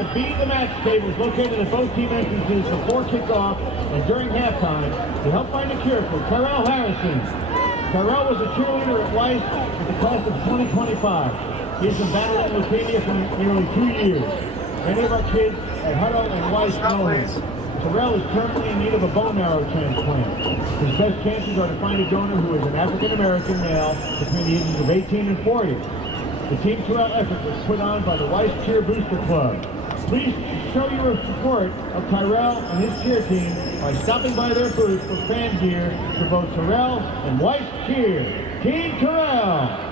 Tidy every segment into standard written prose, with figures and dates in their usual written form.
the Beat the Match tables located at both team entrances before kickoff and during halftime to help find a cure for Tyrell Harrison. Tyrell was a cheerleader at Weiss with the class of 2025. He has been battling leukemia for nearly 2 years. Many of our kids at Hutto and Weiss know him. Tyrell is currently in need of a bone marrow transplant. His best chances are to find a donor who is an African-American male between the ages of 18 and 40. The Team Tyrell effort was put on by the Weiss Cheer Booster Club. Please show your support of Tyrell and his cheer team by stopping by their booth for fan gear for both Tyrell and Weiss Cheer. Team Tyrell!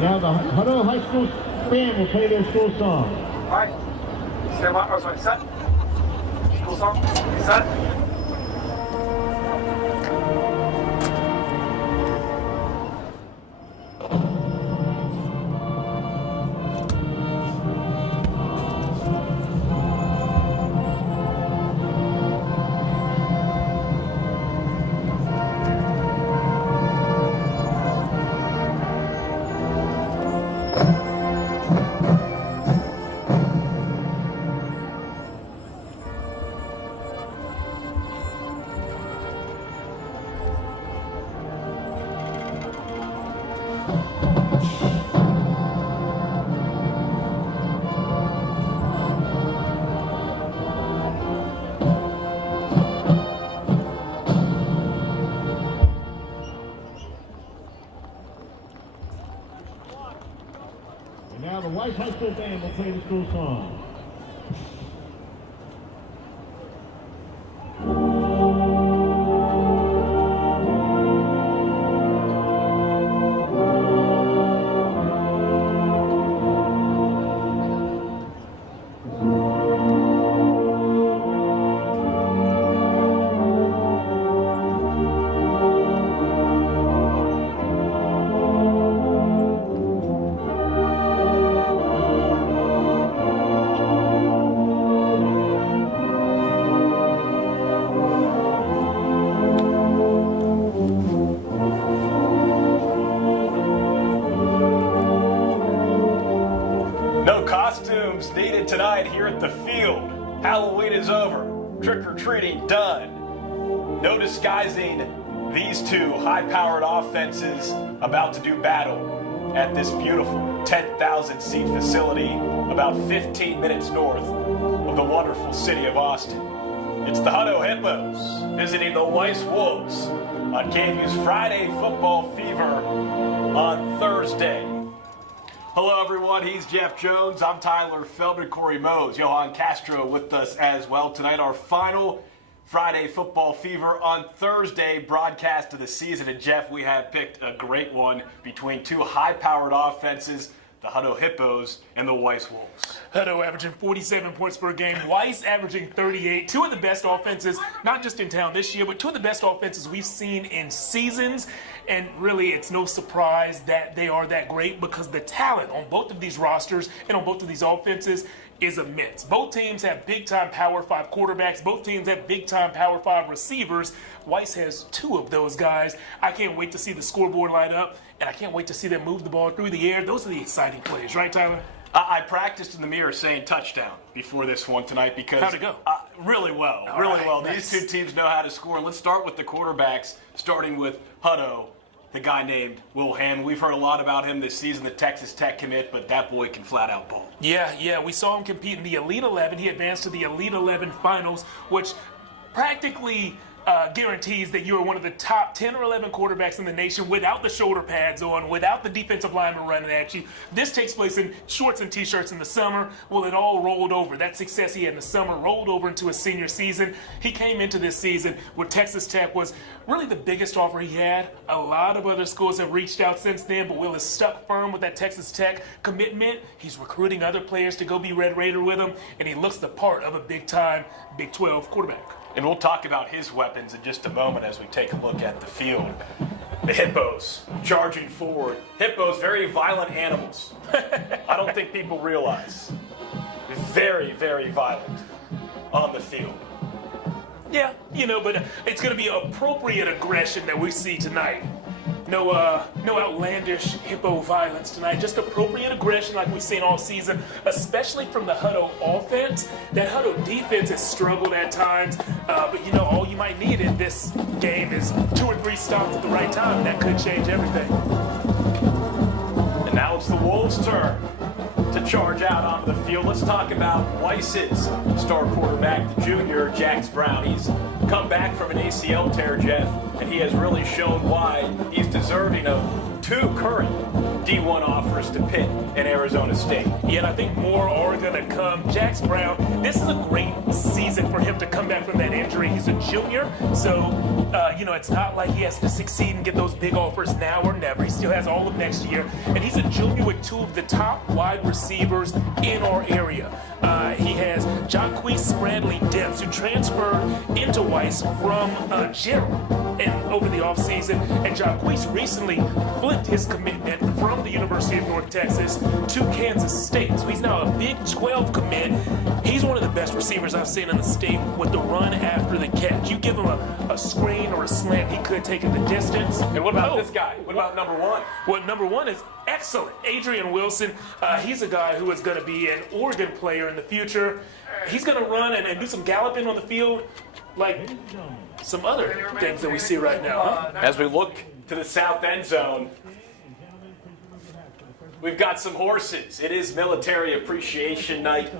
Now the Hutto High School band will play their school song. All right. Stand by. Oh, sorry. Set. School song. Set. Now the Weiss High School band will play the school song. Costumes needed tonight here at the field. Halloween is over. Trick-or-treating done. No disguising these two high-powered offenses about to do battle at this beautiful 10,000-seat facility about 15 minutes north of the wonderful city of Austin. It's the Hutto Hippos visiting the Weiss Wolves on KVUE's Friday Football Fever on Thursday. Hello, everyone. He's Jeff Jones. I'm Tyler Feldman, Corey Mose, Johan Castro with us as well. Tonight, our final Friday Football Fever on Thursday broadcast of the season. And, Jeff, we have picked a great one between two high-powered offenses, the Hutto Hippos and the Weiss Wolves. Hutto averaging 47 points per game. Weiss averaging 38. Two of the best offenses, not just in town this year, but two of the best offenses we've seen in seasons. And really, it's no surprise that they are that great because the talent on both of these rosters and on both of these offenses is immense. Both teams have big-time Power 5 quarterbacks. Both teams have big-time Power 5 receivers. Weiss has two of those guys. I can't wait to see the scoreboard light up, and I can't wait to see them move the ball through the air. Those are the exciting plays, right, Tyler? I practiced in the mirror saying touchdown before this one tonight because how'd it go? Really well, All really right, well. nice. These two teams know how to score. Let's start with the quarterbacks, starting with Hutto, the guy named Will Hammond. We've heard a lot about him this season, the Texas Tech commit, but that boy can flat out ball. Yeah, we saw him compete in the Elite 11. He advanced to the Elite 11 finals, which practically guarantees that you're one of the top 10 or 11 quarterbacks in the nation without the shoulder pads on, without the defensive lineman running at you. This takes place in shorts and T-shirts in the summer. Well, it all rolled over. That success he had in the summer rolled over into his senior season. He came into this season where Texas Tech was really the biggest offer he had. A lot of other schools have reached out since then, but Will is stuck firm with that Texas Tech commitment. He's recruiting other players to go be Red Raider with him, and he looks the part of a big-time Big 12 quarterback. And we'll talk about his weapons in just a moment as we take a look at the field. The Hippos charging forward. Hippos, very violent animals. I don't think people realize. Very, very violent on the field. Yeah, but it's going to be appropriate aggression that we see tonight. No outlandish hippo violence tonight. Just appropriate aggression like we've seen all season, especially from the Hutto offense. That Hutto defense has struggled at times, but all you might need in this game is 2 or 3 stops at the right time, and that could change everything. And now it's the Wolves' turn to charge out onto the field. Let's talk about Weiss's star quarterback, the junior, Jax Brown. He's come back from an ACL tear, Jeff, and he has really shown why he's deserving of 2 current D1 offers to Pitt and Arizona State. Yeah, and I think more are going to come. Jax Brown, this is a great season for him to come back from that injury. He's a junior, so, it's not like he has to succeed and get those big offers now or never. He still has all of next year, and he's a junior with 2 of the top wide receivers in our area. He has Jacquees Bradley-Debs, who transferred into Weiss from Gerald over the offseason, and Jacquees recently flipped his commitment from the University of North Texas to Kansas State. So he's now a Big 12 commit. He's one of the best receivers I've seen in the state with the run after the catch. You give him a screen or a slant, he could take it the distance. And what about this guy? What about number 1? Well, number 1 is excellent. Adrian Wilson, he's a guy who is going to be an Oregon player in the future. He's going to run and do some galloping on the field like some other things that we see right now. Huh? As we look to the south end zone, we've got some horses. It is Military Appreciation Night.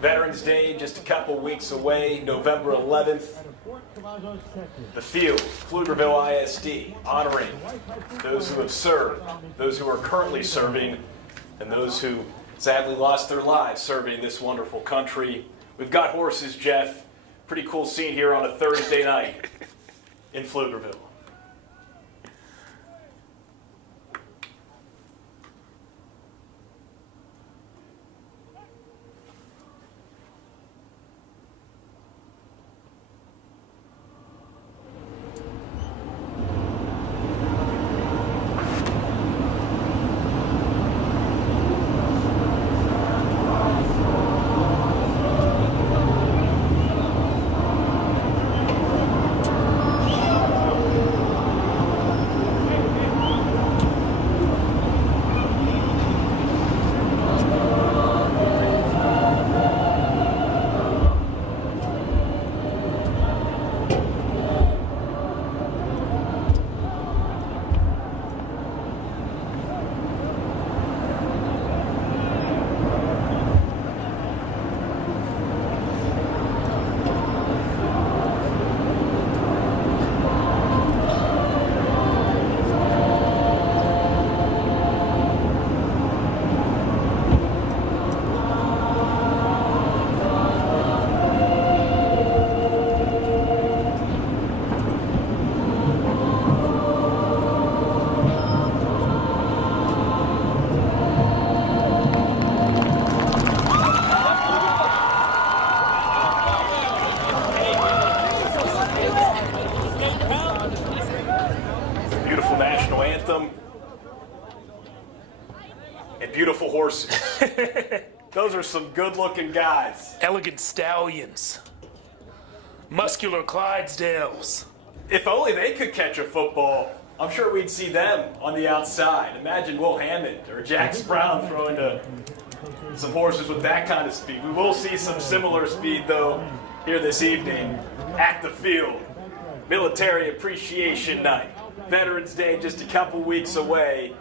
Veterans Day just a couple weeks away, November 11th. The field, Pflugerville ISD, honoring those who have served, those who are currently serving, and those who sadly lost their lives serving this wonderful country. We've got horses, Jeff. Pretty cool scene here on a Thursday night in Pflugerville. Beautiful horses. Those are some good-looking guys. Elegant stallions. Muscular Clydesdales. If only they could catch a football, I'm sure we'd see them on the outside. Imagine Will Hammond or Jax Brown throwing to some horses with that kind of speed. We will see some similar speed, though, here this evening at the field. Military Appreciation Night. Veterans Day just a couple weeks away.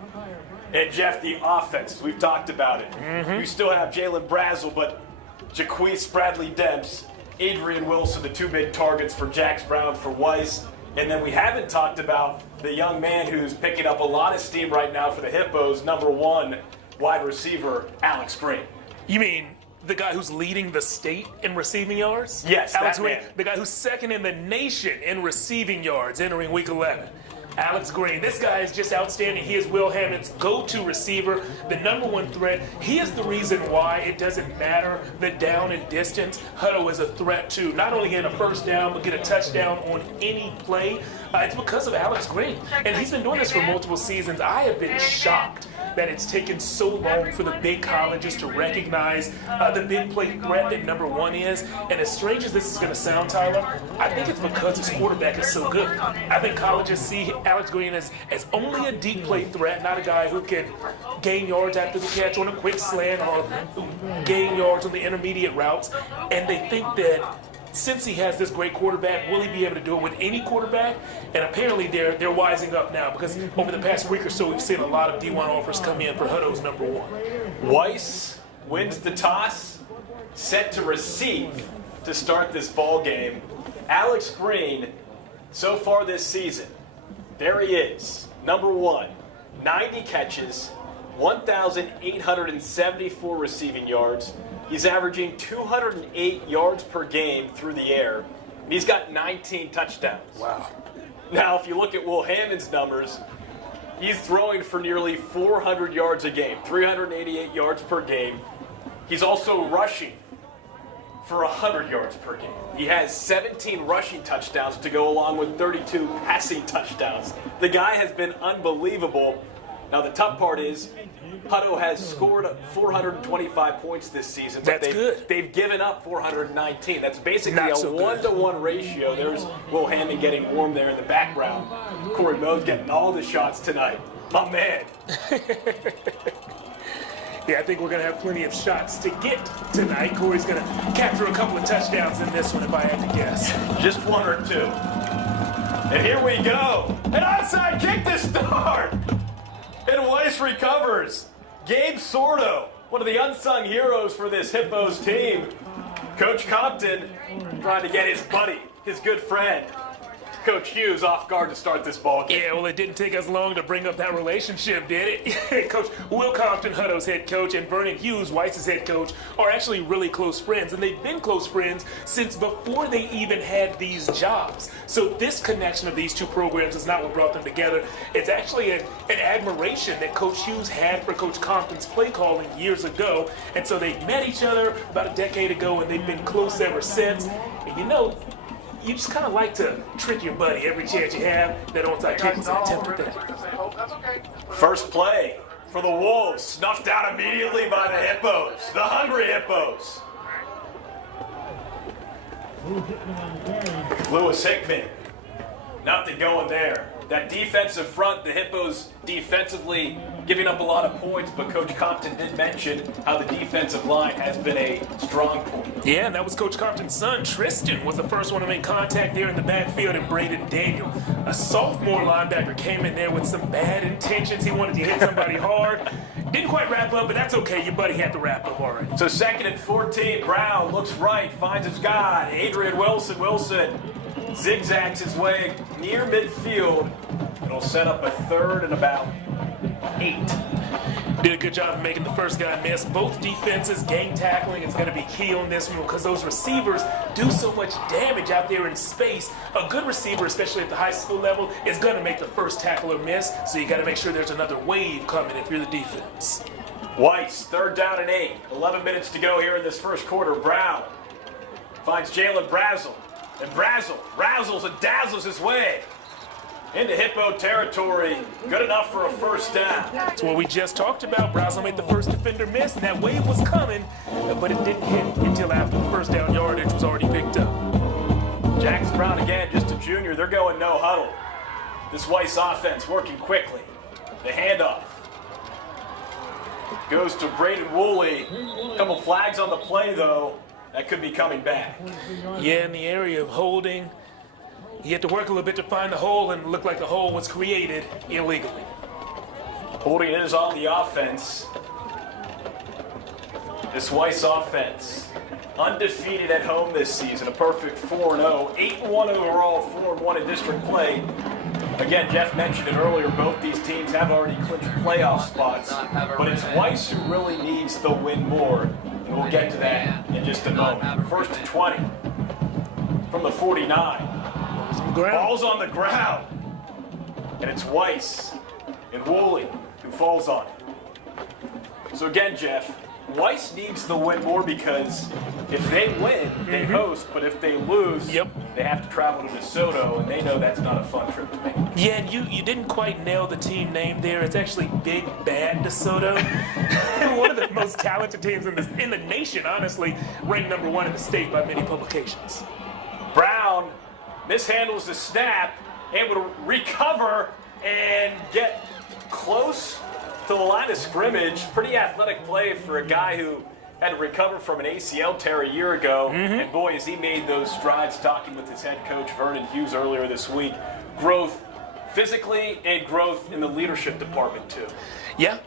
And Jeff, the offense, we've talked about it. We still have Jalen Brazel, but Jacquees Bradley-Debs, Adrian Wilson, the 2 big targets for Jax Brown for Weiss. And then we haven't talked about the young man who's picking up a lot of steam right now for the Hippos, number 1 wide receiver, Alex Green. You mean the guy who's leading the state in receiving yards? Yes, Alex that Green, man. the guy who's second in the nation in receiving yards entering week 11. Alex Green. This guy is just outstanding. He is Will Hammond's go-to receiver, the #1 threat. He is the reason why it doesn't matter the down and distance. Hutto is a threat to not only get a first down, but get a touchdown on any play. It's because of Alex Green. And he's been doing this for multiple seasons. I have been shocked that it's taken so long for the big colleges to recognize the big play threat that #1 is. And as strange as this is going to sound, Tyler, I think it's because his quarterback is so good. I think colleges see Alex Green as only a deep play threat, not a guy who can gain yards after the catch on a quick slant or gain yards on the intermediate routes. And they think that since he has this great quarterback, will he be able to do it with any quarterback? And apparently they're wising up now, because over the past week or so, we've seen a lot of D1 offers come in for Hutto's #1. Weiss wins the toss, set to receive to start this ball game. Alex Green, so far this season, there he is, #1, 90 catches, 1,874 receiving yards. He's averaging 208 yards per game through the air. And he's got 19 touchdowns. Wow. Now, if you look at Will Hammond's numbers, he's throwing for nearly 400 yards a game, 388 yards per game. He's also rushing for 100 yards per game. He has 17 rushing touchdowns to go along with 32 passing touchdowns. The guy has been unbelievable. Now, the tough part is Hutto has scored 425 points this season, but they've given up 419. That's basically a 1-to-1 ratio. There's Will Hammond getting warm there in the background. Corey Moe's getting all the shots tonight. My man. Yeah, I think we're going to have plenty of shots to get tonight. Corey's going to capture a couple of touchdowns in this one, if I had to guess. Just 1 or 2. And here we go. An onside kick to start. And Weiss recovers. Gabe Sordo, one of the unsung heroes for this Hippos team. Coach Compton trying to get his buddy, his good friend, Coach Hughes, off guard to start this ball game. Yeah, well, it didn't take us long to bring up that relationship, did it? Coach Will Compton, Hutto's head coach, and Vernon Hughes, Weiss's head coach, are actually really close friends, and they've been close friends since before they even had these jobs. So this connection of these two programs is not what brought them together. It's actually an admiration that Coach Hughes had for Coach Compton's play calling years ago, and so they met each other about a decade ago, and they've been close ever since. And you know, you just kind of like to trick your buddy every chance you have. That onside kick was an attempt at that. First play for the Wolves, snuffed out immediately by the Hippos, the hungry Hippos. Lewis Hickman, nothing going there. That defensive front, the Hippos defensively giving up a lot of points, but Coach Compton did mention how the defensive line has been a strong point. Yeah, and that was Coach Compton's son, Tristan, was the first one to make contact there in the backfield, and Braden Daniel, a sophomore linebacker, came in there with some bad intentions. He wanted to hit somebody hard. Didn't quite wrap up, but that's okay. Your buddy had to wrap up already. So 2nd and 14, Brown looks right, finds his guy, Adrian Wilson. Wilson zigzags his way near midfield. It'll set up a 3rd and about 8. Did a good job of making the first guy miss. Both defenses, gang tackling is going to be key on this one, because those receivers do so much damage out there in space. A good receiver, especially at the high school level, is going to make the first tackler miss, so you got to make sure there's another wave coming if you're the defense. Weiss, 3rd down and 8. 11 minutes to go here in this first quarter. Brown finds Jalen Brazel. And Brazel razzles and dazzles his way into Hippo territory. Good enough for a first down. That's what we just talked about. Brazel made the first defender miss, and that wave was coming, but it didn't hit until after the first down yardage was already picked up. Jax Brown again, just a junior. They're going no huddle. This Weiss offense working quickly. The handoff goes to Braden Woolley. A couple flags on the play, though. That could be coming back. Yeah, in the area of holding, he had to work a little bit to find the hole, and it looked like the hole was created illegally. Holding is on the offense. This Weiss offense, undefeated at home this season, a perfect 4-0, 8-1 overall, 4-1 in district play. Again, Jeff mentioned it earlier, both these teams have already clinched playoff spots, but it's Weiss who really needs the win more, and we'll get to that in just a moment. First and 20 from the 49. Ball's on the ground. and it's Weiss and Woolley who falls on it. So again, Jeff, Weiss needs the win more because if they win, they host, but if they lose, they have to travel to DeSoto, and they know that's not a fun trip to make. Yeah, and you didn't quite nail the team name there. It's actually Big Bad DeSoto. One of the most talented teams in the nation, honestly, ranked number 1 in the state by many publications. Brown mishandles the snap, able to recover and get close to the line of scrimmage. Pretty athletic play for a guy who had to recover from an ACL tear a year ago. And boy, has he made those strides, talking with his head coach, Vernon Hughes, earlier this week. Growth physically and growth in the leadership department, too. Yeah.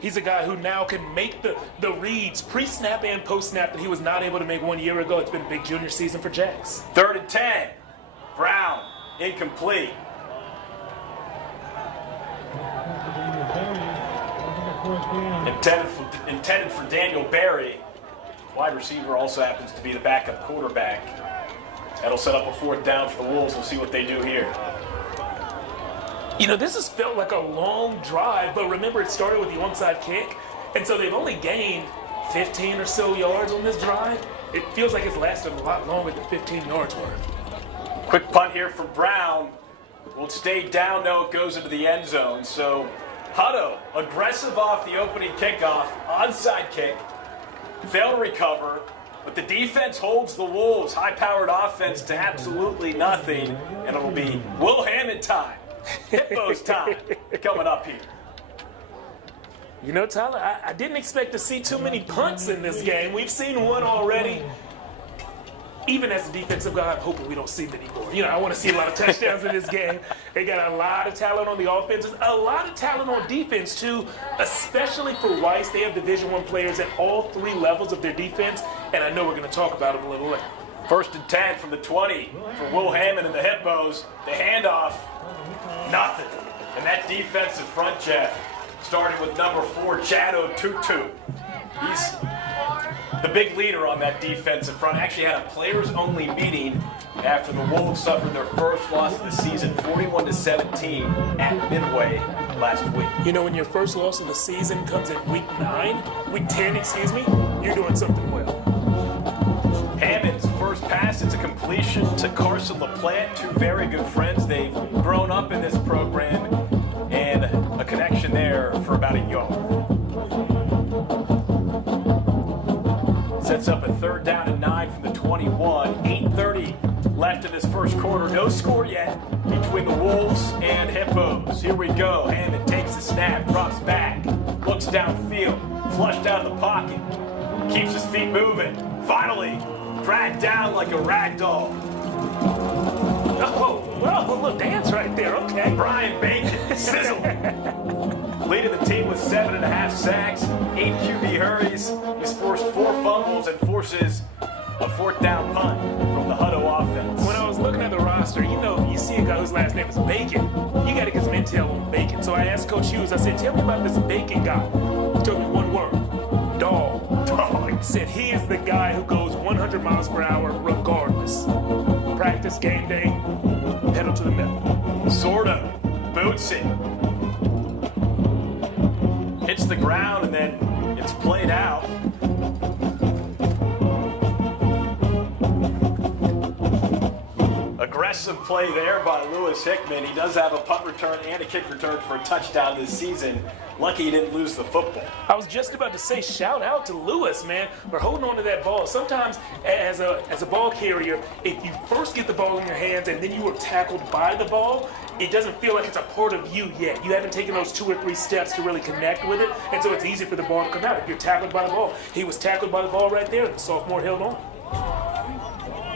He's a guy who now can make the reads pre-snap and post-snap that he was not able to make 1 year ago. It's been a big junior season for Jax. 3rd and 10. Brown, incomplete. Intended for Daniel Berry. Wide receiver also happens to be the backup quarterback. That'll set up a 4th down for the Wolves. We'll see what they do here. You know, this has felt like a long drive, but remember it started with the onside kick, and so they've only gained 15 or so yards on this drive. It feels like it's lasted a lot longer than 15 yards worth. Quick punt here for Brown. Will stay down, though. It goes into the end zone. So Hutto, aggressive off the opening kickoff, onside kick, failed to recover, but the defense holds the Wolves' high-powered offense to absolutely nothing, and it'll be Will Hammond time. Hippos time coming up here. You know, Tyler, I didn't expect to see too many punts in this game. We've seen one already. Even as a defensive guy, I'm hoping we don't see many more. You know, I want to see a lot of touchdowns in this game. They got a lot of talent on the offenses, a lot of talent on defense, too, especially for Weiss. They have Division I players at all 3 levels of their defense, and I know we're going to talk about it a little later. 1st and 10 from the 20 for Will Hammond and the Hippos. The handoff, nothing. And that defensive front, Jeff, starting with number 4, Chado Tutu. He's the big leader on that defensive front. Actually had a players-only meeting after the Wolves suffered their first loss of the season, 41-17 at Midway last week. You know, when your first loss of the season comes in week 10, excuse me, you're doing something well. Hammond's first pass, it's a completion to Carson LaPlante, 2 very good friends. They've grown up in this program, and a connection there for about a yard. Sets up a 3rd down and 9 from the 21. 8:30 left in this first quarter. No score yet between the Wolves and Hippos. Here we go. Hammond takes the snap, drops back, looks downfield, flushed out of the pocket, keeps his feet moving. Finally, dragged down like a rag doll. Oh, well, a little dance right there, okay. Brian Bacon, sizzle. Leading the team with 7.5 sacks, 8 QB hurries. He's forced 4 fumbles and forces a 4th down punt from the Hutto offense. When I was looking at the roster, you know, you see a guy whose last name is Bacon. You got to get some intel on Bacon. So I asked Coach Hughes, I said, tell me about this Bacon guy. He told me one word, dog. He said he is the guy who goes 100 miles per hour regardless. Practice, game day, pedal to the metal. Sort of. Boots it. Hits the ground, and then it's played out. Aggressive play there by Lewis Hickman. He does have a punt return and a kick return for a touchdown this season. Lucky he didn't lose the football. I was just about to say, shout out to Lewis, man, for holding on to that ball. Sometimes as a ball carrier, if you first get the ball in your hands and then you were tackled by the ball, it doesn't feel like it's a part of you yet. You haven't taken those 2 or 3 steps to really connect with it, and so it's easy for the ball to come out. If you're tackled by the ball, he was tackled by the ball right there, and the sophomore held on.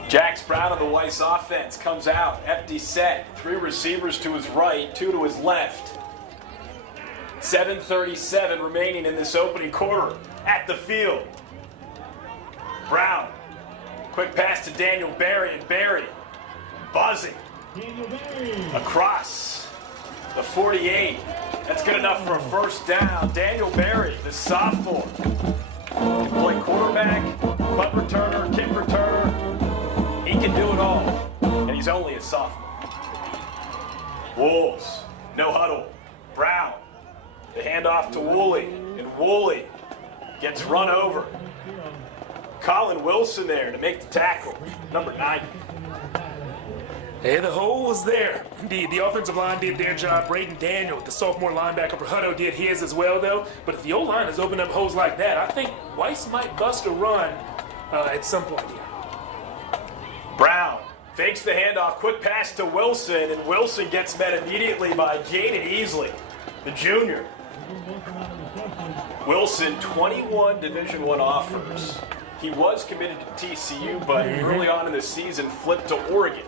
Jax Brown of the Weiss offense comes out, empty set, 3 receivers to his right, 2 to his left. 7:37 remaining in this opening quarter at the field. Brown, quick pass to Daniel Berry, and Berry buzzing across the 48. That's good enough for a 1st down. Daniel Berry, the sophomore, can play quarterback, punt returner, kick returner. He can do it all, and he's only a sophomore. Wolves No huddle. Brown. The handoff to Woolley. And Woolley gets run over. Colin Wilson there to make the tackle. Number 9. Hey, the hole was there. Indeed, the offensive line did their job. Braden Daniel, the sophomore linebacker for Hutto, did his as well, though. But if the O-line has opened up holes like that, I think Weiss might bust a run at some point here. Brown fakes the handoff, quick pass to Wilson, and Wilson gets met immediately by Jaden Easley, the junior. Wilson, 21 Division I offers. He was committed to TCU, but early on in the season flipped to Oregon,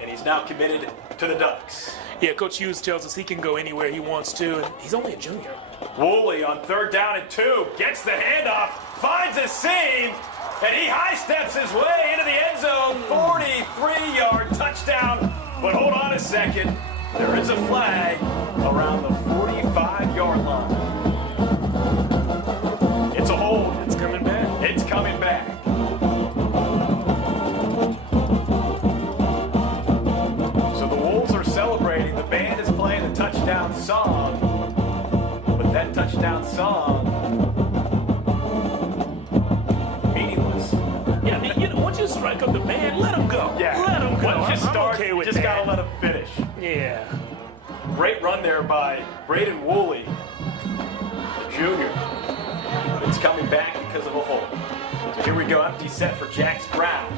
and he's now committed to the Ducks. Yeah, Coach Hughes tells us he can go anywhere he wants to, and he's only a junior. Woolley on 3rd down and 2, gets the handoff, finds a seam, and he high steps his way into the end zone. 43-yard touchdown. But hold on a second. There is a flag around the 45-yard line. It's a hold. It's coming back. It's coming back. So the Wolves are celebrating. The band is playing the touchdown song. But that touchdown song, meaningless. Yeah, I mean, you know, once you strike up the band, let him go. Yeah. Let him go. Once you I'm start, okay with just that. gotta let him finish. Yeah. Great run there by Braden Woolley, the junior. But it's coming back because of a hole. So here we go, empty set for Jax Brown.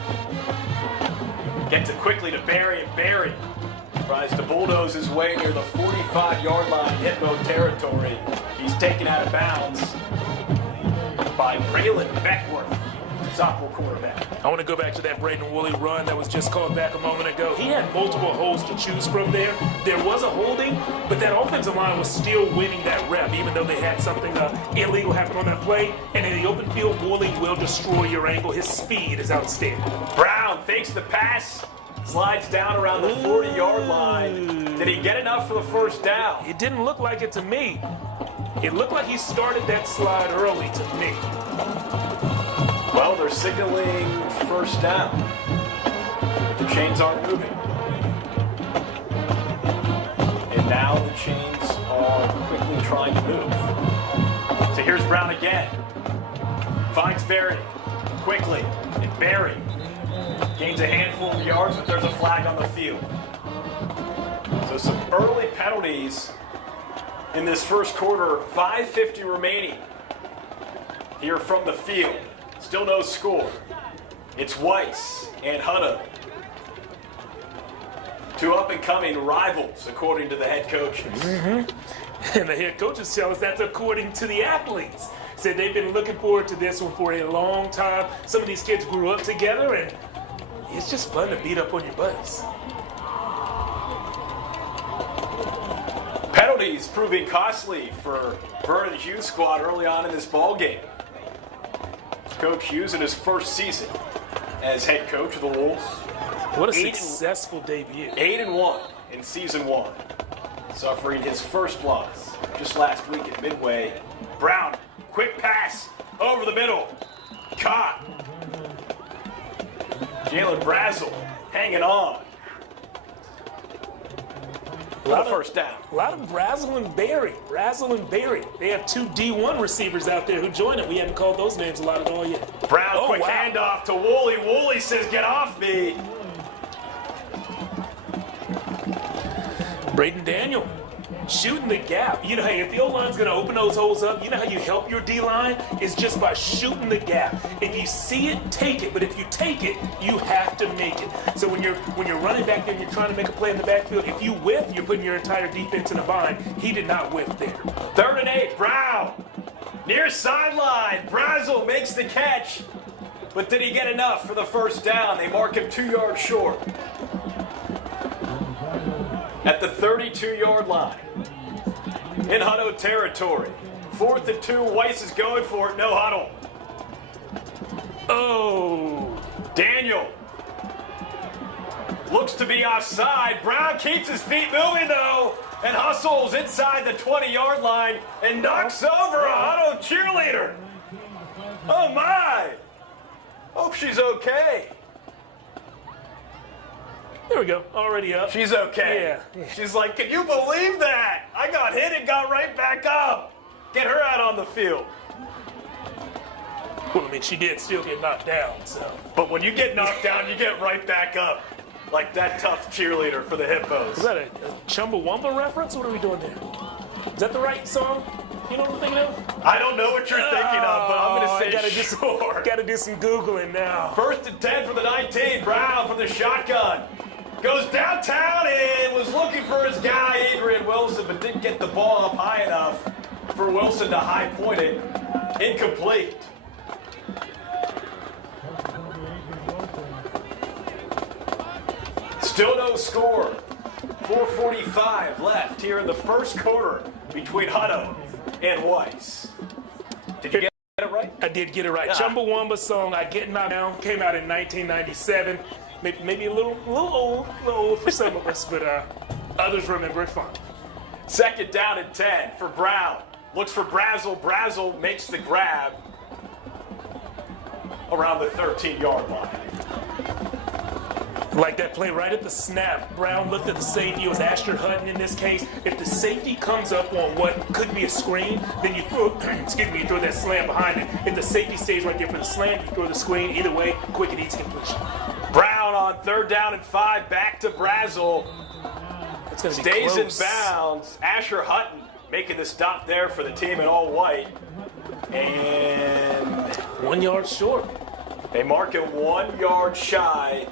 Gets it quickly to Barry, and Barry tries to bulldoze his way near the 45-yard line, Hippo territory. He's taken out of bounds by Braylon Beckworth, sophomore quarterback. I want to go back to that Braden Woolley run that was just called back a moment ago. He had multiple holes to choose from there. There was a holding, but that offensive line was still winning that rep, even though they had something illegal happen on that play. And in the open field, Woolley will destroy your angle. His speed is outstanding. Brown fakes the pass, slides down around the 40-yard line. Did he get enough for the first down? It didn't look like it to me. It looked like he started that slide early to me. Well, they're signaling first down. The chains aren't moving. And now the chains are quickly trying to move. So here's Brown again. Finds Barry quickly. And Barry gains a handful of yards, but there's a flag on the field. So some early penalties in this first quarter. 5:50 remaining here from the field. Still no score. It's Weiss and Hutto. Two up-and-coming rivals, according to the head coaches. And the head coaches tell us that's according to the athletes. Said they've been looking forward to this one for a long time. Some of these kids grew up together, and it's just fun to beat up on your buddies. Penalties proving costly for Vernon's youth squad early on in this ball game. Coach Hughes in his first season as head coach of the Wolves. What a successful debut. 8-1 in season 1. Suffering his first loss just last week at Midway. Brown, quick pass over the middle. Caught. Jalen Brazel hanging on. First down. A lot of Brazel and Barry. Brazel and Barry. They have two D1 receivers out there who join it. We haven't called those names a lot at all yet. Brown, quick handoff to Woolley. Woolley says, get off me. Braden Daniel shooting the gap. You know, hey, if the O-line's going to open those holes up, you know how you help your D-line? It's just by shooting the gap. If you see it, take it. But if you take it, you have to make it. So when you're running back there and you're trying to make a play in the backfield, if you whiff, you're putting your entire defense in a bind. He did not whiff there. 3rd and 8, Brown. Near sideline. Brazel makes the catch. But did he get enough for the first down? They mark him 2 yards short. At the 32-yard line. In Hutto territory. 4th and 2, Weiss is going for it, no huddle. Oh. Daniel looks to be offside. Brown keeps his feet moving though, and hustles inside the 20-yard line and knocks over a Hutto cheerleader. Oh my! Hope she's okay. There we go. Already up. She's okay. Yeah. She's like, can you believe that? I got hit and got right back up. Get her out on the field. Well, I mean, she did still get knocked down, so. But when you get knocked down, you get right back up. Like that tough cheerleader for the Hippos. Is that a Chumbawamba reference? What are we doing there? Is that the right song? You know what I'm thinking of? I don't know what you're thinking of, but I'm going to say sure. Gotta do some Googling now. 1st and 10 for the 19. Brown from the shotgun. Goes downtown and was looking for his guy, Adrian Wilson, but didn't get the ball up high enough for Wilson to high point it. Incomplete. Still no score. 4:45 left here in the first quarter between Hutto and Weiss. Did you get it right? I did get it right. Chumbawamba song, I Get Knocked Down, came out in 1997. Maybe a little old for some of us, but others remember it fondly. 2nd down and 10 for Brown. Looks for Brazel. Brazel makes the grab around the 13-yard line. Like that play right at the snap. Brown looked at the safety. It was Asher Hutton in this case. If the safety comes up on what could be a screen, then you throw, you throw that slam behind it. If the safety stays right there for the slam, you throw the screen. Either way, quick and easy completion. Brown on 3rd down and 5, back to Brazel. It's gonna be Stays close. in bounds. Asher Hutton making the stop there for the team in all white. And 1 yard short. they mark it 1 yard shy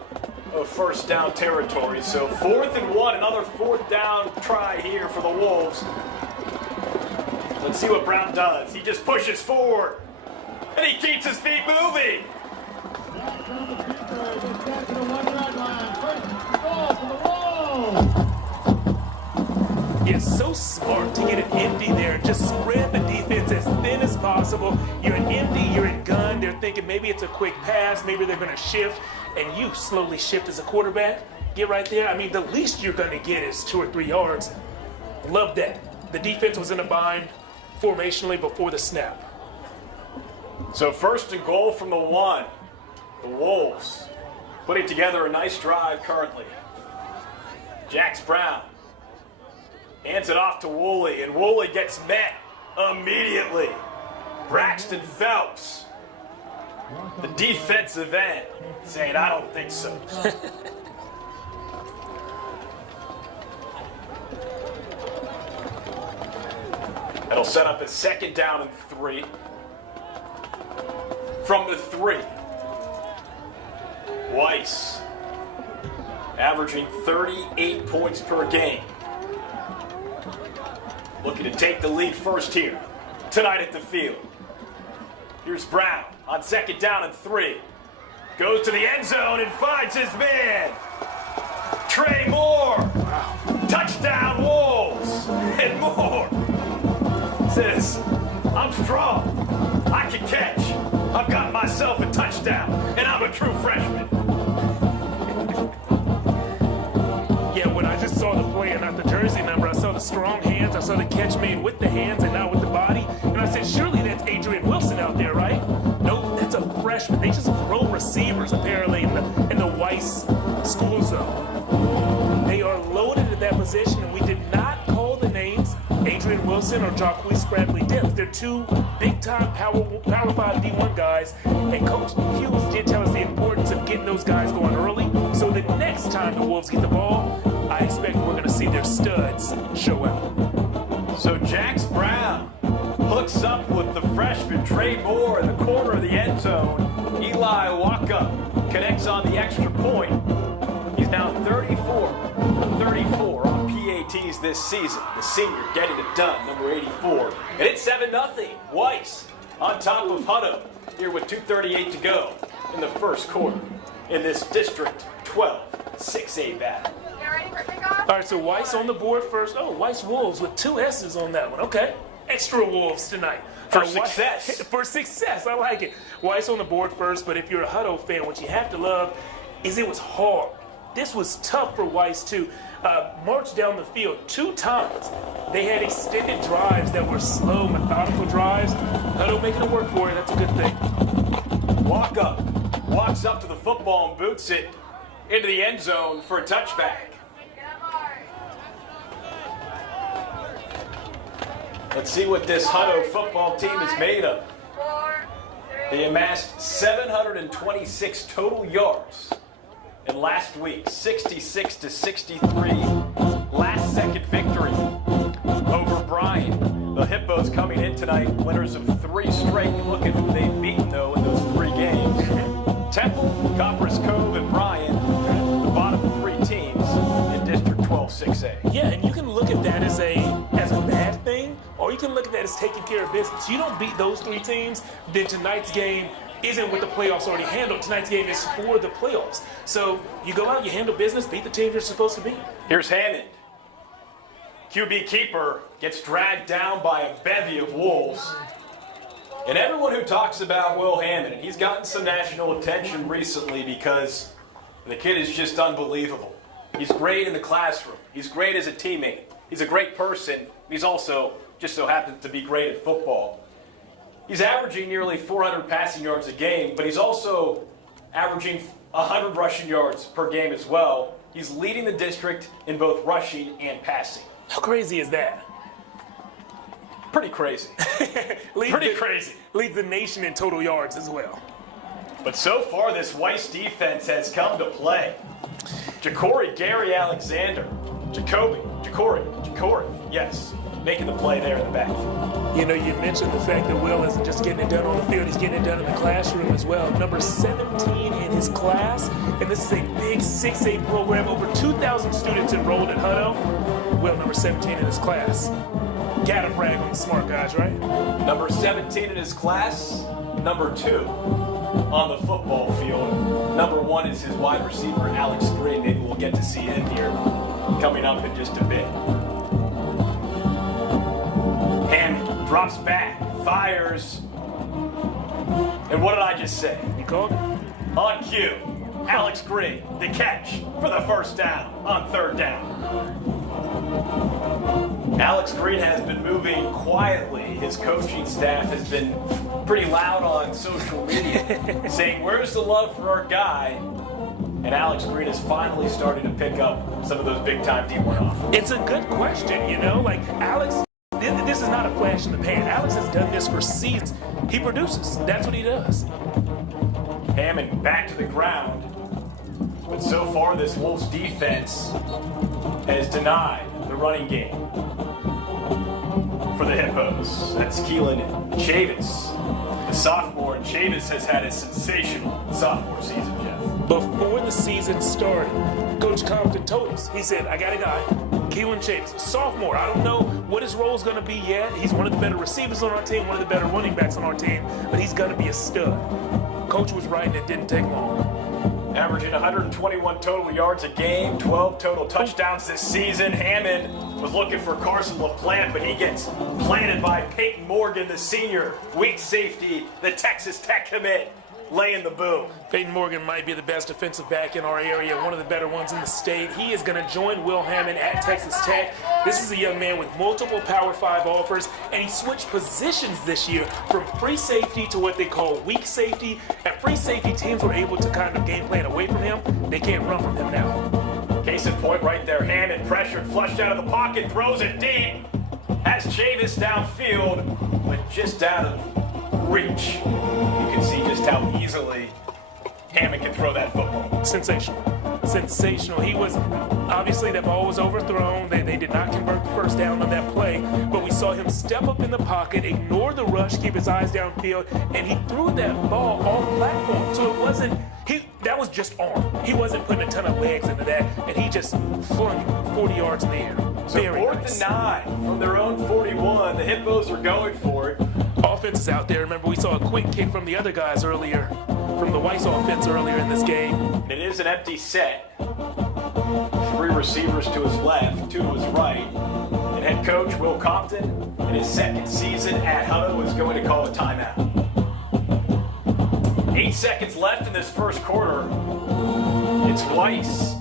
of 1st down territory. So 4th and 1, another 4th down try here for the Wolves. Let's see what Brown does. He just pushes forward, and he keeps his feet moving. It's so smart to get it empty there. Just spread the defense as thin as possible. You're in empty, you're in gun. They're thinking maybe it's a quick pass, maybe they're going to shift, and you slowly shift as a quarterback. Get right there. I mean, the least you're going to get is 2 or 3 yards. Love that. The defense was in a bind formationally before the snap. So 1st and goal from the 1. The Wolves putting together a nice drive currently. Jax Brown hands it off to Woolley, and Woolley gets met immediately. Braxton Phelps, the defensive end, saying, I don't think so. That'll set up a 2nd down and 3. From the 3. Weiss averaging 38 points per game. Looking to take the lead first here tonight at the field. Here's Brown on 2nd down and 3. Goes to the end zone and finds his man. Trey Moore. Wow. Touchdown Wolves. And Moore says, I'm strong. I can catch. I've got myself a touchdown. And I'm a true freshman. Yeah, when I just saw the play and not the jersey number, I saw the strong hands, I saw the catch made with the hands and not with the body. And I said, surely that's Adrian Wilson out there, right? Nope, that's a freshman. They just grow receivers apparently in the Weiss school zone. They are loaded at that position, and we did not call the names Adrian Wilson or Jacquees Bradley-Dibs. They're 2 big-time Power 5 D1 guys, and Coach Hughes did tell us the importance of getting those guys going early, so the next time the Wolves get the ball, I expect we're going to see their studs show out. So Jax Brown hooks up with the freshman Trey Moore in the corner of the end zone. Eli Waka connects on the extra point. He's now 34 for 34 on PATs this season. The senior getting it done, number 84. And it's 7-0. Weiss on top of Hutto here with 2:38 to go in the first quarter in this District 12 6A battle. All right, so Weiss on the board first. Oh, Weiss Wolves with 2 S's on that one. Okay. Extra Wolves tonight. For success. For success. I like it. Weiss on the board first, but if you're a Hutto fan, what you have to love is it was hard. This was tough for Weiss to march down the field 2 times. They had extended drives that were slow, methodical drives. Hutto making it work for it. That's a good thing. Walks up to the football and boots it into the end zone for a touchback. Let's see what this Hutto football team is made of. They amassed 726 total yards in last week, 66-63 last-second victory over Bryan. The Hippos coming in tonight, winners of 3 straight. Look at who they've beaten, though, in those 3 games. Temple, Copperas Cove, and Bryan, the bottom 3 teams in District 12 6A. Yeah, and you can look at that as a bad thing, or you can look at that as taking care of business. You don't beat those 3 teams, then tonight's game isn't with the playoffs already handled. Tonight's game is for the playoffs. So you go out, you handle business, beat the team you're supposed to beat. Here's Hammond. QB keeper gets dragged down by a bevy of Wolves. And everyone who talks about Will Hammond, he's gotten some national attention recently because the kid is just unbelievable. He's great in the classroom. He's great as a teammate. He's a great person. He's also just so happens to be great at football. He's averaging nearly 400 passing yards a game, but he's also averaging 100 rushing yards per game as well. He's leading the district in both rushing and passing. How crazy is that? Pretty crazy. Crazy. Leads the nation in total yards as well. But so far, this Weiss defense has come to play. Jacory Gary Alexander. Jacory, yes. Making the play there in the backfield. You know, you mentioned the fact that Will isn't just getting it done on the field, he's getting it done in the classroom as well. Number 17 in his class, and this is a big 6A program, over 2,000 students enrolled at Hutto. Will, number 17 in his class. Gotta brag on the smart guys, right? Number 17 in his class, number 2 on the football field. Number 1 is his wide receiver, Alex Green. Maybe we'll get to see him here coming up in just a bit. Hammond drops back, fires, and what did I just say? You called it? On cue, Alex Green, the catch for the first down on 3rd down. Alex Green has been moving quietly. His coaching staff has been pretty loud on social media, saying, "Where's the love for our guy?" And Alex Green is finally starting to pick up some of those big-time D1 offers. It's a good question, you know? Like, Alex, this is not a flash in the pan. Alex has done this for seasons. He produces. That's what he does. Hammond back to the ground. But so far, this Wolves defense has denied the running game for the Hippos. That's Keelan Chavis, the sophomore. And Chavis has had a sensational sophomore season, Jeff. Before the season started, Coach Compton told us, he said, I got a guy, Keelan Chavis, a sophomore. I don't know what his role is going to be yet. He's one of the better receivers on our team, one of the better running backs on our team, but he's going to be a stud. Coach was right, and it didn't take long. Averaging 121 total yards a game, 12 total touchdowns this season. Hammond was looking for Carson LaPlante, but he gets planted by Peyton Morgan, the senior, weak safety, the Texas Tech commit, laying the boom. Peyton Morgan might be the best defensive back in our area, one of the better ones in the state. He is going to join Will Hammond at Texas Tech. This is a young man with multiple Power 5 offers, and he switched positions this year from free safety to what they call weak safety. And free safety teams were able to kind of game plan away from him. They can't run from him now. Case in point right there, Hammond pressured, flushed out of the pocket, throws it deep. Has Chavis downfield, but just out of reach. You can see just how easily Hammond can throw that football. Sensational. He was, obviously that ball was overthrown. They did not convert the first down on that play, but we saw him step up in the pocket, ignore the rush, keep his eyes downfield, and he threw that ball off platform. So it wasn't, that was just arm. He wasn't putting a ton of legs into that, and he just flung it 40 yards in the air. So 4th and 9 from their own 41. The Hippos are going for it. Offense is out there. Remember, we saw a quick kick from the other guys earlier, from the Weiss offense earlier in this game. It is an empty set. 3 receivers to his left, 2 to his right. And head coach Will Compton, in his 2nd season at Hutto, is going to call a timeout. 8 seconds left in this first quarter. It's Weiss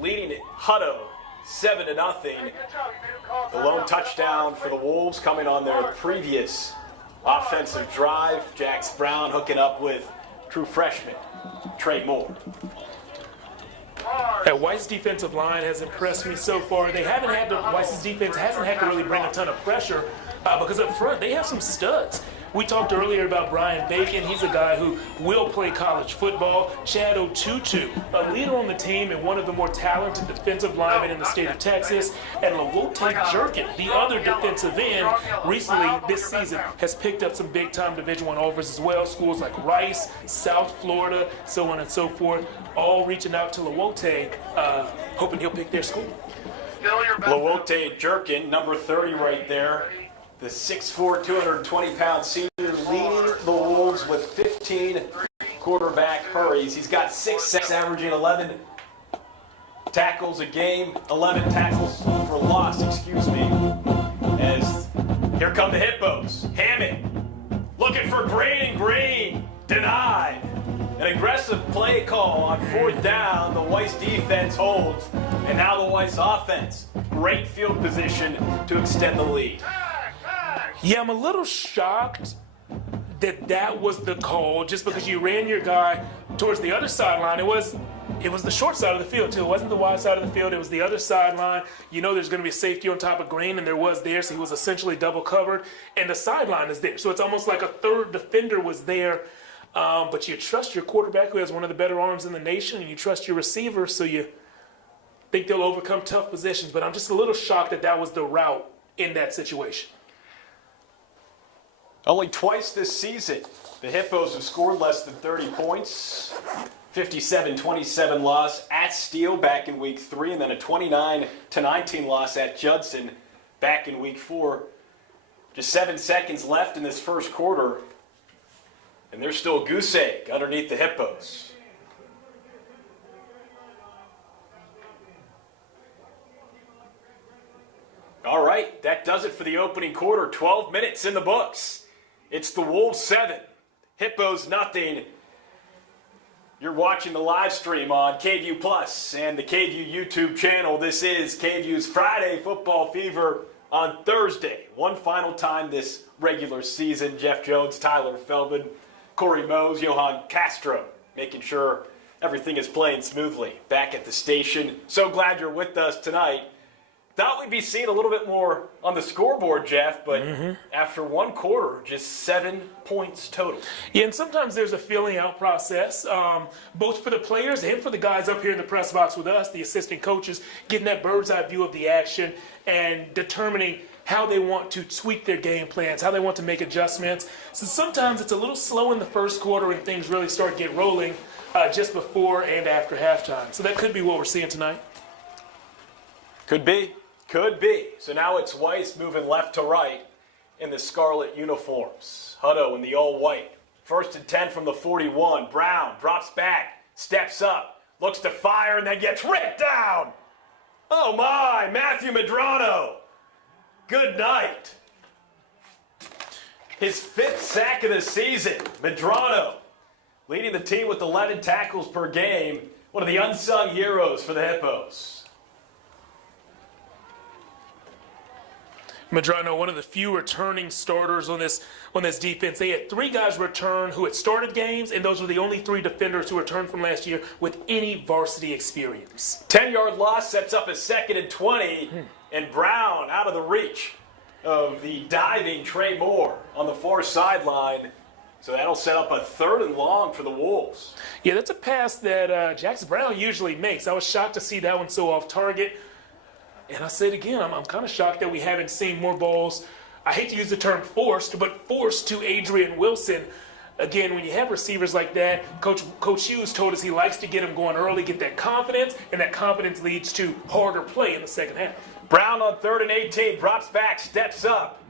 leading it, Hutto 7-0. The lone touchdown for the Wolves coming on their previous offensive drive. Jax Brown hooking up with true freshman Trey Moore. That Weiss defensive line has impressed me so far. Weiss's defense hasn't had to really bring a ton of pressure because up front they have some studs. We talked earlier about Brian Bacon. He's a guy who will play college football. Chad Otutu, a leader on the team and one of the more talented defensive linemen in the state of Texas. And Lawote Jerkin, the other defensive end, recently this season has picked up some big-time Division I offers as well. Schools like Rice, South Florida, so on and so forth, all reaching out to Lawote, hoping he'll pick their school. Lawote Jerkin, number 30 right there. The 6'4", 220-pound senior leading the Wolves with 15 quarterback hurries. He's got 6 sacks, averaging 11 tackles a game, 11 tackles for loss, As here come the Hippos. Hammond looking for Green, denied. An aggressive play call on 4th down. The Weiss defense holds, and now the Weiss offense. Great field position to extend the lead. Yeah, I'm a little shocked that was the call, just because you ran your guy towards the other sideline. It was the short side of the field, too. It wasn't the wide side of the field. It was the other sideline. You know there's going to be safety on top of Green, and there was there, so he was essentially double covered. And the sideline is there. So it's almost like a third defender was there. But you trust your quarterback, who has one of the better arms in the nation, and you trust your receiver, so you think they'll overcome tough positions. But I'm just a little shocked that was the route in that situation. Only twice this season, the Hippos have scored less than 30 points. 57-27 loss at Steele back in Week 3, and then a 29-19 loss at Judson back in Week 4. Just 7 seconds left in this first quarter, and there's still a goose egg underneath the Hippos. All right, that does it for the opening quarter. 12 minutes in the books. It's the Wolves 7, Hippos nothing. You're watching the live stream on KVUE Plus and the KVUE YouTube channel. This is KVUE's Friday Football Fever on Thursday. One final time this regular season. Jeff Jones, Tyler Feldman, Corey Mose, Johan Castro, making sure everything is playing smoothly back at the station. So glad you're with us tonight. Thought we'd be seeing a little bit more on the scoreboard, Jeff, but after one quarter, just 7 points total. Yeah, and sometimes there's a filling out process, both for the players and for the guys up here in the press box with us, the assistant coaches, getting that bird's eye view of the action and determining how they want to tweak their game plans, how they want to make adjustments. So sometimes it's a little slow in the first quarter and things really start get rolling just before and after halftime. So that could be what we're seeing tonight. Could be. Could be. So now it's Weiss moving left to right in the scarlet uniforms. Hutto in the all-white. 1st and 10 from the 41. Brown drops back, steps up, looks to fire, and then gets ripped down. Oh my, Matthew Medrano. Good night. His 5th sack of the season. Medrano leading the team with 11 tackles per game. One of the unsung heroes for the Hippos. Medrano, one of the few returning starters on this defense. They had 3 guys return who had started games, and those were the only 3 defenders who returned from last year with any varsity experience. 10-yard loss sets up a 2nd and 20, and Brown out of the reach of the diving Trey Moore on the far sideline. So that'll set up a 3rd and long for the Wolves. Yeah, that's a pass that Jackson Brown usually makes. I was shocked to see that one so off target. And I'll say it again, I'm kind of shocked that we haven't seen more balls. I hate to use the term forced, but forced to Adrian Wilson. Again, when you have receivers like that, Coach Hughes told us he likes to get them going early, get that confidence, and that confidence leads to harder play in the second half. Brown on 3rd and 18, drops back, steps up,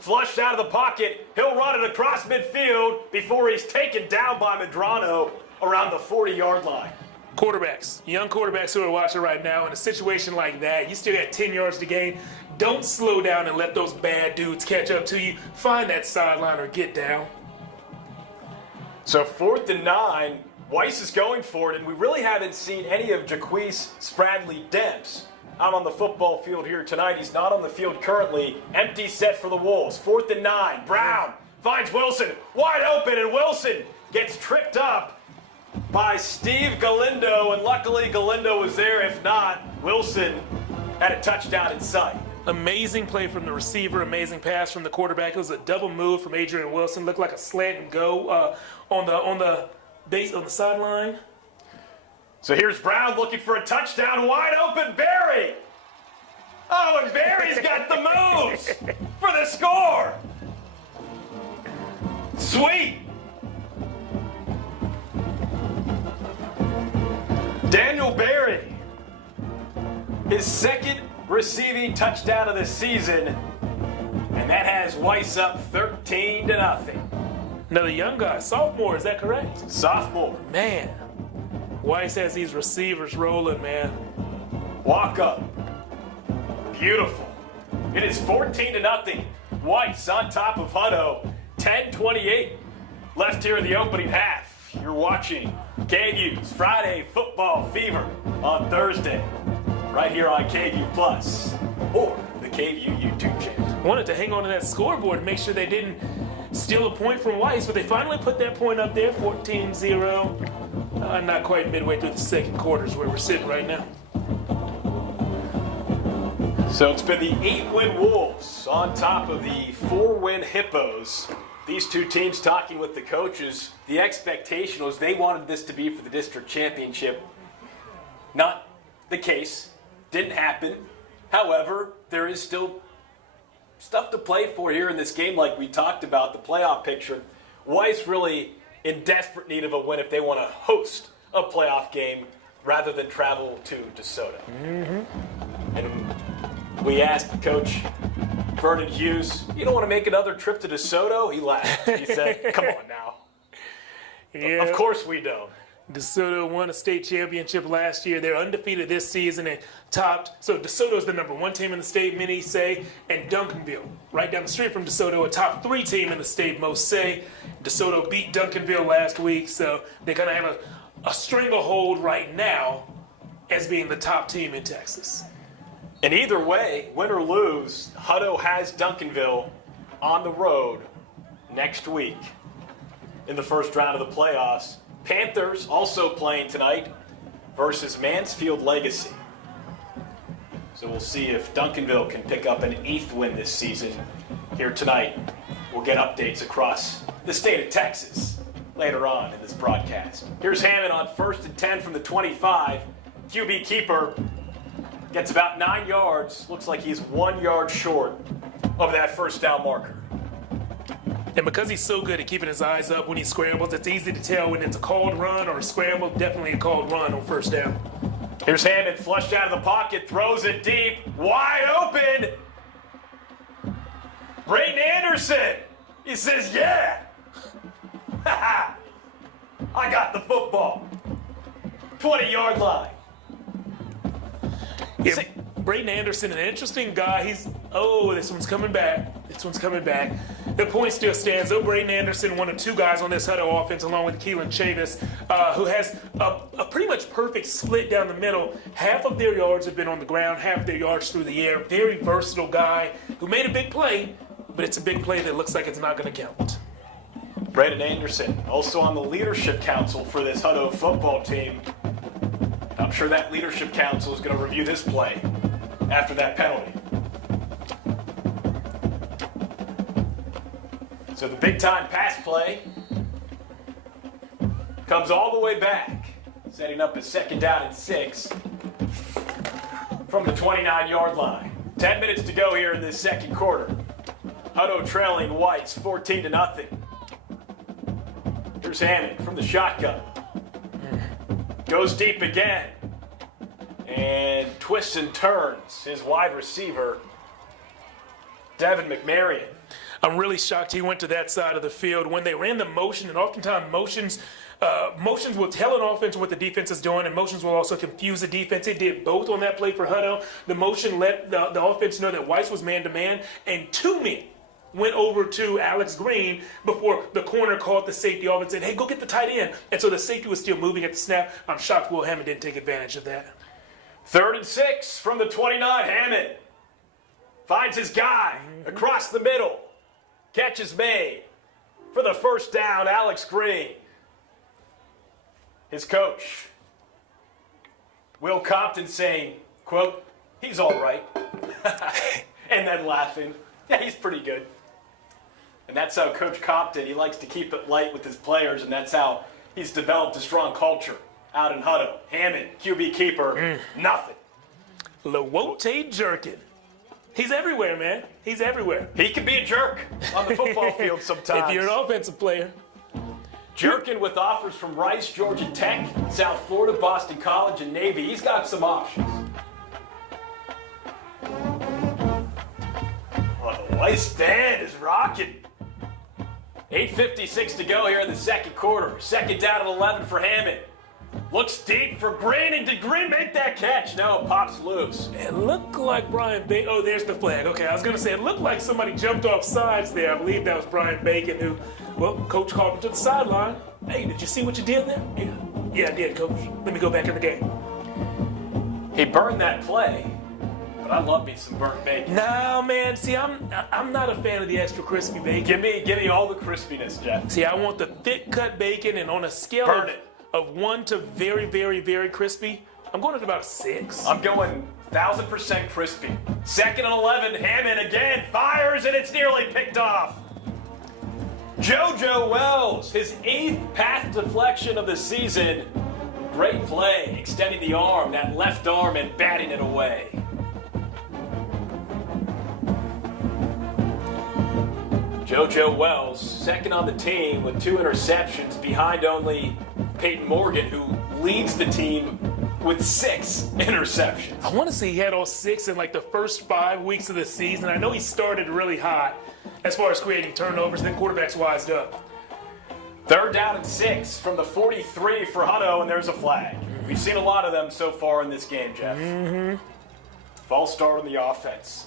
flushed out of the pocket. He'll run it across midfield before he's taken down by Medrano around the 40-yard line. Quarterbacks, young quarterbacks who are watching right now, in a situation like that, you still got 10 yards to gain. Don't slow down and let those bad dudes catch up to you. Find that sideline or get down. So 4th and 9, Weiss is going for it, and we really haven't seen any of Jaquise Spradley-Demps out on the football field here tonight. He's not on the field currently. Empty set for the Wolves. 4th and 9, Brown finds Wilson wide open, and Wilson gets tripped up by Steve Galindo, and luckily Galindo was there. If not, Wilson had a touchdown in sight. Amazing play from the receiver, amazing pass from the quarterback. It was a double move from Adrian Wilson. Looked like a slant and go on the sideline. So here's Brown looking for a touchdown. Wide open, Barry. Oh, and Barry's got the moves for the score. Sweet. Daniel Barry, his second receiving touchdown of the season, and that has Weiss up 13-0. Another young guy, sophomore, is that correct? Sophomore. Man, Weiss has these receivers rolling, man. Walk up. Beautiful. It is 14-0. Weiss on top of Hutto. 10-28 left here in the opening half. You're watching KVUE's Friday Football Fever on Thursday, right here on KVUE Plus or the KVUE YouTube channel. Wanted to hang on to that scoreboard and make sure they didn't steal a point from Weiss, but they finally put that point up there, 14-0. Not quite midway through the second quarter is where we're sitting right now. So it's been the 8-win Wolves on top of the 4-win Hippos. These two teams talking with the coaches. The expectation was they wanted this to be for the district championship. Not the case. Didn't happen. However, there is still stuff to play for here in this game, like we talked about, the playoff picture. Weiss really in desperate need of a win if they want to host a playoff game rather than travel to DeSoto. And we asked Coach Vernon Hughes, you don't want to make another trip to DeSoto? He laughed. He said, come on now. Yeah. Of course we don't. DeSoto won a state championship last year. They're undefeated this season and topped. So DeSoto is the number 1 team in the state, many say, and Duncanville, right down the street from DeSoto, a top 3 team in the state, most say. DeSoto beat Duncanville last week, so they kind of have a stranglehold right now as being the top team in Texas. And either way, win or lose, Hutto has Duncanville on the road next week in the first round of the playoffs. Panthers also playing tonight versus Mansfield Legacy. So we'll see if Duncanville can pick up an 8th win this season here tonight. We'll get updates across the state of Texas later on in this broadcast. Here's Hammond on 1st and 10 from the 25. QB keeper gets about 9 yards. Looks like he's 1 yard short of that first down marker. And because he's so good at keeping his eyes up when he scrambles, it's easy to tell when it's a called run or a scramble. Definitely a called run on first down. Here's Hammond, flushed out of the pocket, throws it deep, wide open. Brayton Anderson, he says, yeah. I got the football. 20-yard line. Yeah, Brayton Anderson, an interesting guy. This one's coming back. The point still stands, though. Brayton Anderson, one of 2 guys on this Hutto offense, along with Keelan Chavis, who has a pretty much perfect split down the middle. Half of their yards have been on the ground, half of their yards through the air. Very versatile guy who made a big play, but it's a big play that looks like it's not going to count. Brayton Anderson, also on the leadership council for this Hutto football team. I'm sure that leadership council is going to review this play after that penalty. So the big-time pass play comes all the way back, setting up a 2nd down and 6 from the 29-yard line. 10 minutes to go here in this second quarter. Hutto trailing Weiss 14-0. Here's Hammond from the shotgun. Goes deep again. And twists and turns his wide receiver, Devin McMarion. I'm really shocked he went to that side of the field. When they ran the motion, and oftentimes motions will tell an offense what the defense is doing, and motions will also confuse the defense. It did both on that play for Hutto. The motion let the offense know that Weiss was man-to-man, and 2 men went over to Alex Green before the corner called the safety off and said, hey, go get the tight end. And so the safety was still moving at the snap. I'm shocked Will Hammond didn't take advantage of that. 3rd and 6 from the 29. Hammond finds his guy across the middle. Catch is made for the first down, Alex Green. his coach, Will Compton, saying, quote, "He's all right." And then laughing, "Yeah, he's pretty good." And that's how Coach Compton, he likes to keep it light with his players, and that's how he's developed a strong culture out in Hutto. Hammond, QB keeper, nothing. Lawote Jerkin. He's everywhere, man. He's everywhere. He can be a jerk on the football field sometimes. If you're an offensive player. Jerkin with offers from Rice, Georgia Tech, South Florida, Boston College, and Navy. He's got some options. Well, the Weiss band is rocking. 8:56 to go here in the second quarter. Second down and 11 for Hammond. Looks deep for Green, and did Green make that catch? No, pops loose. It looked like Brian Bacon. Oh, there's the flag. Okay, I was going to say, it looked like somebody jumped off sides there. I believe that was Brian Bacon who, well, Coach called him to the sideline. Hey, did you see what you did there? Yeah, I did, Coach. Let me go back in the game. He burned that play, but I love me some burnt bacon. Nah, man. See, I'm not a fan of the extra crispy bacon. Give me all the crispiness, Jeff. See, I want the thick cut bacon, and on a scale Burn it. of 1 to very, very, very crispy, I'm going at about a 6. I'm going 1,000% crispy. Second and 11, Hammond again fires, and it's nearly picked off. JoJo Wells, his 8th pass deflection of the season. Great play, extending the arm, that left arm, and batting it away. JoJo Wells, second on the team with 2 interceptions, behind only Peyton Morgan, who leads the team with 6 interceptions. I want to say he had all 6 in like the first 5 weeks of the season. I know he started really hot as far as creating turnovers, then quarterbacks wised up. Third down and 6 from the 43 for Hutto, and there's a flag. We've seen a lot of them so far in this game, Jeff. False start on the offense.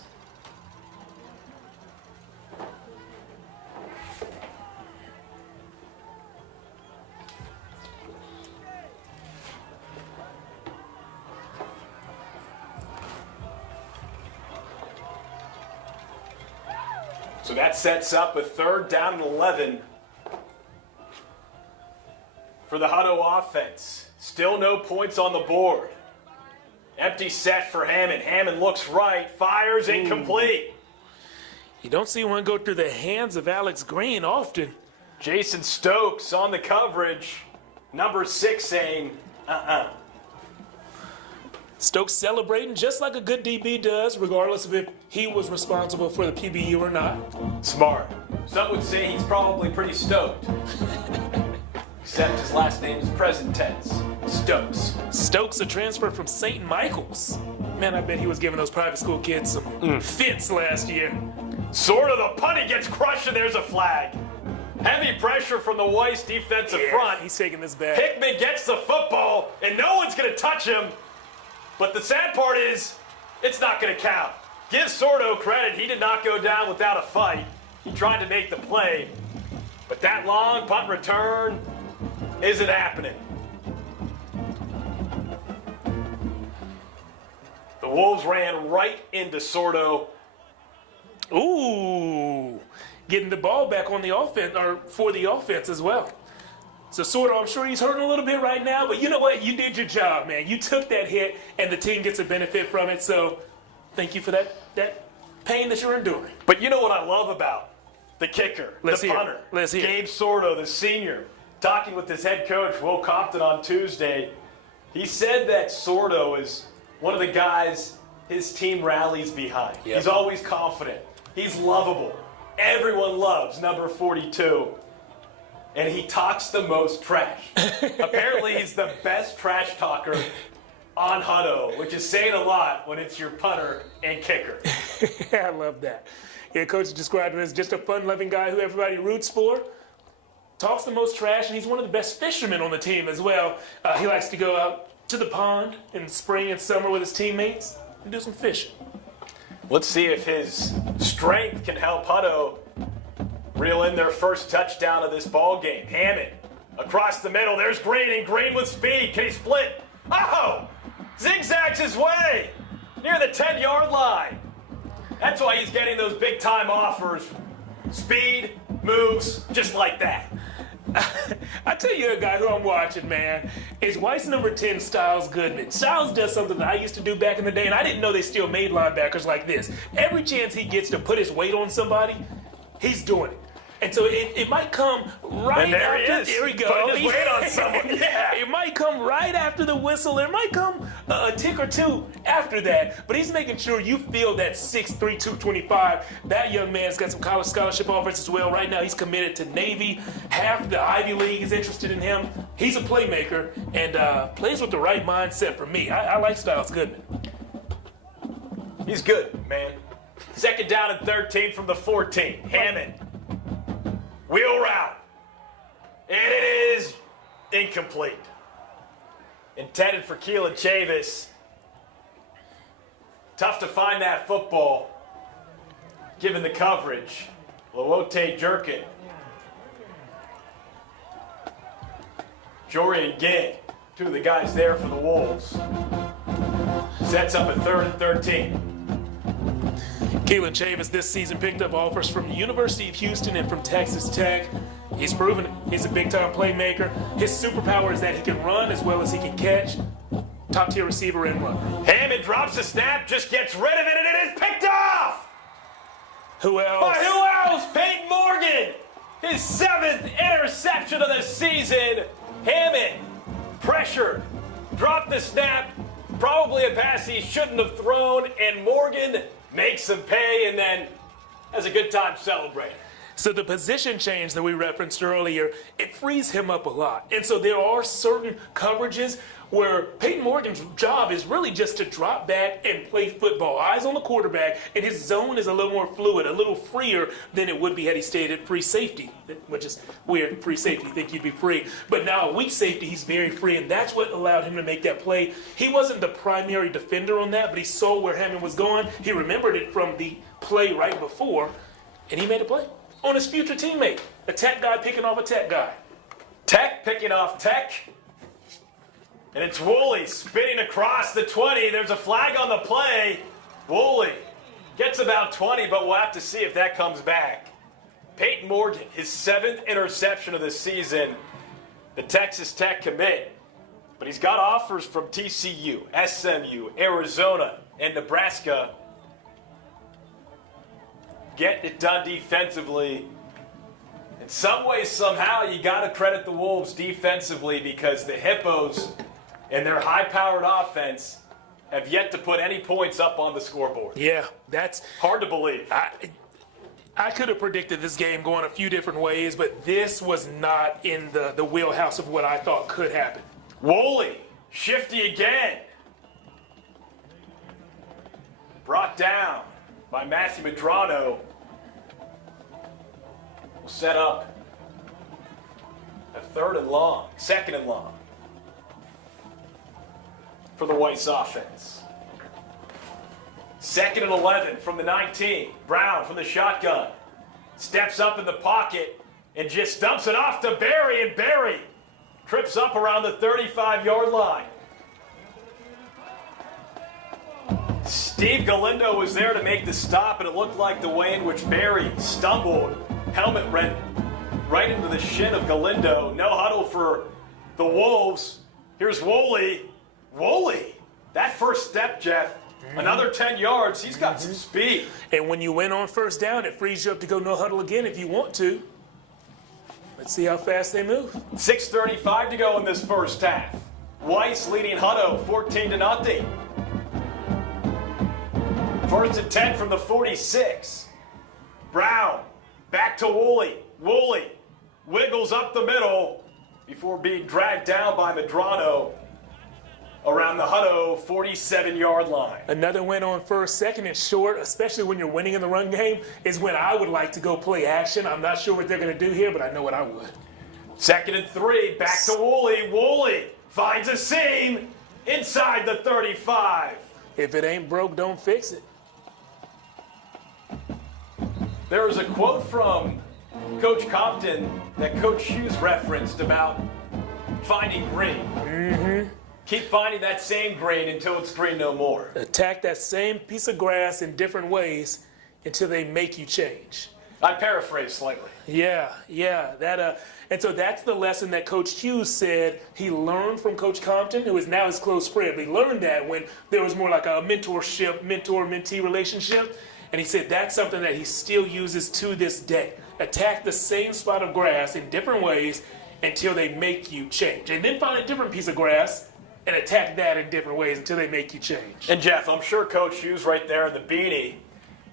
So that sets up a third down and 11 for the Hutto offense. Still no points on the board. Empty set for Hammond. Hammond looks right, fires, incomplete. You don't see one go through the hands of Alex Green often. Jason Stokes on the coverage. Number 6 saying, Stokes celebrating just like a good DB does, regardless of if he was responsible for the PBU or not. Smart. Some would say he's probably pretty stoked. Except his last name is present tense. Stokes. Stokes, a transfer from St. Michael's. Man, I bet he was giving those private school kids some fits last year. Sort of the punt, he gets crushed, and there's a flag. Heavy pressure from the Weiss defensive front. He's taking this back. Hickman gets the football, and no one's going to touch him. But the sad part is, it's not going to count. Give Sordo credit, he did not go down without a fight. He tried to make the play, but that long punt return isn't happening. The Wolves ran right into Sordo. Ooh, getting the ball back on the offense, or for the offense as well. So Sordo, I'm sure he's hurting a little bit right now, but you know what? You did your job, man. You took that hit, and the team gets a benefit from it. So thank you for that pain that you're enduring. But you know what I love about the kicker, the punter, Gabe Sordo, the senior, talking with his head coach, Will Compton, on Tuesday. He said that Sordo is one of the guys his team rallies behind. Yep. He's always confident. He's lovable. Everyone loves number 42. And he talks the most trash. Apparently, he's the best trash talker on Hutto, which is saying a lot when it's your punter and kicker. I love that. Yeah, Coach described him as just a fun-loving guy who everybody roots for. Talks the most trash, and he's one of the best fishermen on the team as well. He likes to go out to the pond in spring and summer with his teammates and do some fishing. Let's see if his strength can help Hutto reel in their first touchdown of this ball game. Hammond across the middle. There's Green, and Green with speed. Can he split? Oh! Zigzags his way near the 10-yard line. That's why he's getting those big-time offers. Speed, moves, just like that. I tell you a guy who I'm watching, man, is Weiss number 10, Styles Goodman. Styles does something that I used to do back in the day, and I didn't know they still made linebackers like this. Every chance he gets to put his weight on somebody, he's doing it. And so it might come right and there after. He is. There we go. Putting his weight on someone. Yeah. It might come right after the whistle. It might come a tick or two after that. But he's making sure you feel that 6'3", 225. That young man's got some college scholarship offers as well. Right now he's committed to Navy. Half the Ivy League is interested in him. He's a playmaker and plays with the right mindset for me. I like Styles Goodman. He's good, man. Second down and 13 from the 14. Hammond. Wheel route. And it is incomplete. Intended for Keelan Chavis. Tough to find that football, given the coverage. Lowote Jerkin. Jorian Ginn, two of the guys there for the Wolves. Sets up a 3rd and 13. Keelan Chavis this season picked up offers from the University of Houston and from Texas Tech. He's proven it. He's a big-time playmaker. His superpower is that he can run as well as he can catch. Top-tier receiver and runner. Hammond drops the snap, just gets rid of it, and it is picked off! Who else? But who else? Peyton Morgan! His 7th interception of the season. Hammond, pressured, dropped the snap, probably a pass he shouldn't have thrown, and Morgan makes him pay and then has a good time celebrating. So the position change that we referenced earlier, it frees him up a lot. And so there are certain coverages where Peyton Morgan's job is really just to drop back and play football. Eyes on the quarterback, and his zone is a little more fluid, a little freer than it would be had he stayed at free safety, which is weird. Free safety, you think you'd be free. But now at weak safety, he's very free, and that's what allowed him to make that play. He wasn't the primary defender on that, but he saw where Hammond was going. He remembered it from the play right before, and he made a play on his future teammate, a tech guy picking off a tech guy. Tech picking off Tech. And it's Woolley spinning across the 20. There's a flag on the play. Woolley gets about 20, but we'll have to see if that comes back. Peyton Morgan, his 7th interception of the season. The Texas Tech commit. But he's got offers from TCU, SMU, Arizona, and Nebraska. Getting it done defensively. In some ways, somehow, you got to credit the Wolves defensively because the Hippos and their high-powered offense have yet to put any points up on the scoreboard. Yeah, that's hard to believe. I could have predicted this game going a few different ways, but this was not in the wheelhouse of what I thought could happen. Woolley, shifty again. Brought down by Matthew Medrano. Will set up a 3rd and long, 2nd and long for the Weiss offense. 2nd and 11 from the 19. Brown from the shotgun. Steps up in the pocket and just dumps it off to Barry, and Barry trips up around the 35-yard line. Steve Galindo was there to make the stop, and it looked like the way in which Barry stumbled. Helmet went right into the shin of Galindo. No huddle for the Wolves. Here's Woolley. Woolley, that first step, Jeff, another 10 yards. He's got some speed. And when you win on 1st down, it frees you up to go no huddle again if you want to. Let's see how fast they move. 6:35 to go in this first half. Weiss leading Hutto 14-0. 1st and 10 from the 46. Brown back to Woolley. Woolley wiggles up the middle before being dragged down by Medrano around the Hutto 47-yard line. Another win on 1st, 2nd and short, especially when you're winning in the run game, is when I would like to go play action. I'm not sure what they're going to do here, but I know what I would. 2nd and 3, back to Woolley. Woolley finds a seam inside the 35. If it ain't broke, don't fix it. There was a quote from Coach Compton that Coach Hughes referenced about finding green. Keep finding that same green until it's green no more. Attack that same piece of grass in different ways until they make you change. I paraphrase slightly. Yeah. And so that's the lesson that Coach Hughes said he learned from Coach Compton, who is now his close friend. He learned that when there was more like a mentor-mentee relationship. And he said that's something that he still uses to this day. Attack the same spot of grass in different ways until they make you change. And then find a different piece of grass and attack that in different ways until they make you change. And Jeff, I'm sure Coach Hughes right there in the beanie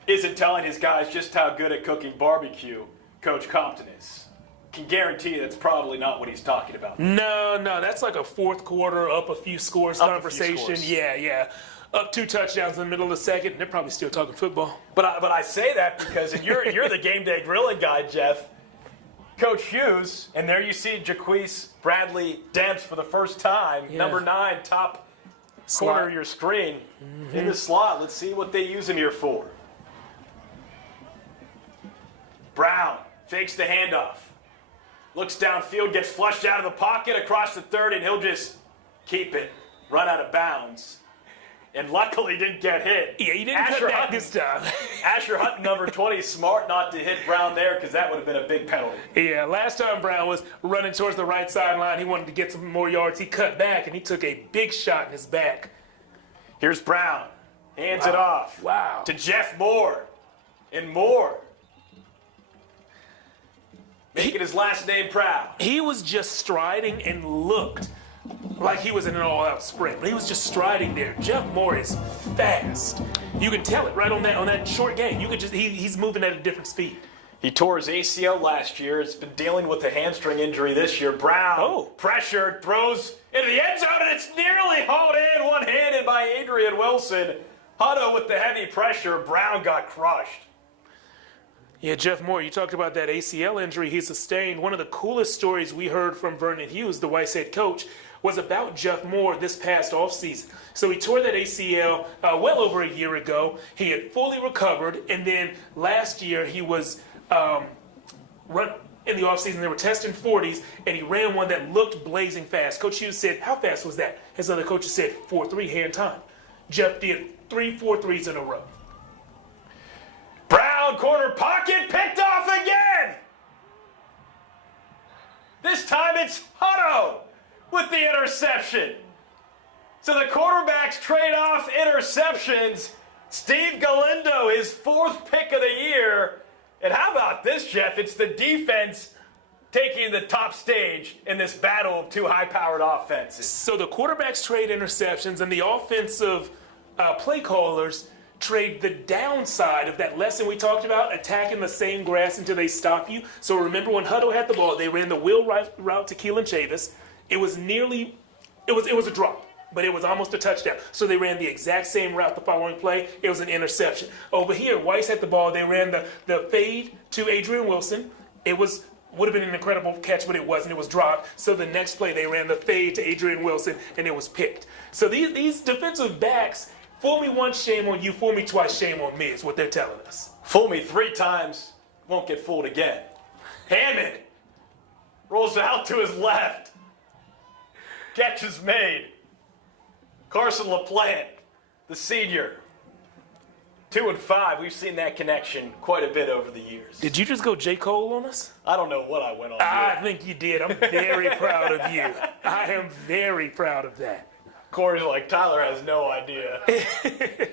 isn't telling his guys just how good at cooking barbecue Coach Compton is. Can guarantee that's probably not what he's talking about. No, that's like a fourth quarter, up a few scores conversation. Yeah. Up 2 touchdowns in the middle of the second, and they're probably still talking football. But I say that because you're the game day grilling guy, Jeff. Coach Hughes, and there you see Jaquise Bradley Demps for the first time. Yeah. Number 9, top corner of your screen. In the slot. Let's see what they use him here for. Brown fakes the handoff. Looks downfield, gets flushed out of the pocket across the 30, and he'll just keep it, run out of bounds. And luckily didn't get hit. Yeah, he didn't cut back this time. Asher Hutton, number 20, smart not to hit Brown there because that would have been a big penalty. Yeah, last time Brown was running towards the right sideline, he wanted to get some more yards. He cut back, and he took a big shot in his back. Here's Brown. Hands it off. Wow. To Jeff Moore. And Moore. Making his last name proud. He was just striding and looked like he was in an all-out sprint. But he was just striding there. Jeff Moore is fast. You can tell it right on that short game. You could just he's moving at a different speed. He tore his ACL last year. Has been dealing with a hamstring injury this year. Brown, pressured, throws into the end zone, and it's nearly hauled in one-handed by Adrian Wilson. Hutto with the heavy pressure. Brown got crushed. Yeah, Jeff Moore, you talked about that ACL injury he sustained. One of the coolest stories we heard from Vernon Hughes, the Weiss head coach, was about Jeff Moore this past offseason. So he tore that ACL well over a year ago. He had fully recovered, and then last year he was run in the offseason. They were testing 40s, and he ran one that looked blazing fast. Coach Hughes said, how fast was that? His other coaches said 4.3 hand time. Jeff did 3 4.3s in a row. Brown, corner pocket, picked off again! This time it's Hutto with the interception. So the quarterbacks trade off interceptions. Steve Galindo, his 4th pick of the year. And how about this, Jeff? It's the defense taking the top stage in this battle of 2 high-powered offenses. So the quarterbacks trade interceptions, and the offensive play callers trade the downside of that lesson we talked about, attacking the same grass until they stop you. So remember when Hutto had the ball, they ran the wheel route to Keelan Chavis. It was a drop, but it was almost a touchdown. So they ran the exact same route the following play. It was an interception. Over here, Weiss had the ball. They ran the fade to Adrian Wilson. It would have been an incredible catch, but it wasn't. It was dropped. So the next play, they ran the fade to Adrian Wilson, and it was picked. So these defensive backs, fool me once, shame on you. Fool me twice, shame on me is what they're telling us. Fool me 3 times, won't get fooled again. Hammond rolls out to his left. Catch is made. Carson LaPlante, the senior. 2 and 5. We've seen that connection quite a bit over the years. Did you just go J. Cole on us? I don't know what I went on. I think you did. I'm very proud of you. I am very proud of that. Corey's like, Tyler has no idea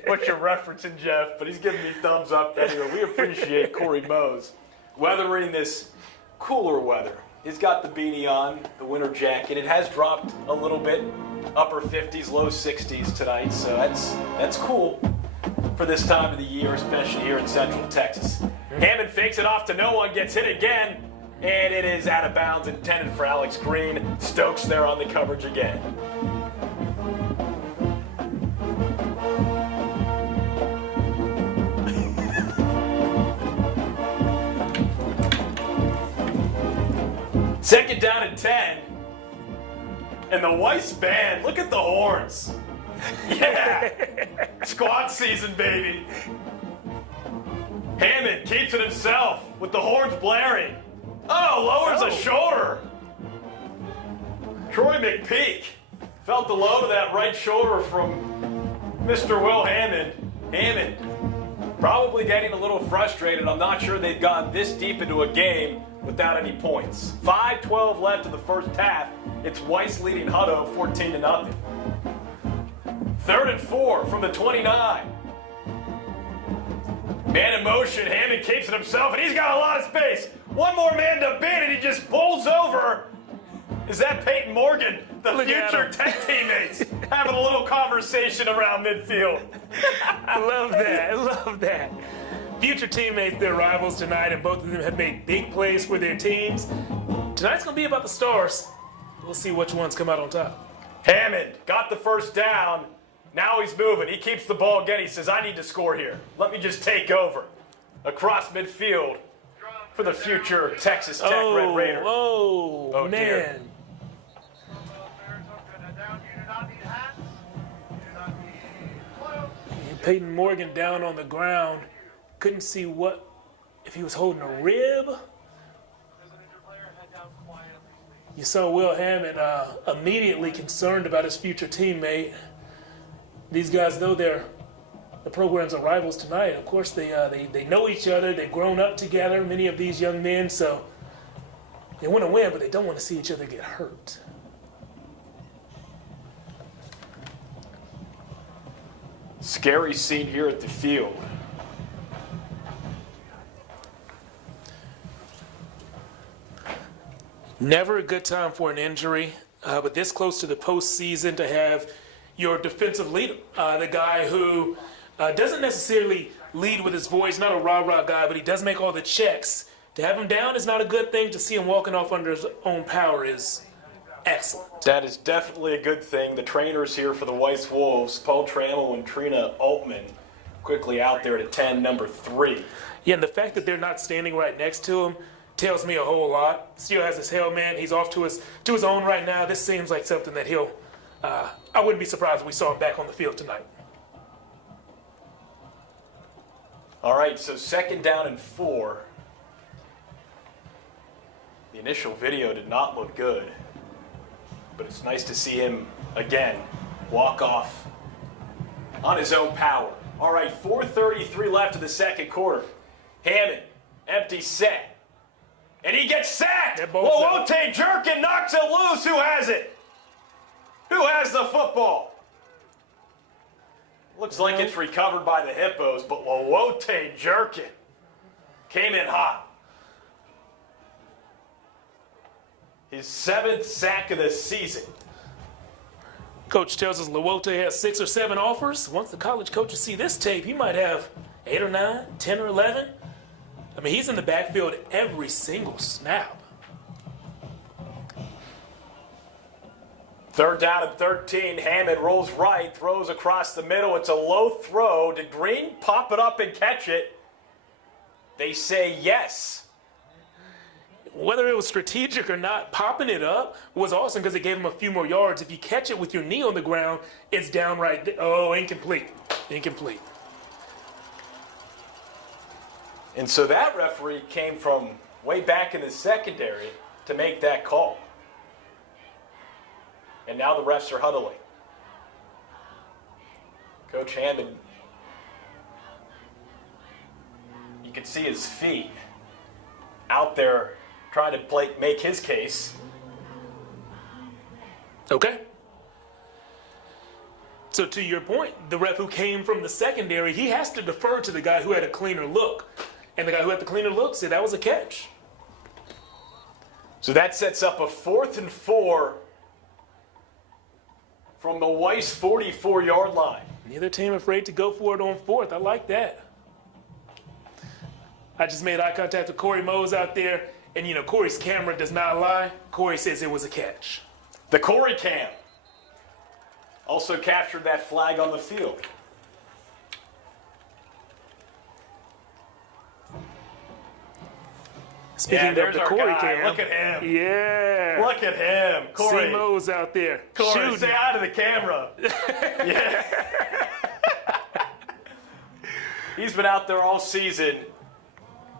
what you're referencing, Jeff, but he's giving me thumbs up anyway. We appreciate Corey Mose weathering this cooler weather. He's got the beanie on, the winter jacket. It has dropped a little bit, upper 50s, low 60s tonight, so that's cool for this time of the year, especially here in Central Texas. Hammond fakes it off to no one, gets hit again, and it is out of bounds, intended for Alex Green. Stokes there on the coverage again. Second down and 10. And the Weiss band, look at the horns. Yeah. Squad season, baby. Hammond keeps it himself with the horns blaring. Oh, lowers a shoulder. Troy McPeak felt the load of that right shoulder from Mr. Will Hammond. Hammond Probably getting a little frustrated. I'm not sure they've gone this deep into a game without any points. 5:12 left in the first half. It's Weiss leading Hutto 14-0. 3rd and 4 from the 29. Man in motion, Hammond keeps it himself, and he's got a lot of space. One more man to beat, and he just pulls over. Is that Peyton Morgan? The future Tech teammates having a little conversation around midfield. I love that. I love that. Future teammates, their rivals tonight, and both of them have made big plays for their teams. Tonight's going to be about the stars. We'll see which ones come out on top. Hammond got the first down. Now he's moving. He keeps the ball again. He says, I need to score here. Let me just take over. Across midfield for the future Texas Tech Red Raider. Oh, man. Dear. Peyton Morgan down on the ground. Couldn't see if he was holding a rib. You saw Will Hammond immediately concerned about his future teammate. These guys, though the program's are rivals tonight, of course they know each other. They've grown up together, many of these young men, so they want to win, but they don't want to see each other get hurt. Scary scene here at the field. Never a good time for an injury, but this close to the postseason to have your defensive leader, the guy who doesn't necessarily lead with his voice, not a rah-rah guy, but he does make all the checks. To have him down is not a good thing. To see him walking off under his own power is excellent. That is definitely a good thing. The trainers here for the Weiss Wolves, Paul Trammell and Trina Altman, quickly out there to 10, number 3. Yeah, and the fact that they're not standing right next to him tells me a whole lot. Still has his helmet. He's off to his own right now. This seems like something that he'll. I wouldn't be surprised if we saw him back on the field tonight. All right, so 2nd down and 4. The initial video did not look good, but it's nice to see him again walk off on his own power. All right, 4:33 left in the second quarter. Hammond, empty set. And he gets sacked. Wowote Jerkin knocks it loose. Who has it? Who has the football? Looks like it's recovered by the Hippos, but Wowote Jerkin came in hot. His 7th sack of the season. Coach tells us Wowote has 6 or 7 offers. Once the college coaches see this tape, he might have 8 or 9, 10 or 11. I mean, he's in the backfield every single snap. 3rd down and 13. Hammond rolls right, throws across the middle. It's a low throw. Did Green pop it up and catch it? They say yes. Whether it was strategic or not, popping it up was awesome because it gave him a few more yards. If you catch it with your knee on the ground, it's downright, incomplete. Incomplete. And so that referee came from way back in the secondary to make that call. And now the refs are huddling. Coach Hammond, you can see his feet out there trying to make his case. Okay. So to your point, the ref who came from the secondary, he has to defer to the guy who had a cleaner look. And the guy who had the cleaner look said that was a catch. So that sets up a 4th and 4 from the Weiss 44-yard line. Neither team afraid to go for it on 4th. I like that. I just made eye contact with Corey Mose out there. And, Corey's camera does not lie. Corey says it was a catch. The Corey cam also captured that flag on the field. Speaking of the Corey cam. Look at him. Yeah. Look at him. Corey. See Mose out there. Corey, shooting. say hi to the camera. Yeah. He's been out there all season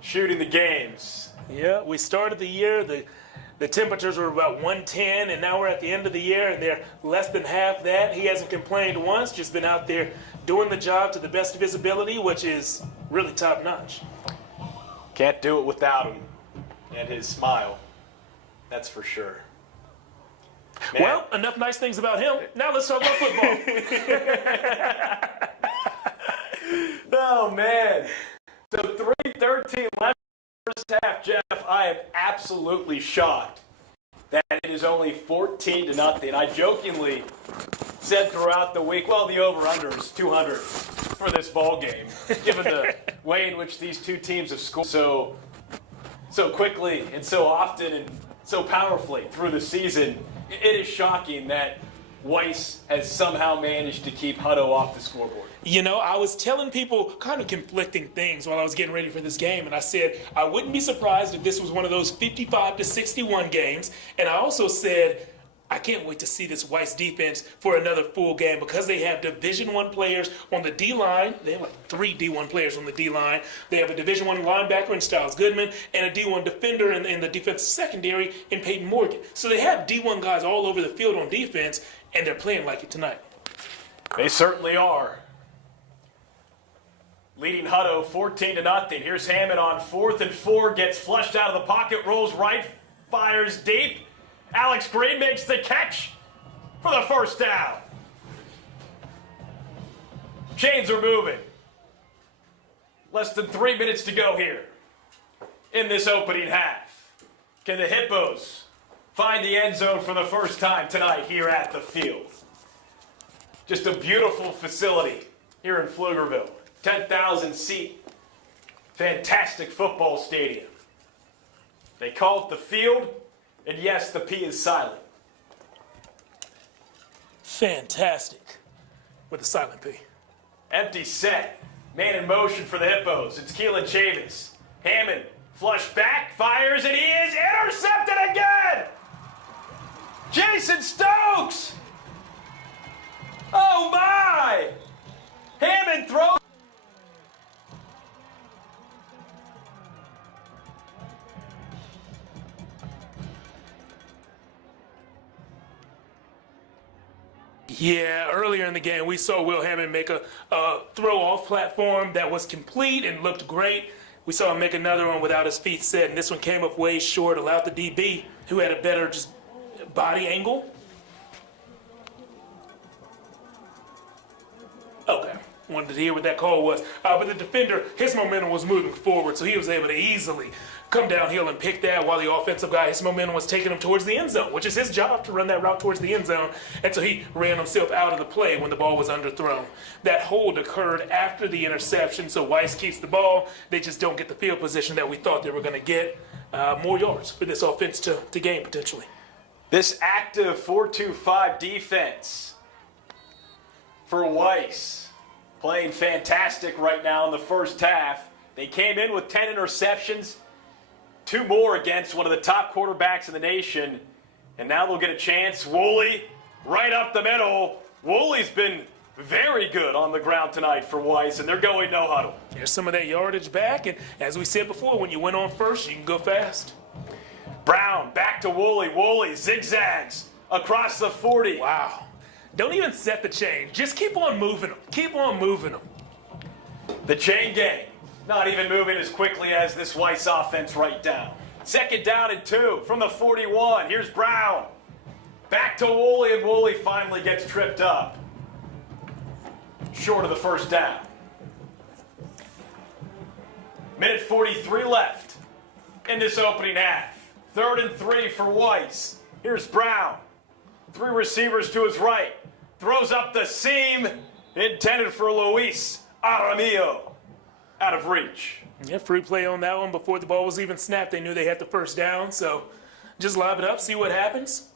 shooting the games. Yeah, we started the year, the temperatures were about 110, and now we're at the end of the year, and they're less than half that. He hasn't complained once, just been out there doing the job to the best of his ability, which is really top notch. Can't do it without him and his smile. That's for sure. Man. Well, enough nice things about him. Now let's talk about football. Oh, man. So 3:13 left first half, Jeff. I am absolutely shocked that it is only 14-0. I jokingly said throughout the week, well, the over-under is 200 for this ball game, given the way in which these two teams have scored so quickly and so often and so powerfully through the season. It is shocking that Weiss has somehow managed to keep Hutto off the scoreboard. You know, I was telling people kind of conflicting things while I was getting ready for this game, and I said I wouldn't be surprised if this was one of those 55-61 games, and I also said I can't wait to see this Weiss defense for another full game because they have Division I players on the D-line. They have like 3 D1 players on the D-line. They have a Division I linebacker in Styles Goodman and a D1 defender in the defensive secondary in Peyton Morgan. So they have D1 guys all over the field on defense, and they're playing like it tonight. They certainly are. Leading Hutto 14-0. Here's Hammond on 4th and 4. Gets flushed out of the pocket, rolls right, fires deep. Alex Green makes the catch for the first down. Chains are moving. Less than 3 minutes to go here in this opening half. Can the Hippos find the end zone for the first time tonight here at the field? Just a beautiful facility here in Pflugerville. 10,000 seat, fantastic football stadium. They call it the field, and yes, the P is silent. Fantastic with the silent P. Empty set, man in motion for the Hippos. It's Keelan Chavis. Hammond, flush back, fires, and he is intercepted again! Jason Stokes! Oh my! Hammond throws. Yeah, earlier in the game, we saw Will Hammond make a throw-off platform that was complete and looked great. We saw him make another one without his feet set, and this one came up way short, allowed the DB, who had a better just body angle. Okay, wanted to hear what that call was. But the defender, his momentum was moving forward, so he was able to easily come downhill and pick that while the offensive guy, his momentum was taking him towards the end zone, which is his job to run that route towards the end zone. And so he ran himself out of the play when the ball was underthrown. That hold occurred after the interception, so Weiss keeps the ball. They just don't get the field position that we thought they were going to get. More yards for this offense to gain potentially. This active 4-2-5 defense for Weiss, playing fantastic right now in the first half. They came in with 10 interceptions, 2 more against one of the top quarterbacks in the nation, and now they'll get a chance. Woolley right up the middle. Woolley's been very good on the ground tonight for Weiss, and they're going no huddle. There's some of that yardage back, and as we said before, when you went on first, you can go fast. Brown back to Woolley. Woolley zigzags across the 40. Wow. Don't even set the chain. Just keep on moving them. Keep on moving them. The chain gang not even moving as quickly as this Weiss offense right down. 2nd down and 2 from the 41. Here's Brown. Back to Woolley, and Woolley finally gets tripped up. Short of the first down. Minute 43 left in this opening half. 3rd and 3 for Weiss. Here's Brown. 3 receivers to his right. Throws up the seam. Intended for Luis Aramillo. Out of reach. Yeah, free play on that one before the ball was even snapped. They knew they had the first down, so just lob it up, see what happens.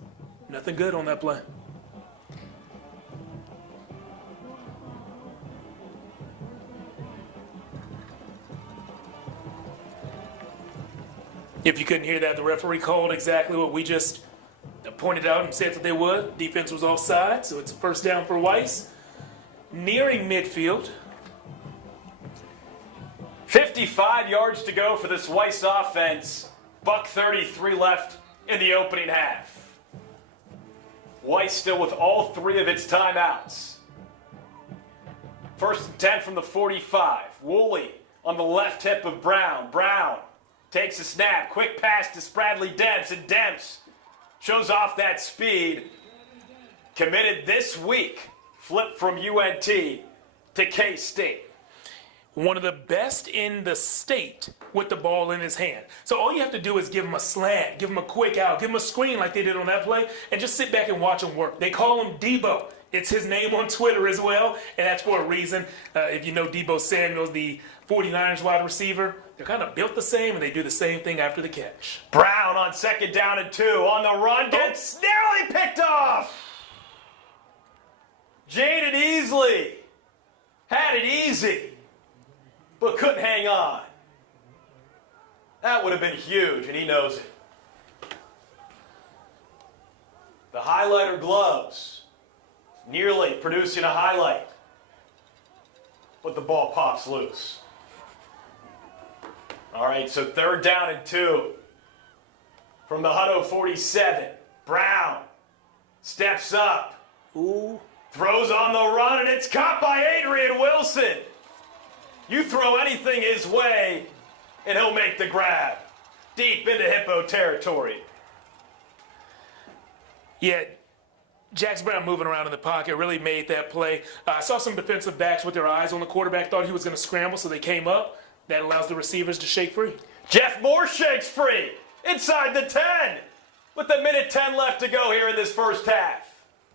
Nothing good on that play. If you couldn't hear that, the referee called exactly what we just pointed out and said that they would. Defense was offside, so it's a first down for Weiss. Nearing midfield. 55 yards to go for this Weiss offense. $1:33 left in the opening half. Weiss still with all 3 of its timeouts. 1st and 10 from the 45. Woolley on the left hip of Brown. Brown takes a snap. Quick pass to Spradley Demps, and Demps shows off that speed. Committed this week. Flip from UNT to K-State. One of the best in the state with the ball in his hand. So all you have to do is give him a slant, give him a quick out, give him a screen like they did on that play, and just sit back and watch him work. They call him Debo. It's his name on Twitter as well, and that's for a reason. If you know Debo Samuels, the 49ers wide receiver, they're kind of built the same, and they do the same thing after the catch. Brown on 2nd down and 2. On the run, gets nearly picked off. Jaden Easley had it easy, but couldn't hang on. That would have been huge, and he knows it. The highlighter gloves nearly producing a highlight, but the ball pops loose. All right, so 3rd down and 2 from the Hutto 47. Brown steps up. Ooh. Throws on the run, and it's caught by Adrian Wilson. You throw anything his way, and he'll make the grab. Deep into Hippo territory. Yeah, Jax Brown moving around in the pocket really made that play. I saw some defensive backs with their eyes on the quarterback, thought he was going to scramble, so they came up. That allows the receivers to shake free. Jeff Moore shakes free inside the 10 with a minute 10 left to go here in this first half.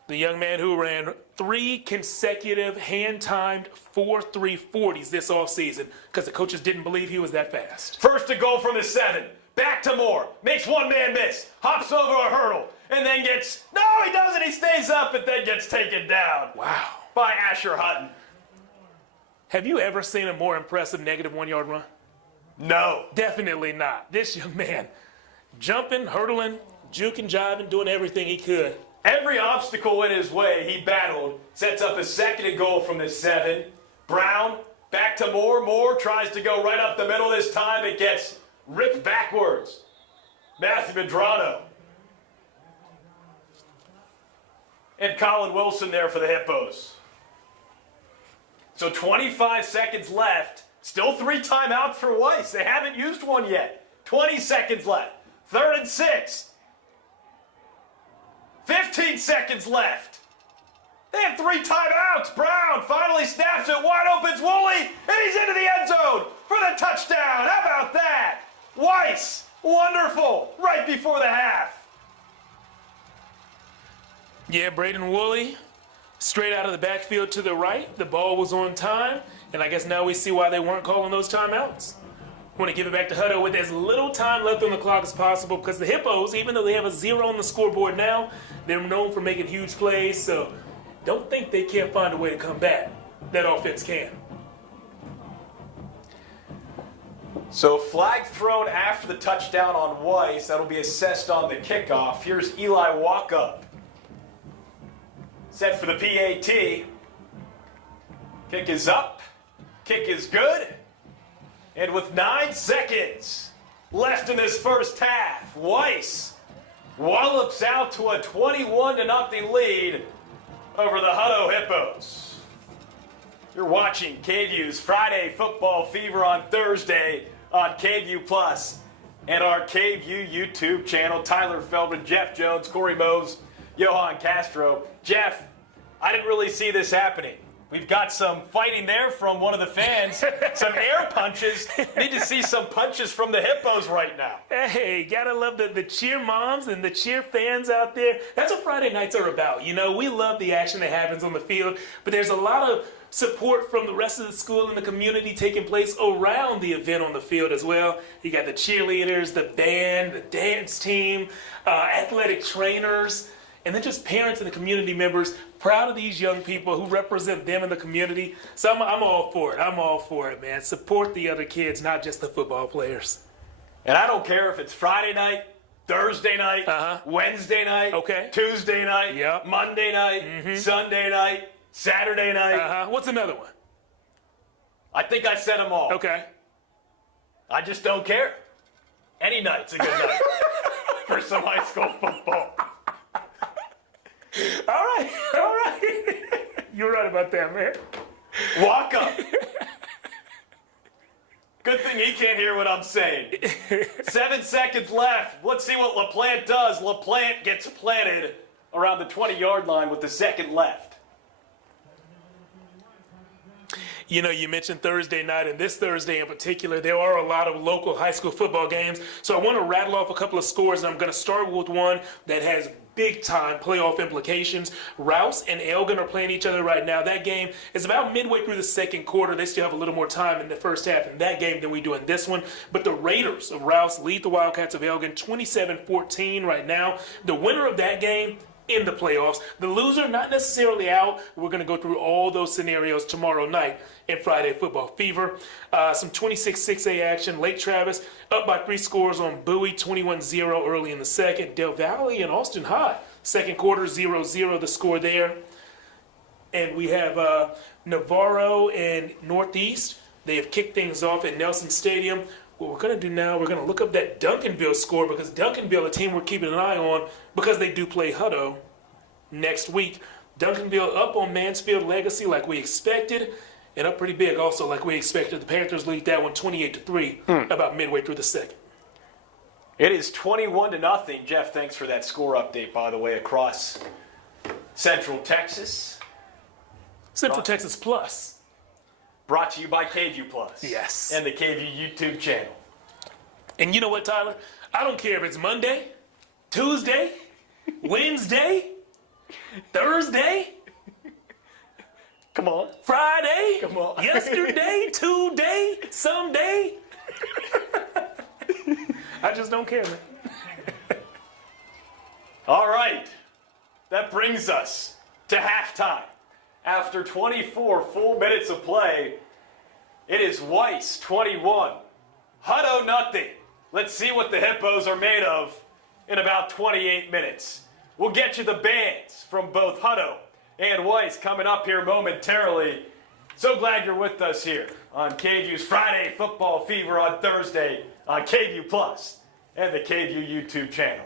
The young man who ran 3 consecutive hand-timed 4.3 40s this offseason because the coaches didn't believe he was that fast. First to goal from the 7. Back to Moore. Makes one man miss. Hops over a hurdle. And then gets... No, he doesn't. He stays up and then gets taken down. Wow. By Asher Hutton. Have you ever seen a more impressive negative 1-yard run? No. Definitely not. This young man jumping, hurdling, juking, jiving, doing everything he could. Every obstacle in his way he battled. Sets up a 2nd and goal from the 7. Brown back to Moore. Moore tries to go right up the middle this time. It gets ripped backwards. Matthew Medrano. And Colin Wilson there for the Hippos. So 25 seconds left. Still 3 timeouts for Weiss. They haven't used one yet. 20 seconds left. 3rd and 6. 15 seconds left. They have 3 timeouts. Brown finally snaps it. Wide open's Woolley, and he's into the end zone for the touchdown. How about that? Weiss, wonderful, right before the half. Yeah, Braden Woolley, straight out of the backfield to the right. The ball was on time, and I guess now we see why they weren't calling those timeouts. Want to give it back to Hutto with as little time left on the clock as possible because the Hippos, even though they have a 0 on the scoreboard now, they're known for making huge plays, so don't think they can't find a way to come back. That offense can. So flag thrown after the touchdown on Weiss. That'll be assessed on the kickoff. Here's Eli Walkup. Set for the PAT. Kick is up. Kick is good. And with 9 seconds left in this first half, Weiss wallops out to a 21-0 lead over the Hutto Hippos. You're watching KVUE's Friday Football Fever on Thursday on KVUE Plus and our KVUE YouTube channel. Tyler Feldman, Jeff Jones, Corey Mose, Johan Castro. Jeff, I didn't really see this happening. We've got some fighting there from one of the fans, some air punches. Need to see some punches from the Hippos right now. Hey, gotta love the cheer moms and the cheer fans out there. That's what Friday nights are about. You know, we love the action that happens on the field, but there's a lot of support from the rest of the school and the community taking place around the event on the field as well. You got the cheerleaders, the band, the dance team, athletic trainers, and then just parents and the community members proud of these young people who represent them in the community. So I'm all for it. I'm all for it, man. Support the other kids, not just the football players. And I don't care if it's Friday night, Thursday night, Wednesday night, Tuesday night, Monday night, Sunday night, Saturday night. What's another one? I think I said them all. Okay. I just don't care. Any night's a good night for some high school football. All right. You're right about that, man. Walk up. Good thing he can't hear what I'm saying. 7 seconds left. Let's see what LaPlante does. LaPlante gets planted around the 20-yard line with the second left. You know, you mentioned Thursday night, and this Thursday in particular, there are a lot of local high school football games. So I want to rattle off a couple of scores, and I'm going to start with one that has big-time playoff implications. Rouse and Elgin are playing each other right now. That game is about midway through the second quarter. They still have a little more time in the first half in that game than we do in this one. But the Raiders of Rouse lead the Wildcats of Elgin 27-14 right now. The winner of that game in the playoffs. The loser, not necessarily out. We're going to go through all those scenarios tomorrow night in Friday Football Fever. Some 26-6A action. Lake Travis up by 3 scores on Bowie, 21-0 early in the second. Del Valle and Austin High, second quarter, 0-0 the score there. And we have Navarro and Northeast. They have kicked things off at Nelson Stadium. What we're going to do now, we're going to look up that Duncanville score, because Duncanville, a team we're keeping an eye on because they do play Hutto next week. Duncanville up on Mansfield Legacy like we expected, and up pretty big also like we expected. The Panthers lead that one 28-3 about midway through the second. It is 21-0. Jeff, thanks for that score update, by the way, across Central Texas. Central Texas Plus. Brought to you by KVUE Plus. Yes. And the KVUE YouTube channel. And you know what, Tyler? I don't care if it's Monday, Tuesday, Wednesday, Thursday. Come on. Friday. Come on. Yesterday, today, someday. I just don't care, man. All right. That brings us to halftime. After 24 full minutes of play, it is Weiss 21, Hutto nothing. Let's see what the Hippos are made of in about 28 minutes. We'll get you the bands from both Hutto and Weiss coming up here momentarily. So glad you're with us here on KVUE's Friday Football Fever on Thursday on KVUE Plus and the KVUE YouTube channel.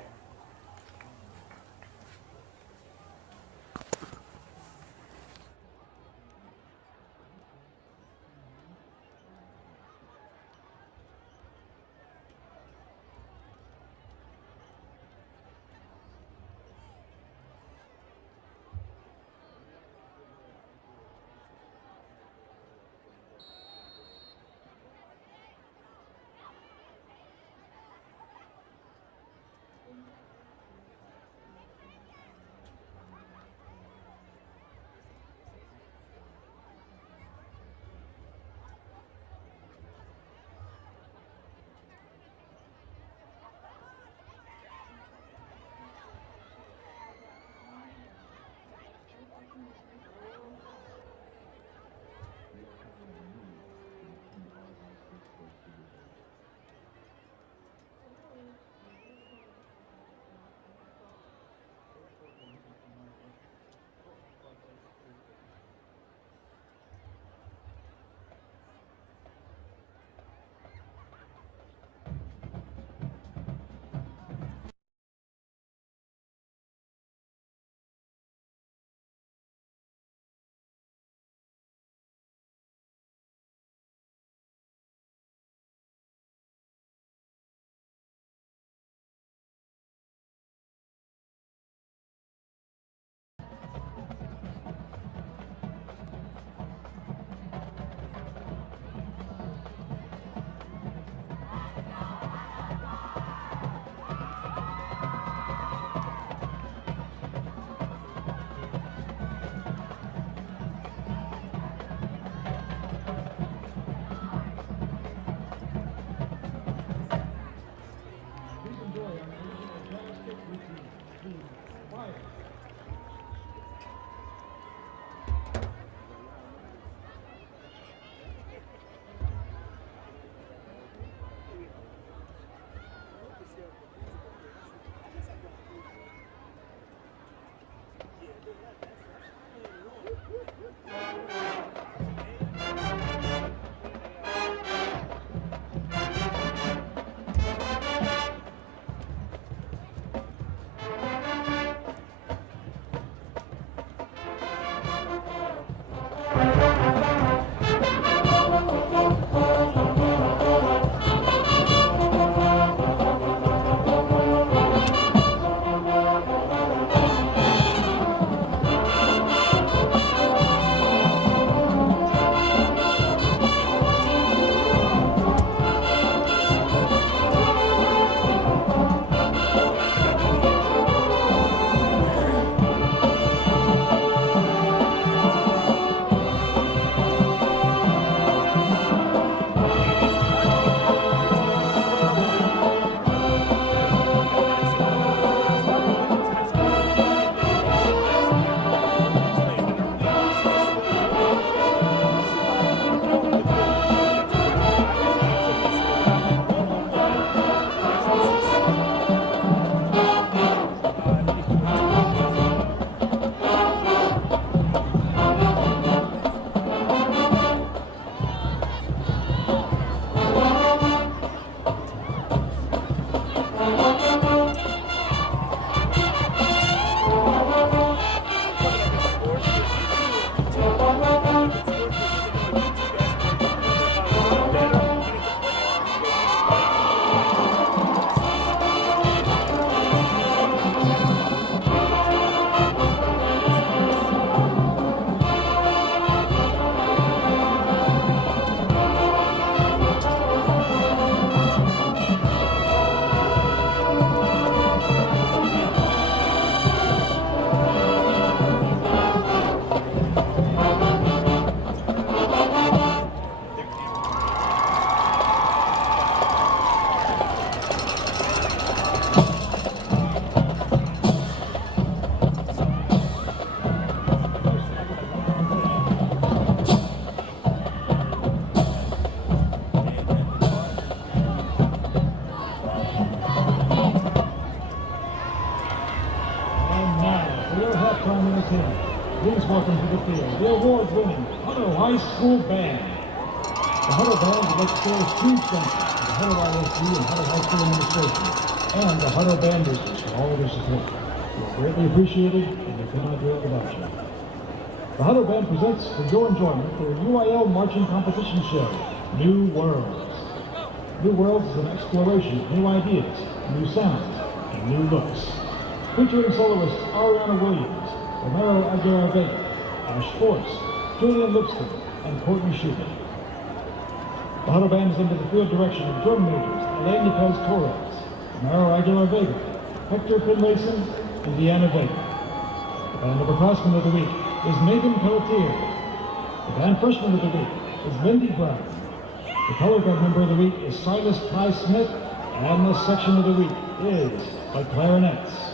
halftime entertainment. Please welcome to the field the award-winning Hutto High School Band. The Hutto Band would like to say a huge thank you to the Hutto ISD and Hutto High School Administration and the Hutto Banders for all of their support. You are greatly appreciated, and we could not do it without you. The Hutto Band presents for your enjoyment their UIL marching competition show, New Worlds. New Worlds is an exploration of new ideas, new sounds, and new looks. Featuring soloists Ariana Williams, Romero Aguilar-Vega, Ash Force, Julian Lipscomb, and Courtney Schubert. The Hutto Band is under the field direction of drum majors Elaine Lopez Torres, Romero Aguilar-Vega, Hector Finlayson, and Deanna Vega. The band upperclassman of the week is Megan Pelletier. The band freshman of the week is Lindy Brown. The color guard member of the week is Silas Ty Smith, and the section of the week is by clarinets.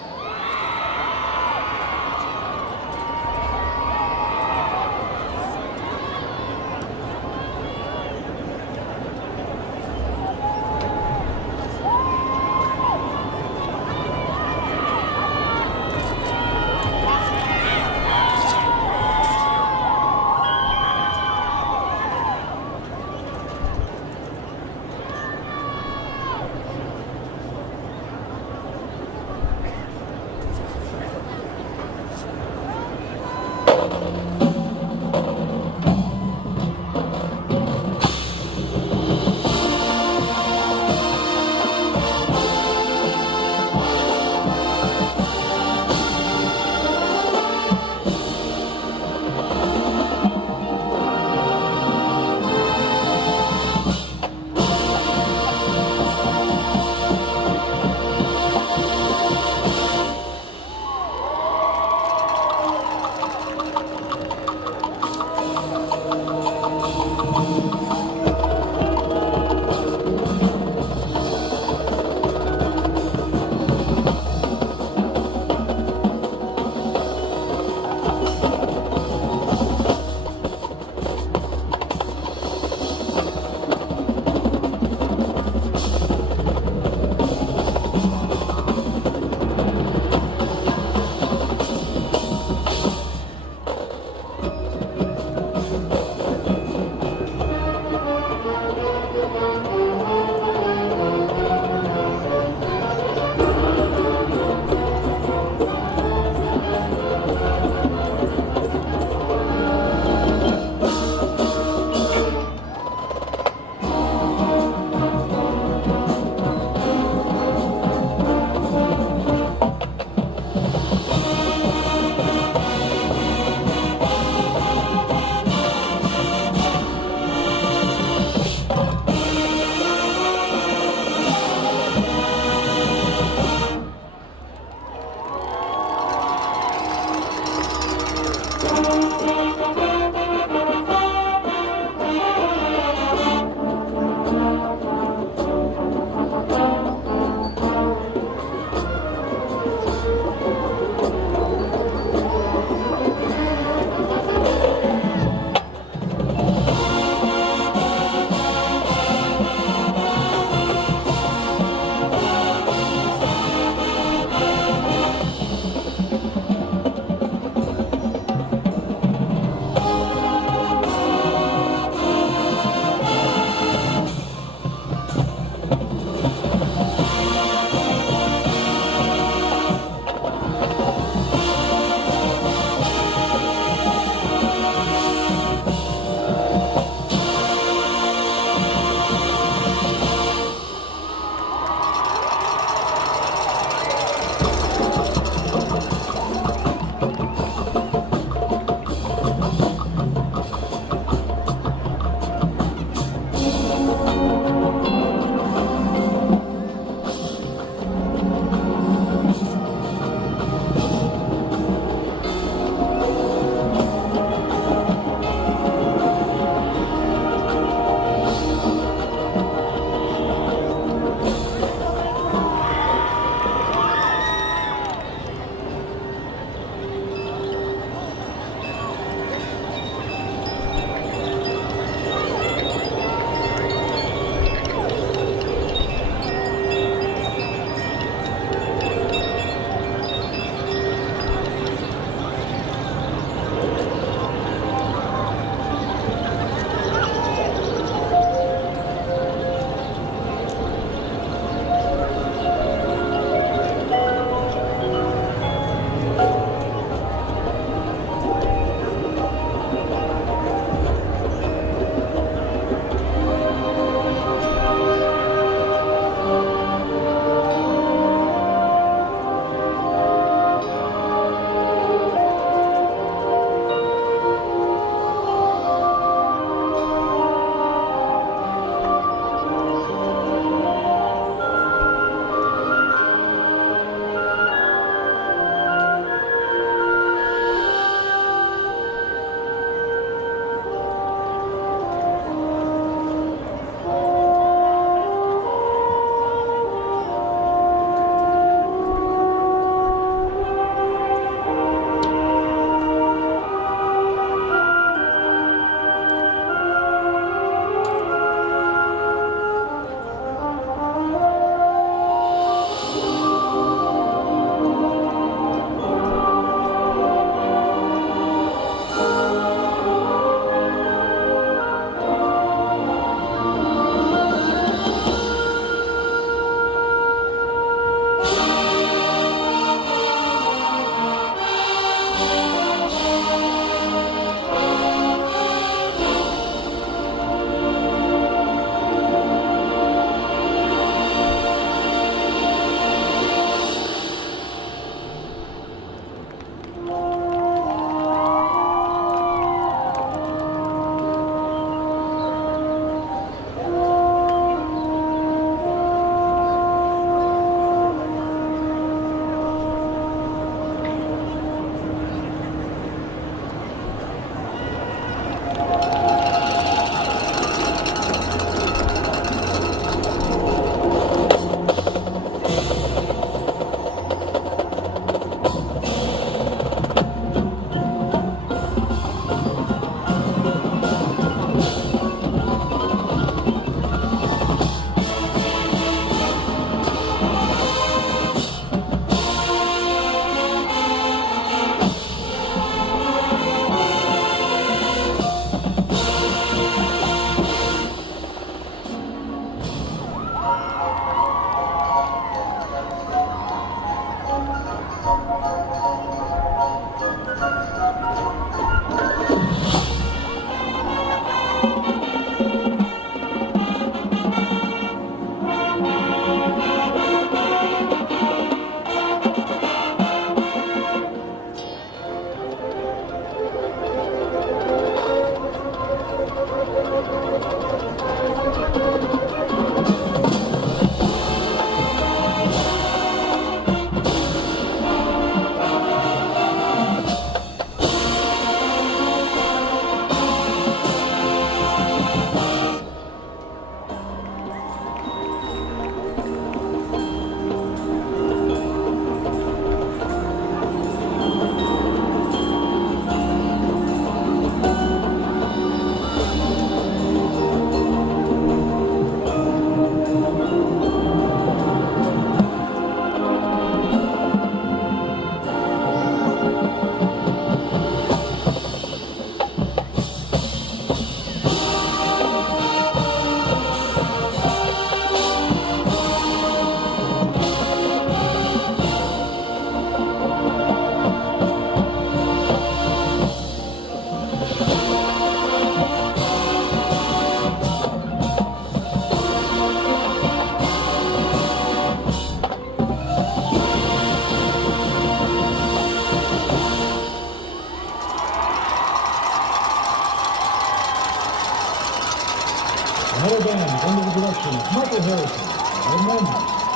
direction of Michael Harrison, Ed Mann,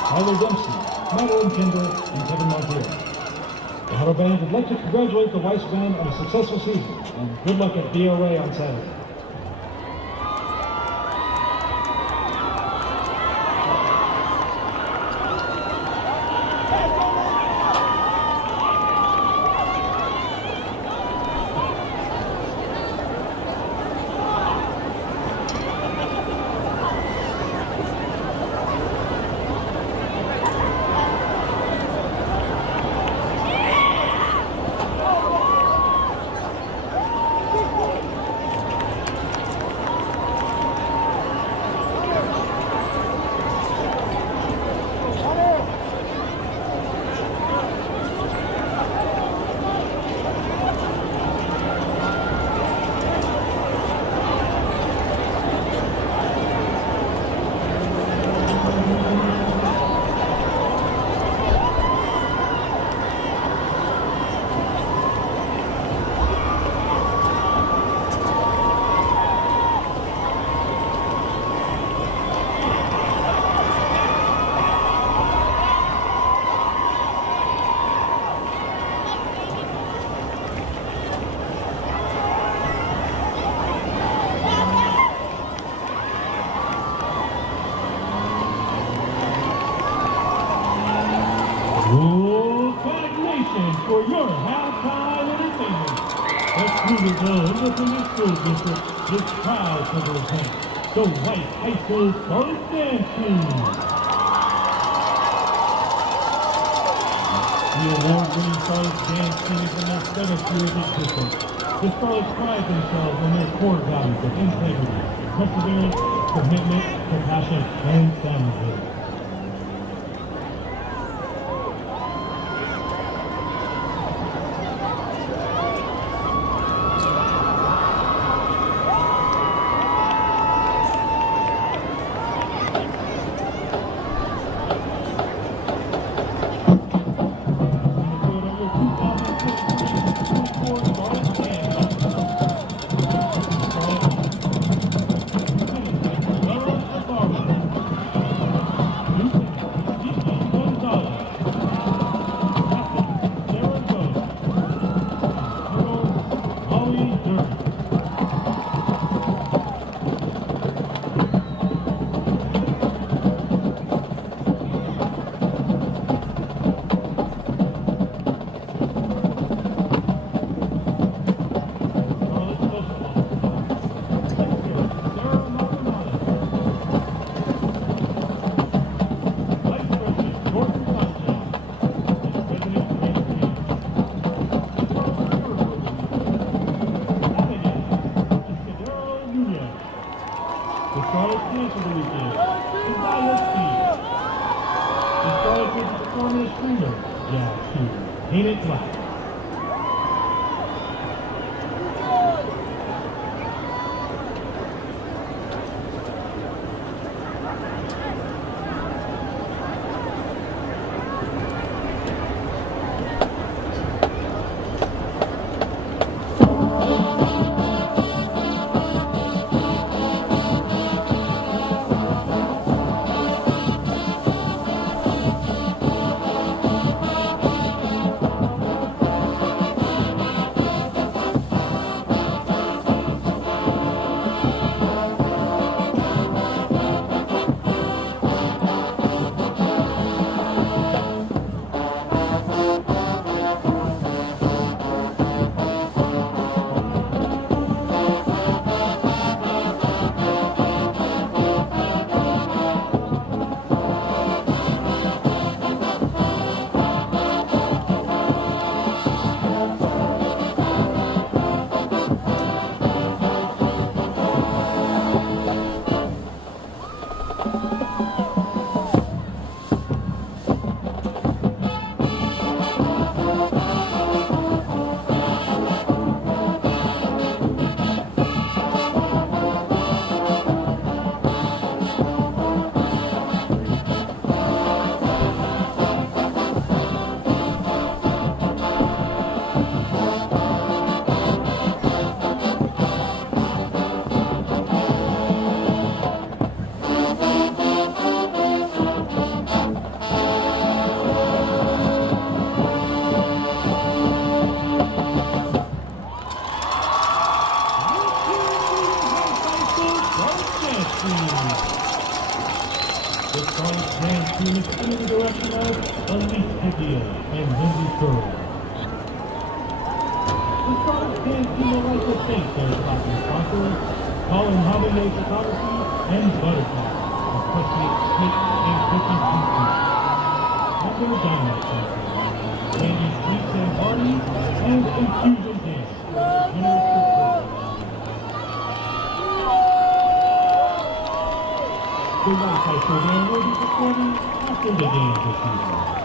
Tyler Dempsey, Madeline Kendall, and Kevin Montiel. The Hutto Band would like to congratulate the Weiss Band on a successful season, and good luck at BOA on Saturday. For your halftime entertainment, the Pflugerville Independent School District is proud to present the Weiss High School Scarlet Dance Team. The award-winning Scarlet Dance Team is in their 7th year of existence. The Scarlets pride themselves on their core values of integrity, perseverance, commitment, compassion, and family. Ain't it black? Lindsay Curry. The Stars fans would like to thank their popular sponsors, Colin Holiday Photography and Butterfly, especially Snake and Cookie Pizza. Number Dynamite Center, Candy Sweets and Parties, and Infusion Dance. Generous support. The White High School Band will be performing after the game this evening.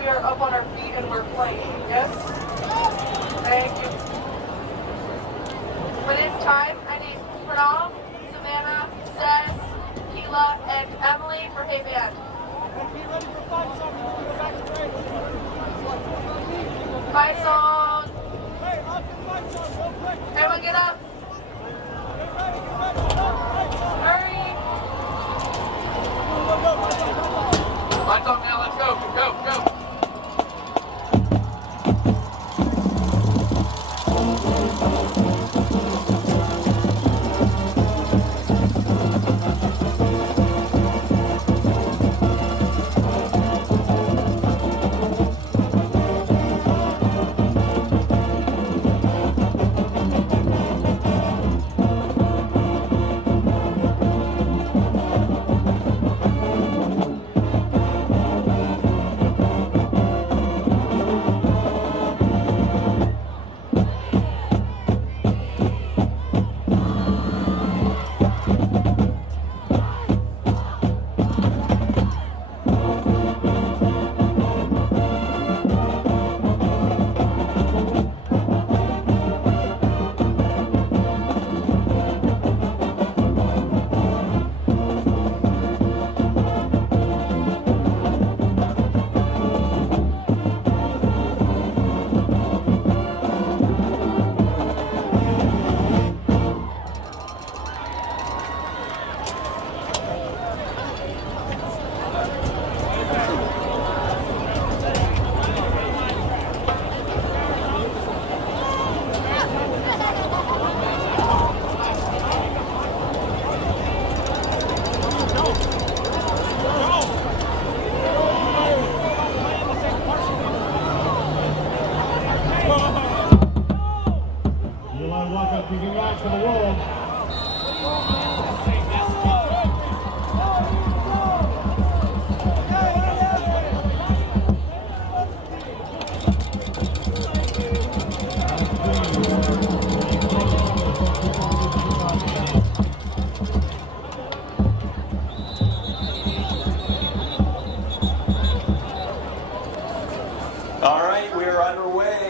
we are up on our feet and we're playing. Yes? Thank you. When it's time, I need Pranav, Savannah, Seth, Keela, and Emily for Hey Band. Fight zone. Everyone get up. Hurry. Lights off now, let's go, go.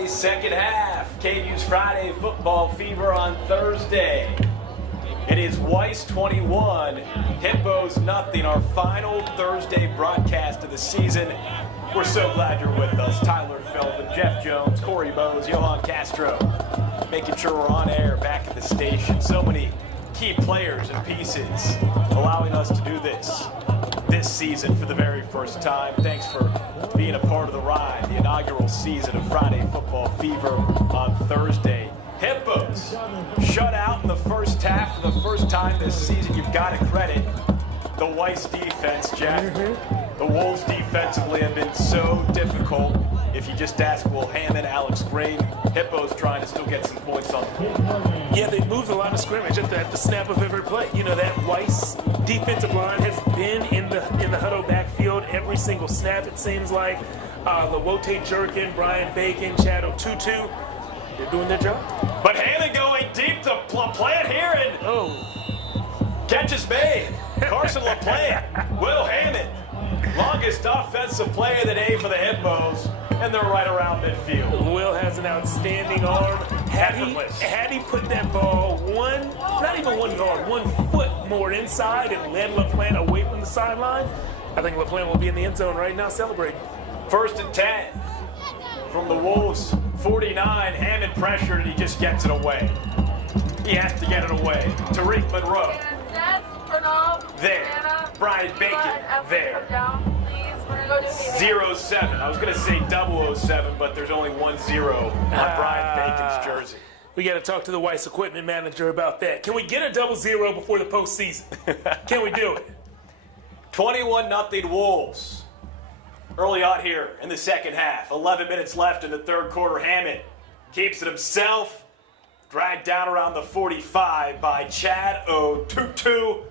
Second half, KVUE's Friday Football Fever on Thursday. It is Weiss 21, Hippos nothing, our final Thursday broadcast of the season. We're so glad you're with us. Tyler Feldman, Jeff Jones, Corey Bowes, Johan Castro, making sure we're on air back at the station. So many key players and pieces allowing us to do this season for the very first time. Thanks for being a part of the ride, the inaugural season of Friday Football Fever on Thursday. Hippos shut out in the first half for the first time this season. You've got to credit the Weiss defense, Jeff. The Wolves defensively have been so difficult. If you just ask Will Hammond, Alex Green, Hippos trying to still get some points on the board. Yeah, they moved the line of scrimmage at the snap of every play. You know, that Weiss defensive line has been in the Hutto backfield every single snap, it seems like. Lawote Jerkin, Brian Bacon, Chad O'Tutu, they're doing their job. But Hammond going deep to LaPlante here, and catch is made. Carson LaPlante, Will Hammond, longest offensive play of the day for the Hippos, and they're right around midfield. Will has an outstanding arm. Had he put that ball not even one yard, 1 foot more inside and led LaPlante away from the sideline, I think LaPlante will be in the end zone right now celebrating. 1st and 10 from the Wolves 49. Hammond pressured, and he just gets it away. He has to get it away. Tariq Monroe. There. Brian Bacon. There. 0-7. I was going to say 007, but there's only 1-0 on Brian Bacon's jersey. We got to talk to the Weiss equipment manager about that. Can we get a 0-0 before the postseason? Can we do it? 21-0 Wolves. Early on here in the second half. 11 minutes left in the third quarter. Hammond keeps it himself. Dragged down around the 45 by Chad O'Tutu.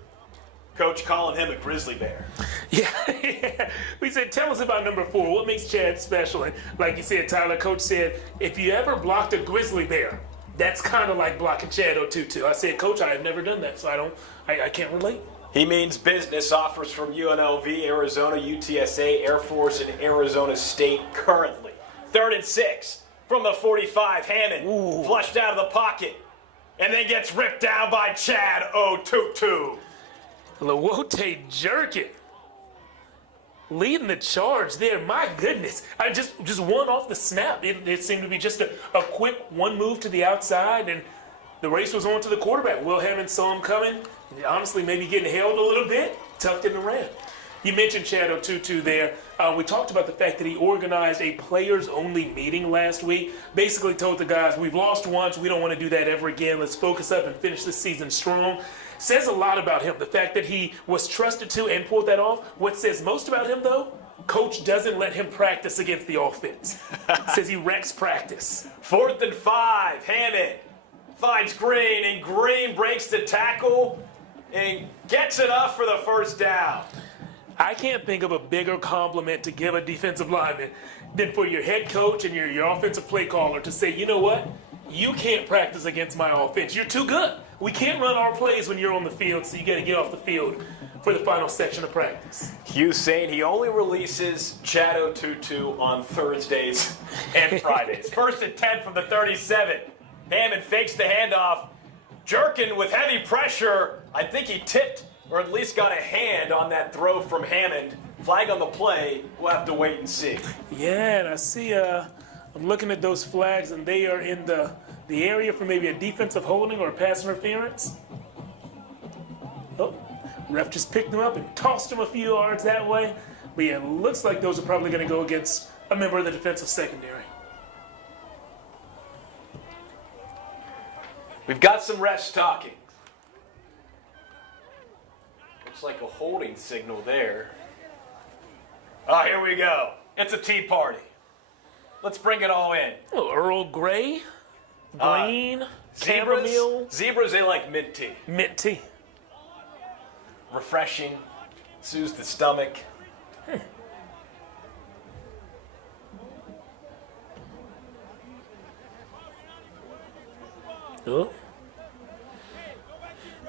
Coach calling him a grizzly bear. Yeah. We said, tell us about number 4. What makes Chad special? And like you said, Tyler, Coach said, if you ever blocked a grizzly bear, that's kind of like blocking Chad O'Tutu. I said, Coach, I have never done that, so I can't relate. He means business. Offers from UNLV, Arizona, UTSA, Air Force, and Arizona State currently. 3rd and 6 from the 45. Hammond flushed out of the pocket and then gets ripped down by Chad O'Tutu. Lawote jerking. Leading the charge there. My goodness. I just one off the snap. It seemed to be just a quick one move to the outside, and the race was on to the quarterback. Will Hammond saw him coming. Honestly, maybe getting held a little bit. Tucked in the ram. You mentioned Chad O'Tutu there. We talked about the fact that he organized a players-only meeting last week. Basically told the guys, we've lost once. We don't want to do that ever again. Let's focus up and finish this season strong. Says a lot about him, the fact that he was trusted to and pulled that off. What says most about him, though, coach doesn't let him practice against the offense. Says he wrecks practice. 4th and 5. Hammond finds Green, and Green breaks the tackle and gets enough for the first down. I can't think of a bigger compliment to give a defensive lineman than for your head coach and your offensive play caller to say, you know what? You can't practice against my offense. You're too good. We can't run our plays when you're on the field, so you got to get off the field for the final section of practice. Hugh saying he only releases Chad O'Tutu on Thursdays and Fridays. 1st and 10 from the 37. Hammond fakes the handoff. Jerkin with heavy pressure. I think he tipped or at least got a hand on that throw from Hammond. Flag on the play. We'll have to wait and see. Yeah, and I see, I'm looking at those flags, and they are in the area for maybe a defensive holding or a pass interference. Oh, ref just picked him up and tossed him a few yards that way. But yeah, it looks like those are probably going to go against a member of the defensive secondary. We've got some refs talking. Looks like a holding signal there. Oh, here we go. It's a tea party. Let's bring it all in. Oh, Earl Grey, green, chamomile. Zebras, they like mint tea. Mint tea. Refreshing, soothes the stomach. Oh.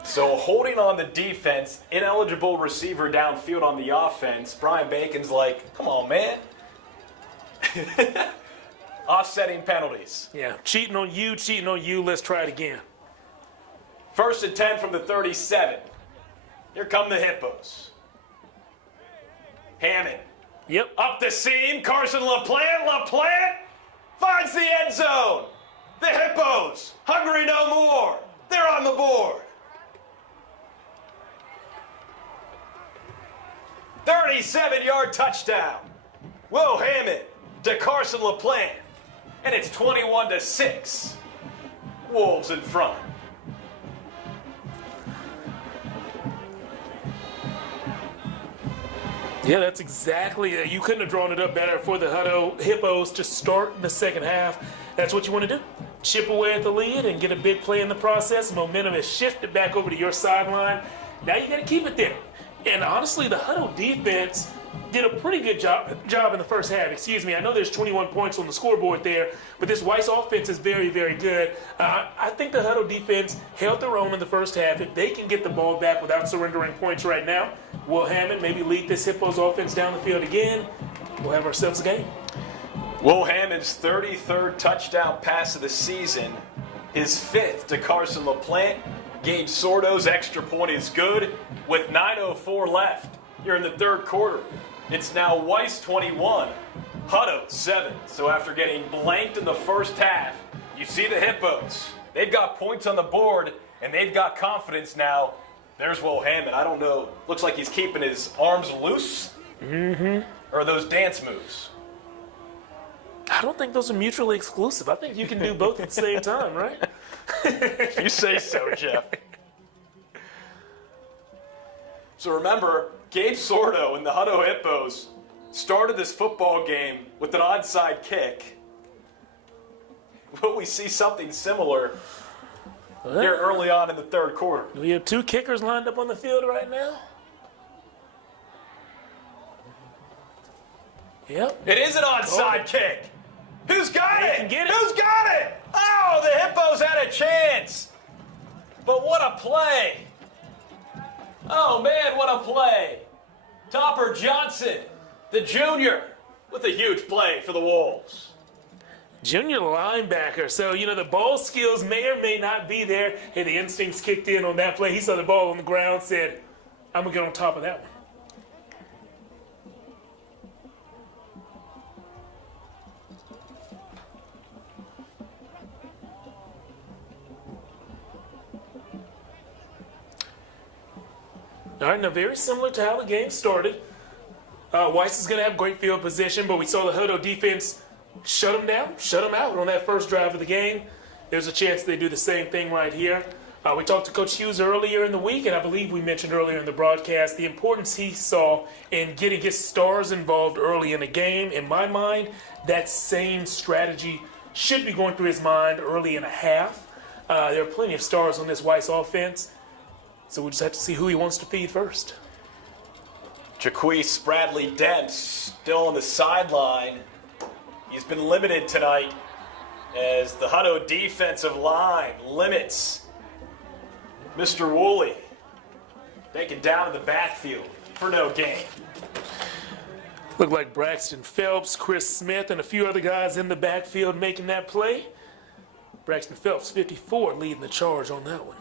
So holding on the defense, ineligible receiver downfield on the offense. Brian Bacon's like, come on, man. Offsetting penalties. Yeah, cheating on you, let's try it again. 1st and 10 from the 37. Here come the Hippos. Hammond. Yep. Up the seam, Carson LaPlante finds the end zone. The Hippos, hungry no more. They're on the board. 37-yard touchdown. Will Hammond to Carson LaPlante. And it's 21-6. Wolves in front. Yeah, that's exactly. You couldn't have drawn it up better for the Hutto Hippos to start the second half. That's what you want to do. Chip away at the lead and get a big play in the process. Momentum is shifted back over to your sideline. Now you got to keep it there. And honestly, the Hutto defense did a pretty good job in the first half. I know there's 21 points on the scoreboard there, but this Weiss offense is very, very good. I think the Hutto defense held their own in the first half. If they can get the ball back without surrendering points right now, Will Hammond maybe lead this Hippos offense down the field again. We'll have ourselves a game. Will Hammond's 33rd touchdown pass of the season, his 5th to Carson LaPlante. Gabe Sordo's extra point is good with 9:04 left here in the third quarter. It's now Weiss 21, Hutto 7. So after getting blanked in the first half, you see the Hippos. They've got points on the board, and they've got confidence now. There's Will Hammond. I don't know. Looks like he's keeping his arms loose. Or are those dance moves? I don't think those are mutually exclusive. I think you can do both at the same time, right? You say so, Jeff. So remember, Gabe Sordo and the Hutto Hippos started this football game with an onside kick. Will we see something similar here early on in the third quarter? Do we have two kickers lined up on the field right now? Yep. It is an onside kick. Who's got it? Can get it. Who's got it? Oh, the Hippos had a chance. But what a play. Oh man, what a play! Topper Johnson, the junior, with a huge play for the Wolves. Junior linebacker, so the ball skills may or may not be there. Hey, the instincts kicked in on that play. He saw the ball on the ground, said, I'm going to get on top of that one. All right, now very similar to how the game started. Weiss is going to have great field position, but we saw the Hutto defense shut them down, shut them out on that first drive of the game. There's a chance they do the same thing right here. We talked to Coach Hughes earlier in the week, and I believe we mentioned earlier in the broadcast the importance he saw in getting his stars involved early in the game. In my mind, that same strategy should be going through his mind early in a half. There are plenty of stars on this Weiss offense, so we just have to see who he wants to feed first. Jaquise Bradley Dent still on the sideline. He's been limited tonight as the Hutto defensive line limits Mr. Woolley, taken down in the backfield for no gain. Looked like Braxton Phelps, Chris Smith, and a few other guys in the backfield making that play. Braxton Phelps, 54, leading the charge on that one.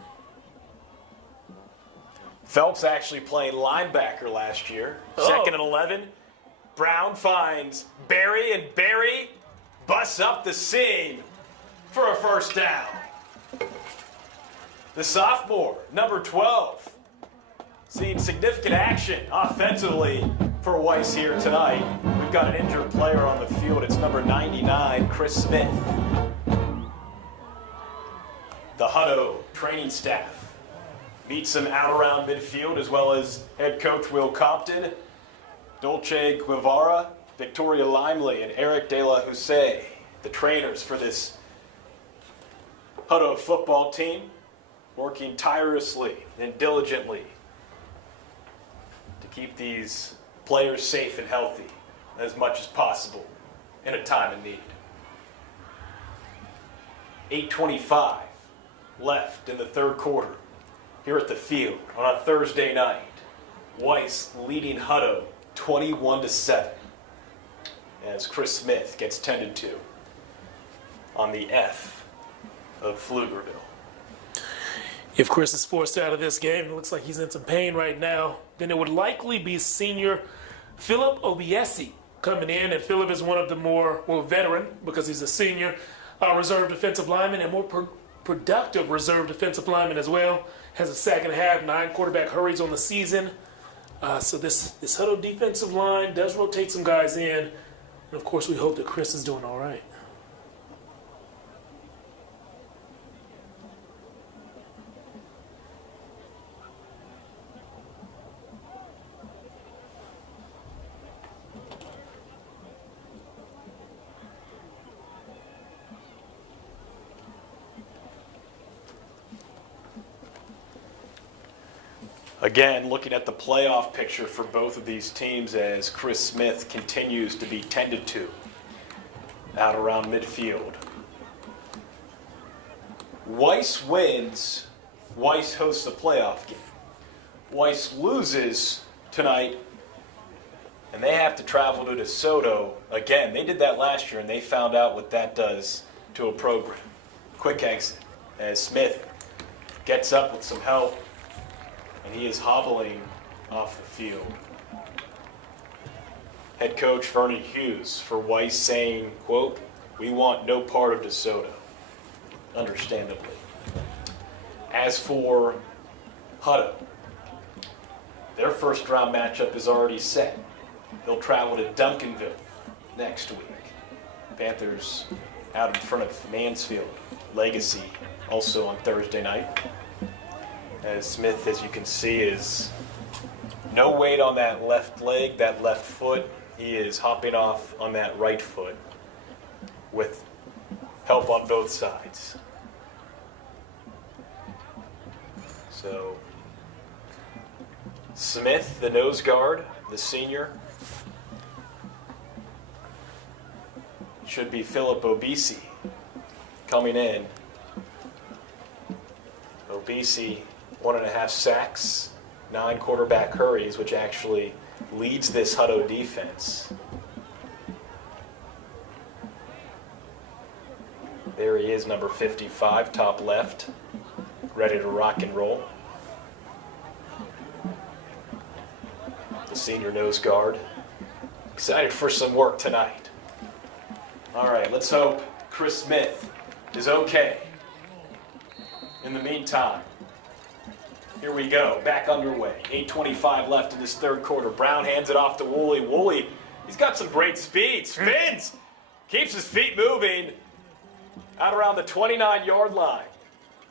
Phelps actually playing linebacker last year. Second and 11. Brown finds Barry, and Barry busts up the seam for a first down. The sophomore, number 12, seeing significant action offensively for Weiss here tonight. We've got an injured player on the field. It's number 99, Chris Smith. The Hutto training staff meets him out around midfield, as well as head coach Will Compton, Dolce Guevara, Victoria Limely, and Eric De La Houssaye, the trainers for this Hutto football team, working tirelessly and diligently to keep these players safe and healthy as much as possible in a time of need. 8:25 left in the third quarter here at the field on a Thursday night. Weiss leading Hutto 21-7 as Chris Smith gets tended to on the F of Pflugerville. If Chris is forced out of this game, it looks like he's in some pain right now, then it would likely be senior Philip Obiesi coming in. And Philip is one of the more, veteran, because he's a senior, reserve defensive lineman, and more productive reserve defensive lineman as well. Has a sack and a half, 9 quarterback hurries on the season. So this Hutto defensive line does rotate some guys in. And of course, we hope that Chris is doing all right. Again, looking at the playoff picture for both of these teams as Chris Smith continues to be tended to out around midfield. Weiss wins, Weiss hosts a playoff game. Weiss loses tonight, and they have to travel to DeSoto. Again, they did that last year, and they found out what that does to a program. Quick exit as Smith gets up with some help, and he is hobbling off the field. Head coach Vernon Hughes for Weiss saying, quote, "We want no part of DeSoto," understandably. As for Hutto, their first round matchup is already set. They'll travel to Duncanville next week. Panthers out in front of Mansfield. Legacy also on Thursday night. As Smith, as you can see, is no weight on that left leg, that left foot. He is hopping off on that right foot with help on both sides. So Smith, the nose guard, the senior, should be Philip Obiesi coming in. Obiesi, 1.5 sacks 9 quarterback hurries, which actually leads this Hutto defense. There he is, number 55, top left, ready to rock and roll. The senior nose guard, excited for some work tonight. All right, let's hope Chris Smith is okay. In the meantime, here we go, back underway. 8:25 left in this third quarter. Brown hands it off to Woolley. Woolley, he's got some great speed. Spins, keeps his feet moving out around the 29-yard line.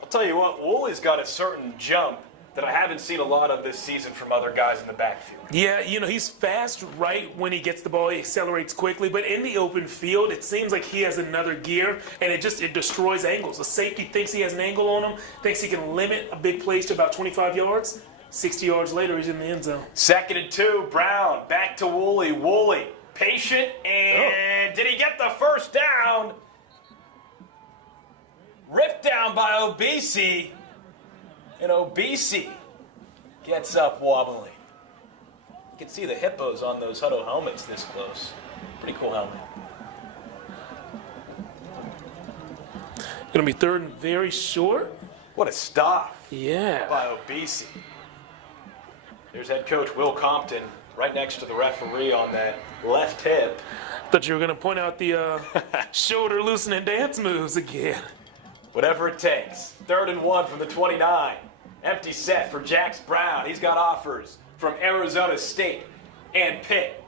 I'll tell you what, Woolley's got a certain jump that I haven't seen a lot of this season from other guys in the backfield. Yeah, he's fast right when he gets the ball. He accelerates quickly, but in the open field, it seems like he has another gear, and it destroys angles. The safety thinks he has an angle on him, thinks he can limit a big play to about 25 yards. 60 yards later, he's in the end zone. 2nd and 2, Brown, back to Woolley. Woolley, patient, and did he get the first down? Ripped down by Obese. And Obese gets up wobbling. You can see the hippos on those Hutto helmets this close. Pretty cool helmet. Gonna be 3rd and very short. What a stop Yeah. by Obese. There's head coach Will Compton right next to the referee on that left hip. Thought you were gonna point out the shoulder loosening dance moves again. Whatever it takes. 3rd and 1 from the 29. Empty set for Jax Brown. He's got offers from Arizona State and Pitt.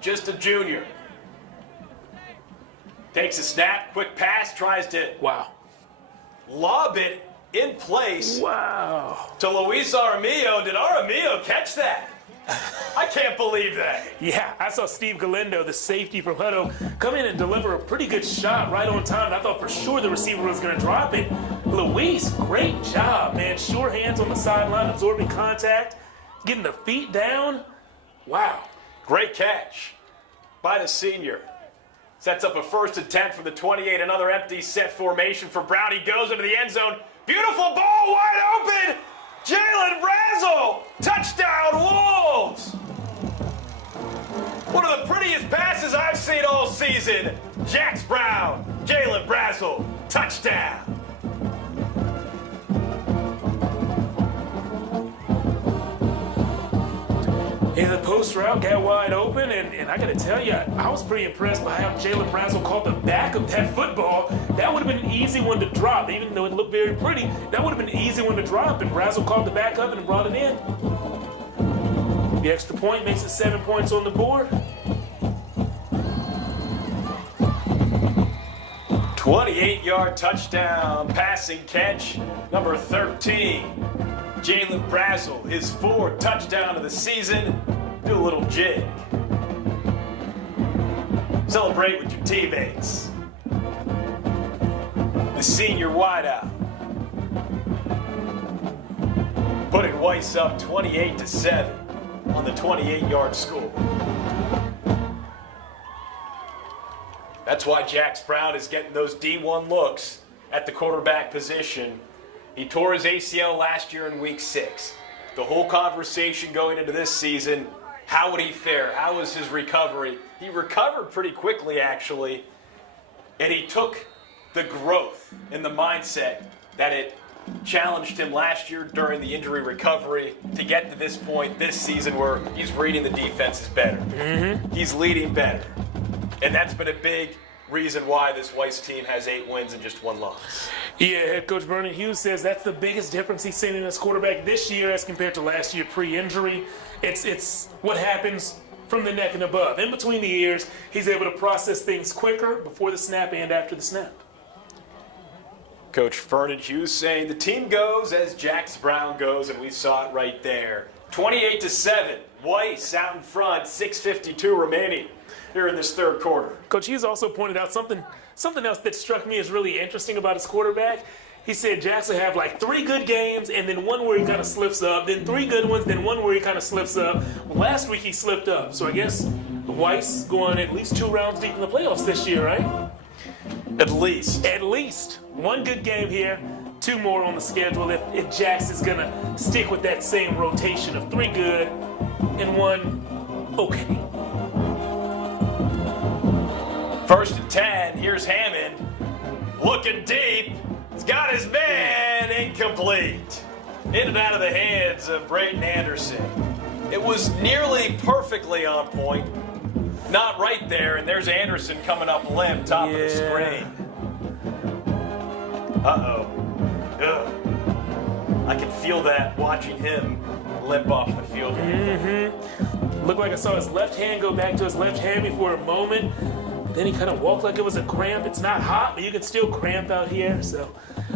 Just a junior. Takes a snap, quick pass, tries to lob it in place to Luis Aramillo. Did Aramillo catch that? I can't believe that. Yeah, I saw Steve Galindo, the safety from Hutto, come in and deliver a pretty good shot right on time. I thought for sure the receiver was going to drop it. Luis, great job, man. Sure hands on the sideline, absorbing contact, getting the feet down. Wow. Great catch by the senior. Sets up a 1st and 10 from the 28. Another empty set formation for Brown. He goes into the end zone. Beautiful ball, wide open. Jalen Brazel, touchdown Wolves! One of the prettiest passes I've seen all season. Jax Brown, Jalen Brazel, touchdown. Yeah, the post route got wide open, and I got to tell you, I was pretty impressed by how Jalen Brazel caught the back of that football. That would have been an easy one to drop, even though it looked very pretty. That would have been an easy one to drop, and Brazel caught the back of it and brought it in. The extra point makes it 7 points on the board. 28-yard touchdown, passing catch, number 13. Jalen Brazel, his 4th touchdown of the season. Do a little jig. Celebrate with your teammates. The senior wideout. Putting Weiss up 28-7 on the 28-yard score. That's why Jax Brown is getting those D1 looks at the quarterback position. He tore his ACL last year in week 6. The whole conversation going into this season, how would he fare? How was his recovery? He recovered pretty quickly, actually, and he took the growth in the mindset that it challenged him last year during the injury recovery to get to this point this season where he's reading the defenses better. He's leading better. And that's been a big reason why this Weiss team has 8 wins and just 1 loss. Yeah, head coach Vernon Hughes says that's the biggest difference he's seen in his quarterback this year as compared to last year pre-injury. It's what happens from the neck and above. In between the ears, he's able to process things quicker before the snap and after the snap. Coach Vernon Hughes saying the team goes as Jax Brown goes, and we saw it right there. 28-7, Weiss out in front, 6:52 remaining here in this third quarter. Coach Hughes also pointed out something else that struck me as really interesting about his quarterback. He said Jax will have like 3 good games and then one where he kind of slips up, then 3 good ones, then one where he kind of slips up. Well, last week he slipped up, so I guess Weiss going at least 2 rounds deep in the playoffs this year, right? At least. At least. 1 good game here, 2 more on the schedule if Jax is going to stick with that same rotation of 3 good and 1 okay. 1st and 10. Here's Hammond looking deep. He's got his man. Incomplete. In and out of the hands of Brayton Anderson. It was nearly perfectly on point. Not right there, and there's Anderson coming up limp, top of the screen. Uh-oh. Ugh. I can feel that watching him limp off the field. Looked like I saw his left hand go back to his left hand before a moment. Then he kind of walked like it was a cramp. It's not hot, but you can still cramp out here. So,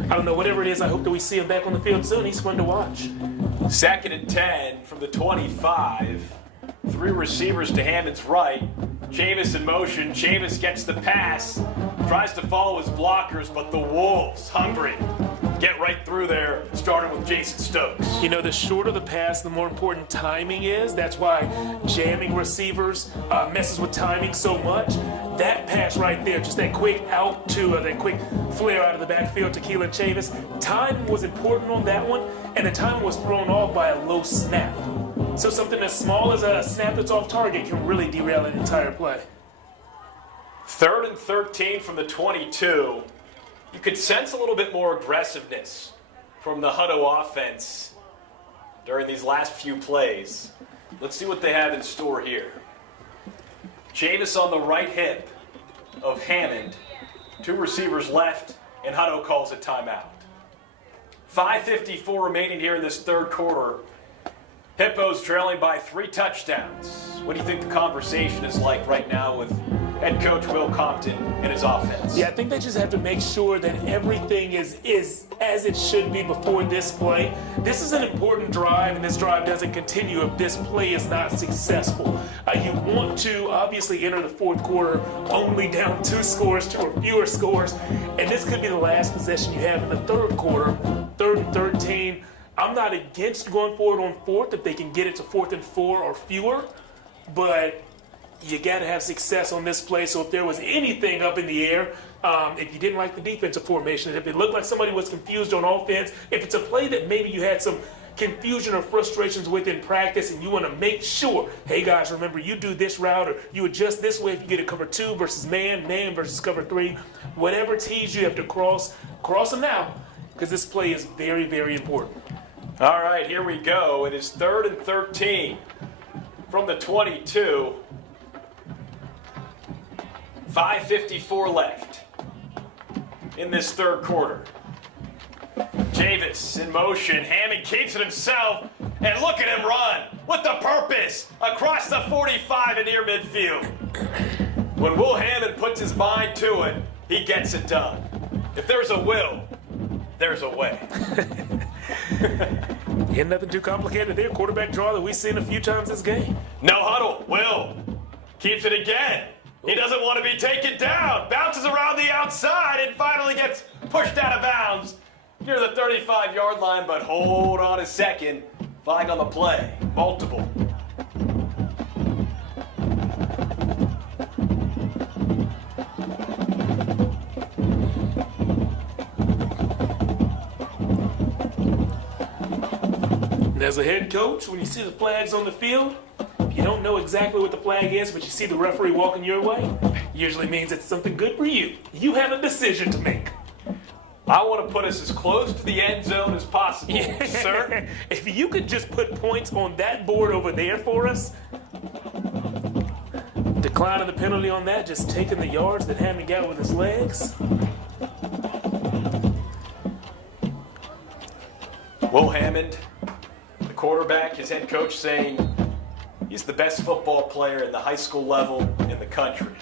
I don't know, whatever it is, I hope that we see him back on the field soon. He's fun to watch. 2nd and 10 from the 25. 3 receivers to Hammond's right. Chavis in motion. Chavis gets the pass. Tries to follow his blockers, but the Wolves, hungry, get right through there, starting with Jason Stokes. You know, the shorter the pass, the more important timing is. That's why jamming receivers messes with timing so much. That pass right there, just that quick out to that quick flare out of the backfield to Keelan Chavis. Time was important on that one, and the time was thrown off by a low snap. So something as small as a snap that's off target can really derail an entire play. 3rd and 13 from the 22. You could sense a little bit more aggressiveness from the Hutto offense during these last few plays. Let's see what they have in store here. Chavis on the right hip of Hammond. 2 receivers left, and Hutto calls a timeout. 5:54 remaining here in this 3rd quarter. Hippos trailing by 3 touchdowns. What do you think the conversation is like right now with head coach Will Compton and his offense? Yeah, I think they just have to make sure that everything is as it should be before this play. This is an important drive, and this drive doesn't continue if this play is not successful. You want to obviously enter the 4th quarter only down 2 scores, 2 or fewer scores, and this could be the last possession you have in the 3rd quarter. 3rd and 13. I'm not against going forward on 4th if they can get it to 4th and 4 or fewer, but you got to have success on this play. So if there was anything up in the air, if you didn't like the defensive formation, if it looked like somebody was confused on offense, if it's a play that maybe you had some confusion or frustrations with in practice and you want to make sure, hey guys, remember you do this route or you adjust this way if you get a cover 2 versus man versus cover 3, whatever T's you have to cross them now, because this play is very, very important. All right, here we go. It is 3rd and 13 from the 22. 5:54 left in this 3rd quarter. Chavis in motion. Hammond keeps it himself. And look at him run with the purpose across the 45 and near midfield. When Will Hammond puts his mind to it, he gets it done. If there's a will, there's a way. Ain't nothing too complicated there. Quarterback draw that we've seen a few times this game. No huddle. Will keeps it again. He doesn't want to be taken down. Bounces around the outside and finally gets pushed out of bounds near the 35-yard line, but hold on a second. Flag on the play. Multiple. And as a head coach, when you see the flags on the field, if you don't know exactly what the flag is, but you see the referee walking your way, usually means it's something good for you. You have a decision to make. I want to put us as close to the end zone as possible, sir. If you could just put points on that board over there for us. Declining the penalty on that, just taking the yards that Hammond got with his legs. Will Hammond, the quarterback, his head coach, saying he's the best football player in the high school level in the country.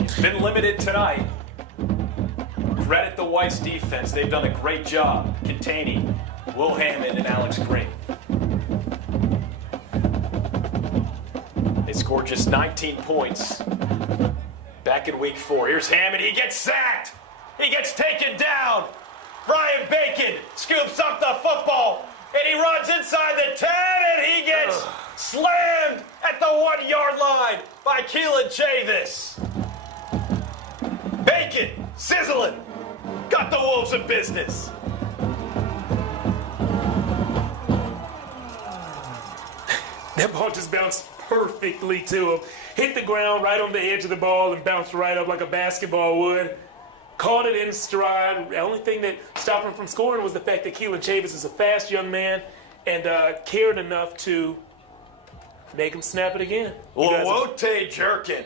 He's been limited tonight. Credit the Weiss defense. They've done a great job containing Will Hammond and Alex Green. They scored just 19 points back in week 4. Here's Hammond. He gets sacked. He gets taken down. Brian Bacon scoops up the football, and he runs inside the 10, and he gets slammed at the 1-yard line by Keelan Chavis. Bacon sizzling, got the Wolves in business. That ball just bounced perfectly to him. Hit the ground right on the edge of the ball and bounced right up like a basketball would. Caught it in stride. The only thing that stopped him from scoring was the fact that Keelan Chavis is a fast young man and cared enough to make him snap it again. Lawote Jerkin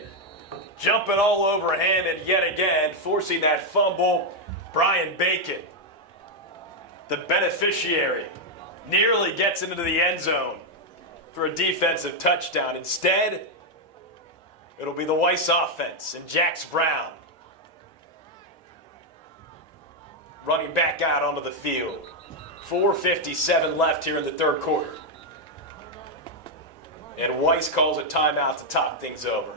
jumping all over Hammond yet again, forcing that fumble. Brian Bacon, the beneficiary, nearly gets into the end zone for a defensive touchdown. Instead, it'll be the Weiss offense and Jax Brown running back out onto the field. 4:57 left here in the third quarter. And Weiss calls a timeout to top things over.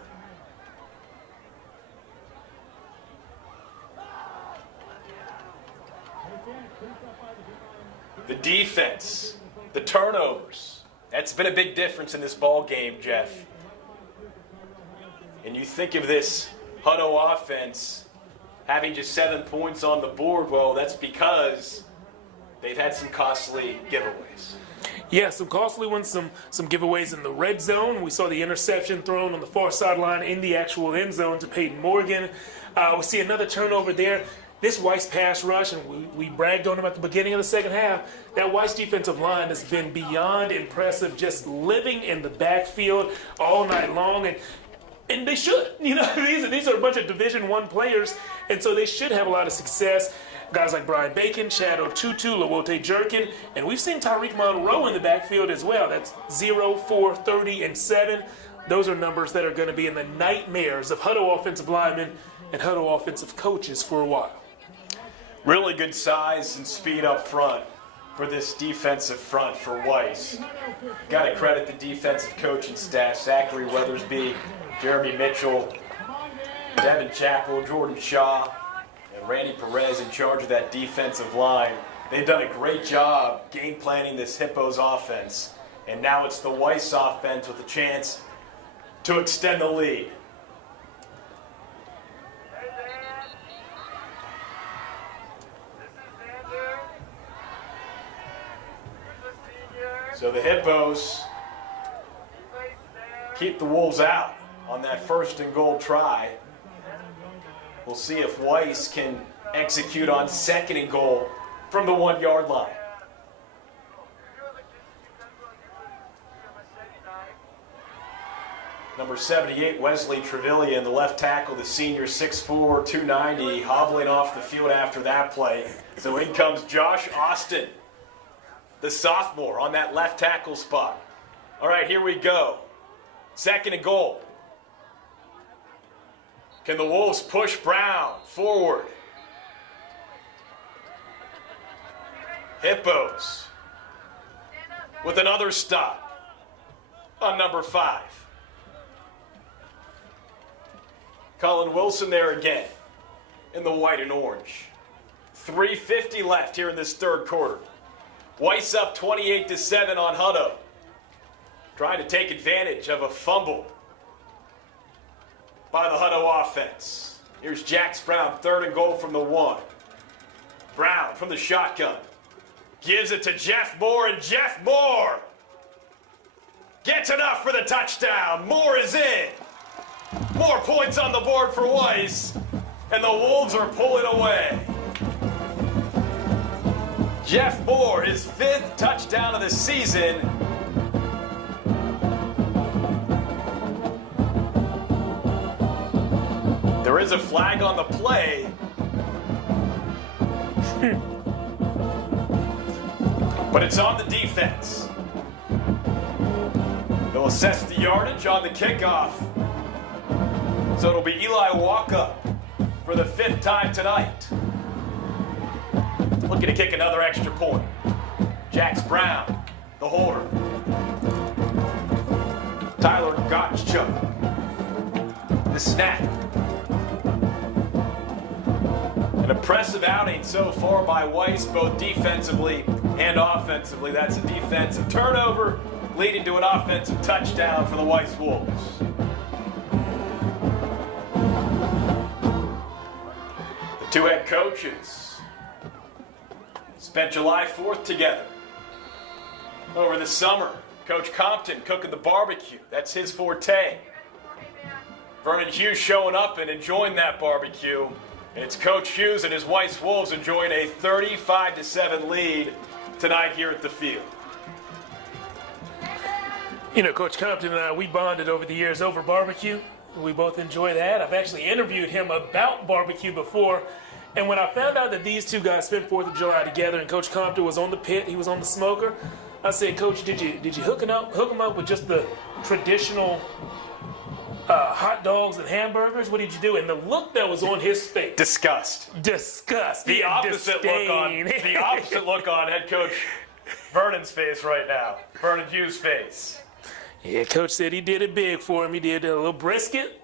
The defense, the turnovers. That's been a big difference in this ball game, Jeff. And you think of this Hutto offense having just 7 points on the board, well, that's because they've had some costly giveaways. Yeah, some costly ones, some giveaways in the red zone. We saw the interception thrown on the far sideline in the actual end zone to Peyton Morgan. We see another turnover there. This Weiss pass rush, and we bragged on him at the beginning of the second half, that Weiss defensive line has been beyond impressive, just living in the backfield all night long. And they should. You know, these are a bunch of Division I players, and so they should have a lot of success. Guys like Brian Bacon, Chad Otutu, Lawote Jerkin, and we've seen Tyreek Monroe in the backfield as well. That's 0, 4, 30, and 7. Those are numbers that are going to be in the nightmares of Hutto offensive linemen and Hutto offensive coaches for a while. Really good size and speed up front for this defensive front for Weiss. Got to credit the defensive coaching staff, Zachary Weathersby, Jeremy Mitchell, Devin Chappell, Jordan Shaw, and Randy Perez in charge of that defensive line. They've done a great job game planning this Hippos offense, and now it's the Weiss offense with a chance to extend the lead. So the Hippos keep the Wolves out on that first and goal try. We'll see if Weiss can execute on second and goal from the 1 yard line. Number 78, Wesley Trevelyan, the left tackle, the senior, 6'4", 290, hobbling off the field after that play. So in comes Josh Austin, the sophomore, on that left tackle spot. All right, here we go. Second and goal. Can the Wolves push Brown forward? Hippos with another stop on number 5. Colin Wilson there again in the white and orange. 3:50 left here in this third quarter. Weiss up 28-7 on Hutto. Trying to take advantage of a fumble by the Hutto offense. Here's Jax Brown, third and goal from the 1. Brown from the shotgun. Gives it to Jeff Moore, and Jeff Moore gets enough for the touchdown. Moore is in. More points on the board for Weiss, and the Wolves are pulling away. Jeff Moore, his 5th touchdown of the season. There is a flag on the play. But it's on the defense. They'll assess the yardage on the kickoff. So it'll be Eli Walkup for the 5th time tonight. Looking to kick another extra point. Jax Brown, the holder. Tyler Gottschalk, the snap. An impressive outing so far by Weiss, both defensively and offensively. That's a defensive turnover, leading to an offensive touchdown for the Weiss Wolves. The two head coaches Spent July 4th together. Over the summer, Coach Compton cooking the barbecue. That's his forte. Vernon Hughes showing up and enjoying that barbecue. And it's Coach Hughes and his Weiss Wolves enjoying a 35-7 lead tonight here at the field. You know, Coach Compton and I, we bonded over the years over barbecue. We both enjoy that. I've actually interviewed him about barbecue before. And when I found out that these two guys spent 4th of July together and Coach Compton was on the pit, he was on the smoker, I said, Coach, did you hook him up with just the traditional hot dogs and hamburgers? What did you do? And the look that was on his face. Disgust. The opposite look on head coach Vernon's face right now. Vernon Hughes' face. Yeah, Coach said he did it big for him. He did a little brisket,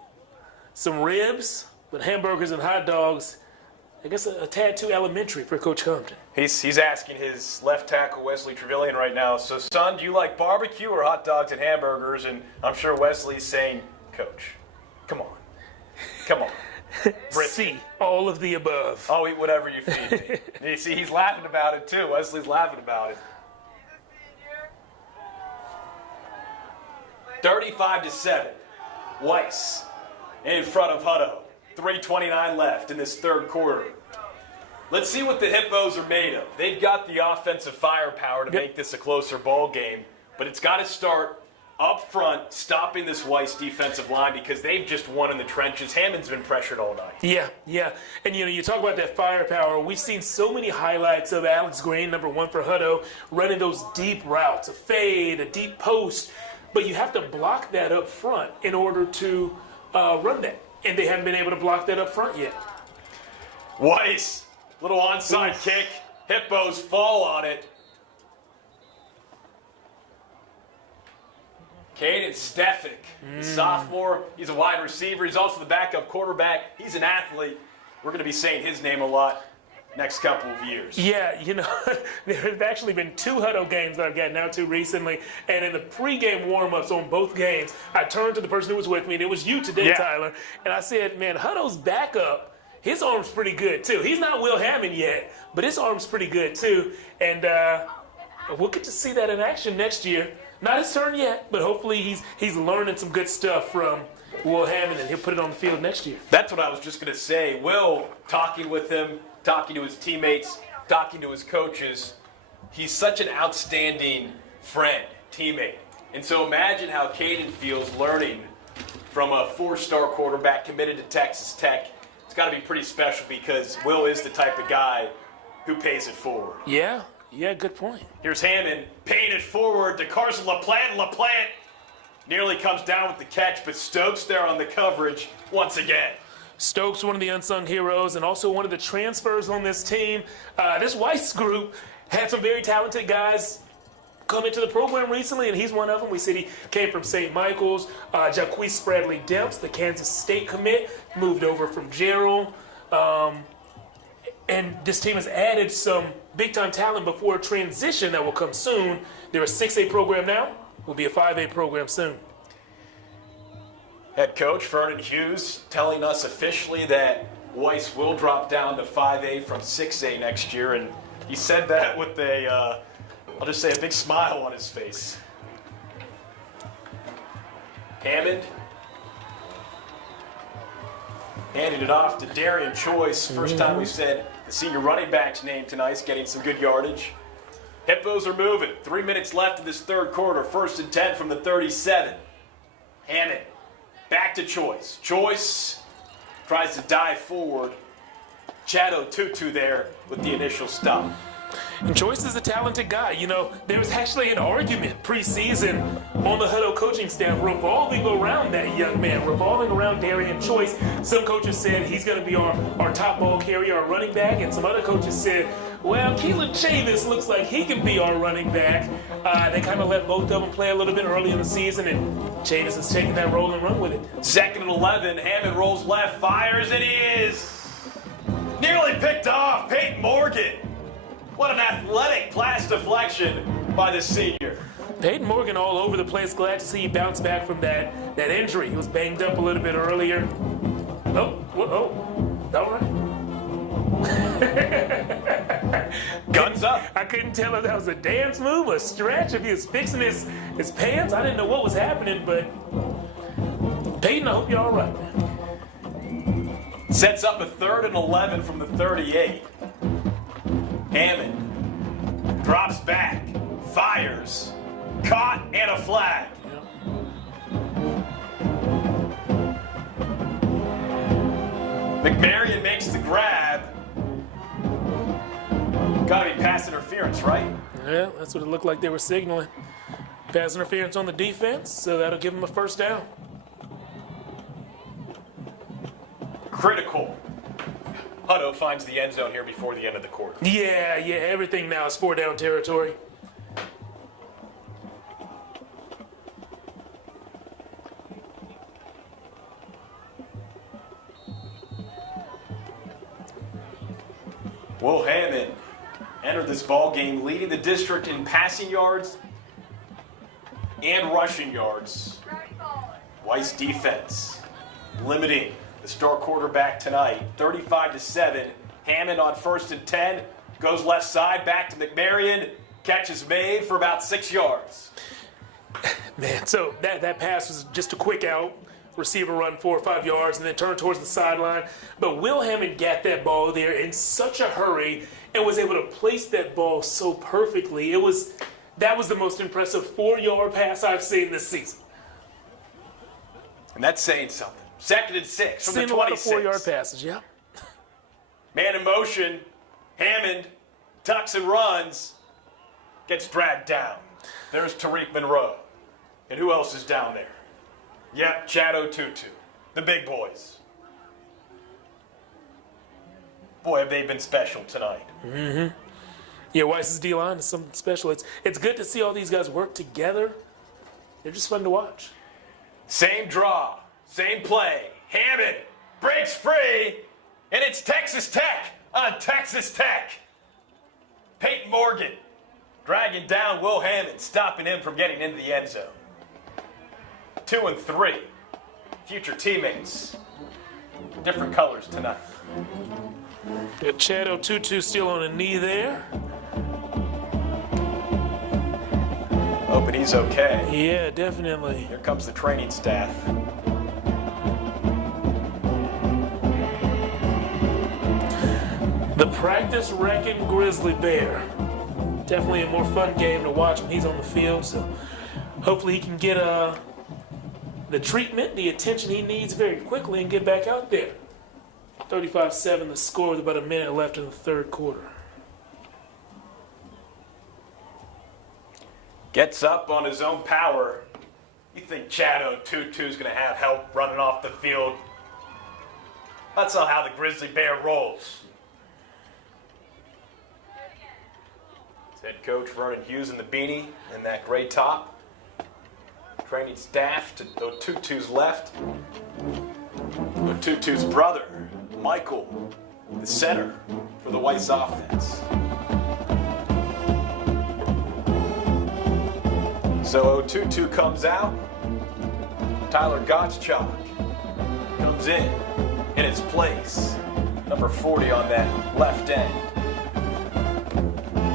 some ribs, but hamburgers and hot dogs, I guess a tad too elementary for Coach Compton. He's asking his left tackle, Wesley Trevelyan, right now, so son, do you like barbecue or hot dogs and hamburgers? And I'm sure Wesley's saying, Coach, come on. See, all of the above. I'll eat whatever you feed me. You see, he's laughing about it too. Wesley's laughing about it. 35-7. Weiss in front of Hutto. 3:29 left in this third quarter. Let's see what the Hippos are made of. They've got the offensive firepower to make this a closer ball game, but it's got to start up front, stopping this Weiss defensive line because they've just won in the trenches. Hammond's been pressured all night. Yeah. And, you know, you talk about that firepower. We've seen so many highlights of Alex Green, number 1 for Hutto, running those deep routes, a fade, a deep post. But you have to block that up front in order to run that. And they haven't been able to block that up front yet. Weiss, little onside kick. Hippos fall on it. Caden Stefik, the sophomore. He's a wide receiver. He's also the backup quarterback. He's an athlete. We're going to be saying his name a lot next couple of years. Yeah, you know, there have actually been 2 Hutto games that I've gotten out to recently, and in the pregame warm-ups on both games, I turned to the person who was with me, and it was you today, Tyler, and I said, man, Hutto's backup, his arm's pretty good, too. He's not Will Hammond yet, but his arm's pretty good, too, and we'll get to see that in action next year. Not his turn yet, but hopefully he's learning some good stuff from Will Hammond, and he'll put it on the field next year. That's what I was just going to say. Will, talking with him, talking to his teammates, talking to his coaches, he's such an outstanding friend, teammate. And so imagine how Caden feels learning from a 4-star quarterback committed to Texas Tech. It's got to be pretty special because Will is the type of guy who pays it forward. Yeah, good point. Here's Hammond, paying it forward to Carson LaPlante. LaPlante nearly comes down with the catch, but Stokes there on the coverage once again. Stokes, one of the unsung heroes, and also one of the transfers on this team. This Weiss group had some very talented guys come into the program recently, and he's one of them. We said he came from St. Michael's. Jaquez Spradley Demps, the Kansas State commit, moved over from Gerald. And this team has added some big-time talent before a transition that will come soon. They're a 6A program now. Will be a 5A program soon. Head coach Vernon Hughes telling us officially that Weiss will drop down to 5A from 6A next year, and he said that with I'll just say a big smile on his face. Hammond handing it off to Darian Choice. First time we said the senior running back's name tonight. He's getting some good yardage. Hippos are moving. 3 minutes left in this third quarter. 1st and 10 from the 37. Hammond. Back to Choice. Choice tries to dive forward. Chado Tutu there with the initial stop. And Choice is a talented guy. You know, there was actually an argument preseason on the Hutto coaching staff revolving around that young man, revolving around Darian Choice. Some coaches said he's going to be our top ball carrier, our running back, and some other coaches said, well, Keelan Chavis looks like he can be our running back. They kind of let both of them play a little bit early in the season, and Chavis has taken that role and run with it. 2nd and 11, Hammond rolls left, fires, and he is nearly picked off. Peyton Morgan. What an athletic pass deflection by the senior. Peyton Morgan all over the place. Glad to see he bounced back from that injury. He was banged up a little bit earlier. All right. Guns up. I couldn't tell if that was a dance move, a stretch, if he was fixing his pants. I didn't know what was happening, but Peyton, I hope you're all right, man. Sets up a 3rd and 11 from the 38. Hammond drops back, fires, caught, and a flag. McMarion makes the grab. Gotta be pass interference, right? Yeah, that's what it looked like they were signaling. Pass interference on the defense, so that'll give them a first down. Critical. Hutto finds the end zone here before the end of the quarter. Yeah, everything now is 4-down territory. Will Hammond entered this ball game leading the district in passing yards and rushing yards. Weiss defense limiting the star quarterback tonight, 35-7. Hammond on 1st and 10, goes left side, back to McMarion, catch is made for about 6 yards. Man, so that pass was just a quick out. Receiver run 4 or 5 yards and then turn towards the sideline. But Will Hammond got that ball there in such a hurry and was able to place that ball so perfectly. That was the most impressive 4-yard pass I've seen this season. And that's saying something. 2nd and 6 from Seen the 26. a lot of 4-yard passes, yeah. Man in motion, Hammond tucks and runs, gets dragged down. There's Tariq Monroe. And who else is down there? Yep, Chad O'Tutu, the big boys. Boy, have they been special tonight. Mm-hmm. Yeah, Weiss's D-line is something special. It's good to see all these guys work together. They're just fun to watch. Same draw, same play. Hammond breaks free, and it's Texas Tech on Texas Tech. Peyton Morgan dragging down Will Hammond, stopping him from getting into the end zone. 2 and 3. Future teammates. Different colors tonight. Got Chad O'Tutu still on a knee there. Hoping he's okay. Yeah, definitely. Here comes the training staff. The practice wrecking Grizzly Bear. Definitely a more fun game to watch when he's on the field. So hopefully he can get the treatment, the attention he needs very quickly and get back out there. 35-7 the score with about a minute left in the 3rd quarter. Gets up on his own power. You think Chad O'Tutu's going to have help running off the field? That's not how the Grizzly Bear rolls. Head coach Vernon Hughes in the beanie and that gray top. Training staff to O'Tutu's left. O'Tutu's brother, Michael, the center for the Weiss offense. So O'Tutu comes out. Tyler Gottschalk comes in his place. Number 40 on that left end.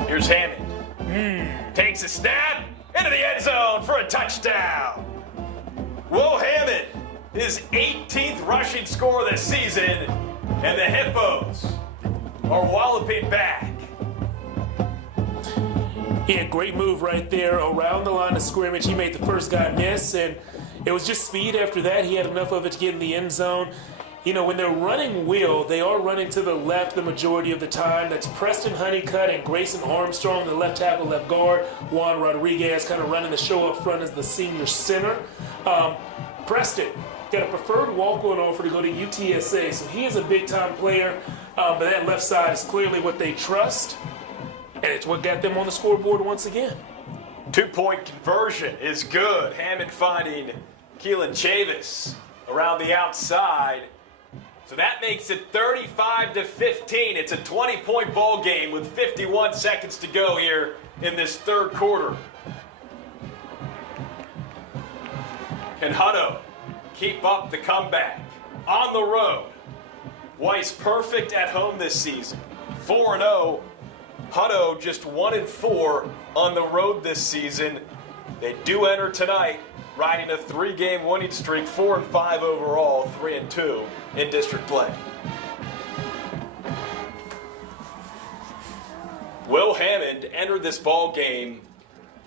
Here's Hammond. Takes a snap into the end zone for a touchdown. Will Hammond, his 18th rushing score this season, and the Hippos are walloping back. Yeah, great move right there around the line of scrimmage. He made the first guy miss, and it was just speed after that. He had enough of it to get in the end zone. You know, when they're running wheel, they are running to the left the majority of the time. That's Preston Honeycutt and Grayson Armstrong, the left tackle, left guard. Juan Rodriguez kind of running the show up front as the senior center. Preston got a preferred walk-on offer to go to UTSA, so he is a big-time player. But that left side is clearly what they trust, and it's what got them on the scoreboard once again. 2-point conversion is good. Hammond finding Keelan Chavis around the outside. So that makes it 35-15. It's a 20-point ball game with 51 seconds to go here in this 3rd quarter. Can Hutto keep up the comeback on the road? Weiss perfect at home this season. 4-0 Hutto just 1-4 on the road this season. They do enter tonight, riding a 3-game winning streak, 4-5 overall, 3-2 in district play. Will Hammond entered this ball game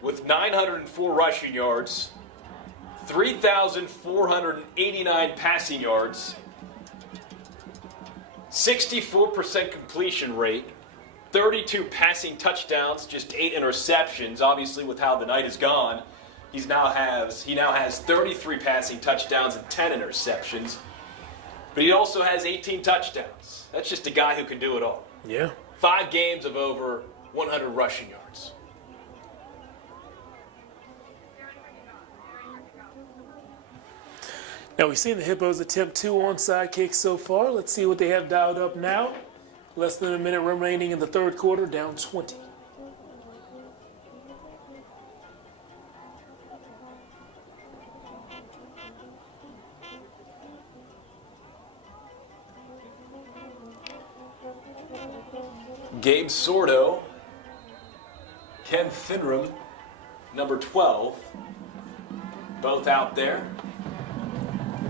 with 904 rushing yards, 3,489 passing yards, 64% completion rate, 32 passing touchdowns, just 8 interceptions. Obviously, with how the night has gone, he now has 33 passing touchdowns and 10 interceptions. But he also has 18 touchdowns. That's just a guy who can do it all. Yeah. 5 games of over 100 rushing yards. Now, we've seen the Hippos attempt 2 onside kicks so far. Let's see what they have dialed up now. Less than a minute remaining in the third quarter, down 20. Gabe Sordo, Ken Finram, number 12, both out there.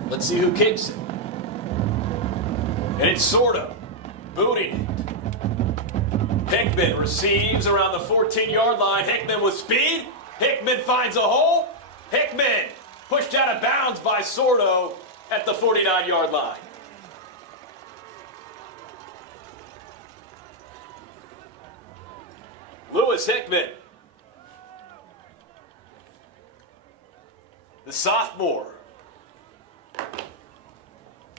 Let's see who kicks it. And it's Sordo, booting it. Hickman receives around the 14-yard line. Hickman with speed. Hickman finds a hole. Hickman pushed out of bounds by Sordo at the 49-yard line. Lewis Hickman, the sophomore,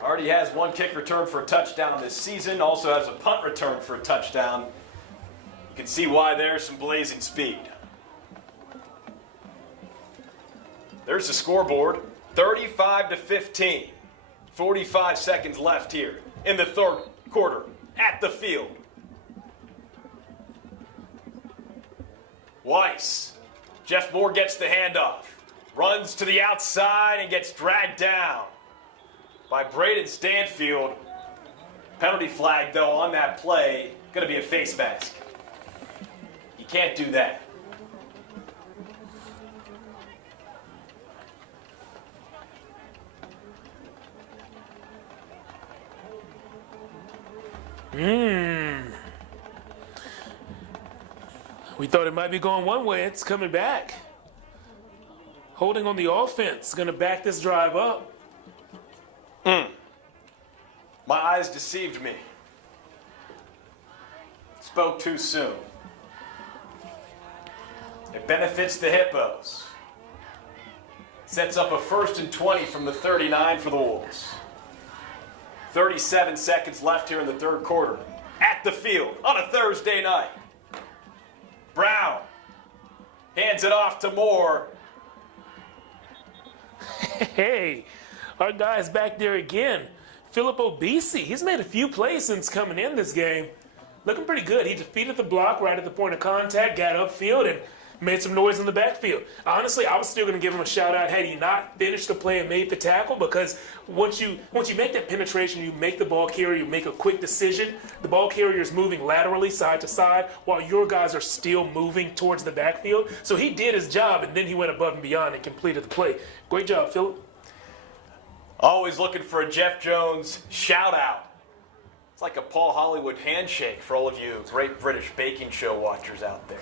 already has 1 kick return for a touchdown this season, also has a punt return for a touchdown. You can see why there's some blazing speed. There's the scoreboard, 35-15. 45 seconds left here in the third quarter at the field. Weiss. Jeff Moore gets the handoff. Runs to the outside and gets dragged down by Braden Stanfield. Penalty flag, though, on that play. Going to be a face mask. You can't do that. We thought it might be going one way. It's coming back. Holding on the offense. Going to back this drive up. My eyes deceived me. Spoke too soon. It benefits the Hippos. Sets up a 1st and 20 from the 39 for the Wolves. 37 seconds left here in the third quarter. At the field on a Thursday night. Brown hands it off to Moore. Hey, our guy's back there again. Philip Obese. He's made a few plays since coming in this game. Looking pretty good. He defeated the block right at the point of contact, got upfield, and made some noise in the backfield. Honestly, I was still going to give him a shout out had he not finished the play and made the tackle, because once you make that penetration, you make the ball carrier, you make a quick decision. The ball carrier is moving laterally side to side while your guys are still moving towards the backfield. So he did his job, and then he went above and beyond and completed the play. Great job, Philip. Always looking for a Jeff Jones shout out. It's like a Paul Hollywood handshake for all of you great British baking show watchers out there.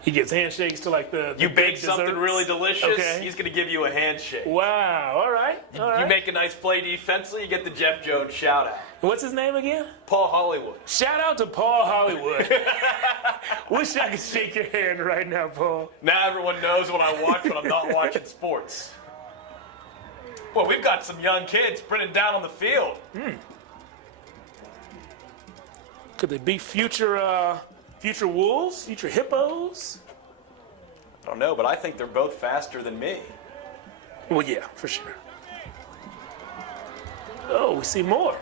He gives handshakes to like the You bake something desserts. really delicious, Okay. he's going to give you a handshake. Wow, all right. You make a nice play defensively, you get the Jeff Jones shout out. What's his name again? Paul Hollywood. Shout out to Paul Hollywood. Wish I could shake your hand right now, Paul. Now everyone knows what I watch when I'm not watching sports. Well, we've got some young kids sprinting down on the field. Could they be future Wolves, future Hippos? I don't know, but I think they're both faster than me. Well, yeah, for sure. Oh, we see more.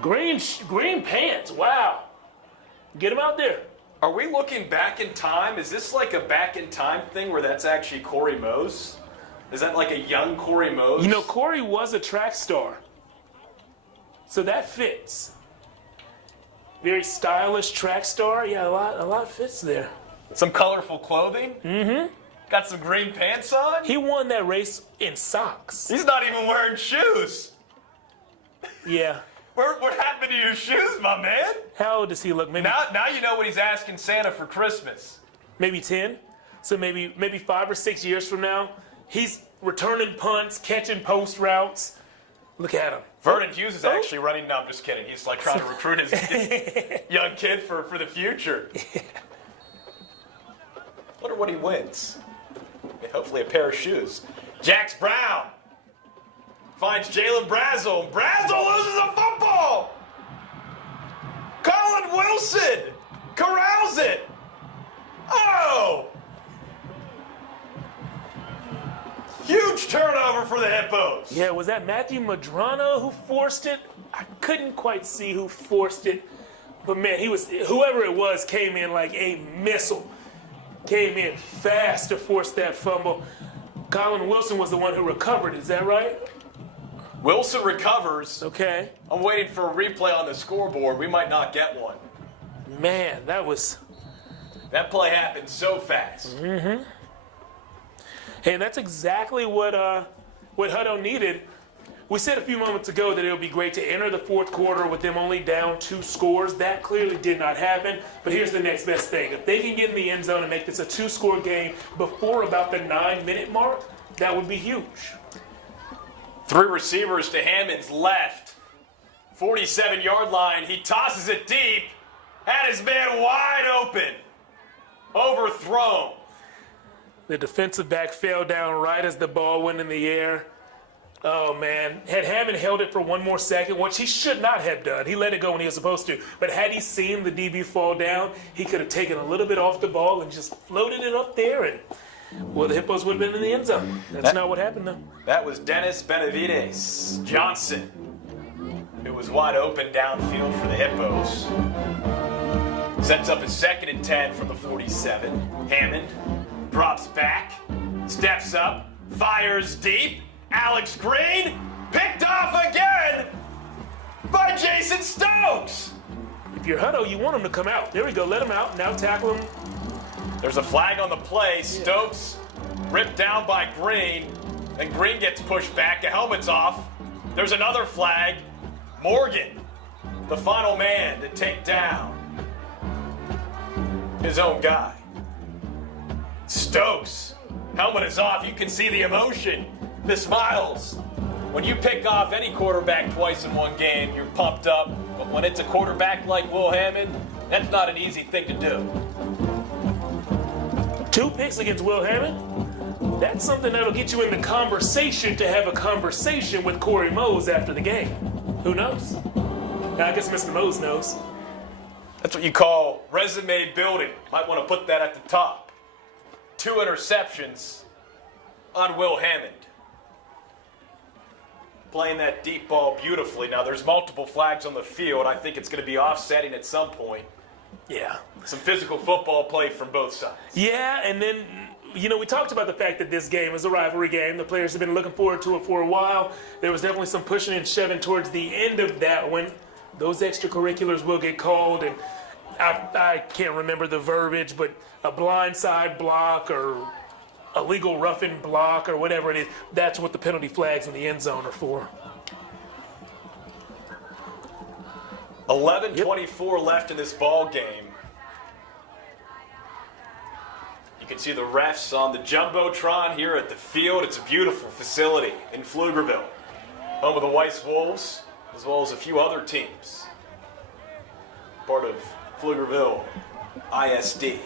Green pants. Wow. Get him out there. Are we looking back in time? Is this like a back in time thing where that's actually Corey Mose? Is that like a young Corey Mose? You know, Corey was a track star. So that fits. very stylish track star. Yeah, a lot fits there. Some colorful clothing. Mm-hmm. Got some green pants on. He won that race in socks. He's not even wearing shoes. Yeah. What happened to your shoes, my man? How old does he look? Maybe Now you know what he's asking Santa for Christmas. maybe 10. So maybe 5 or 6 years from now, he's returning punts, catching post routes. Look at him. Vernon Hughes is actually running. No, I'm just kidding. He's like trying to recruit his young kid for the future. Wonder what he wins. Hopefully a pair of shoes. Jax Brown finds Jalen Brazel. Brazel loses a football. Colin Wilson corrals it. Oh! Huge turnover for the Hippos. Yeah, was that Matthew Madrano who forced it? I couldn't quite see who forced it. But man, whoever it was came in like a missile. Came in fast to force that fumble. Colin Wilson was the one who recovered, is that right? Wilson recovers. Okay. I'm waiting for a replay on the scoreboard. We might not get one. Man, that play happened so fast. Mm-hmm. Hey, and that's exactly what Hutto needed. We said a few moments ago that it would be great to enter the fourth quarter with them only down 2 scores. That clearly did not happen, but here's the next best thing. If they can get in the end zone and make this a 2-score game before about the 9-minute mark, that would be huge. 3 receivers to Hammond's left. 47-yard line. He tosses it deep. Had his man wide open. Overthrown. The defensive back fell down right as the ball went in the air. Oh, man. Had Hammond held it for one more second, which he should not have done. He let it go when he was supposed to. But had he seen the DB fall down, he could have taken a little bit off the ball and just floated it up there. And, well, the Hippos would have been in the end zone. That's not what happened, though. That was Dennis Benavides Johnson, who was wide open downfield for the Hippos. Sets up a 2nd and 10 from the 47. Hammond drops back, steps up, fires deep. Alex Green picked off again by Jason Stokes. If you're Hutto, you want him to come out. There we go. Let him out. Now tackle him. There's a flag on the play. Stokes ripped down by Green, and Green gets pushed back. The helmet's off. There's another flag. Morgan, the final man to take down his own guy. Stokes, helmet is off. You can see the emotion, the smiles. When you pick off any quarterback twice in one game, you're pumped up. But when it's a quarterback like Will Hammond, that's not an easy thing to do. 2 picks against Will Hammond. That's something that'll get you in the conversation to have a conversation with Corey Mose after the game. Who knows? I guess Mr. Mose knows. That's what you call resume building. Might want to put that at the top. 2 interceptions on Will Hammond. Playing that deep ball beautifully. Now, there's multiple flags on the field. I think it's going to be offsetting at some point. Yeah. Some physical football play from both sides. Yeah, and then, you know, we talked about the fact that this game is a rivalry game. The players have been looking forward to it for a while. There was definitely some pushing and shoving towards the end of that when those extracurriculars will get called. And I can't remember the verbiage, but a blindside block or a legal roughing block or whatever it is, that's what the penalty flags in the end zone are for. 11:24 left in this ball game. You can see the refs on the Jumbotron here at the field. It's a beautiful facility in Pflugerville, home of the Weiss Wolves, as well as a few other teams. Part of Pflugerville ISD.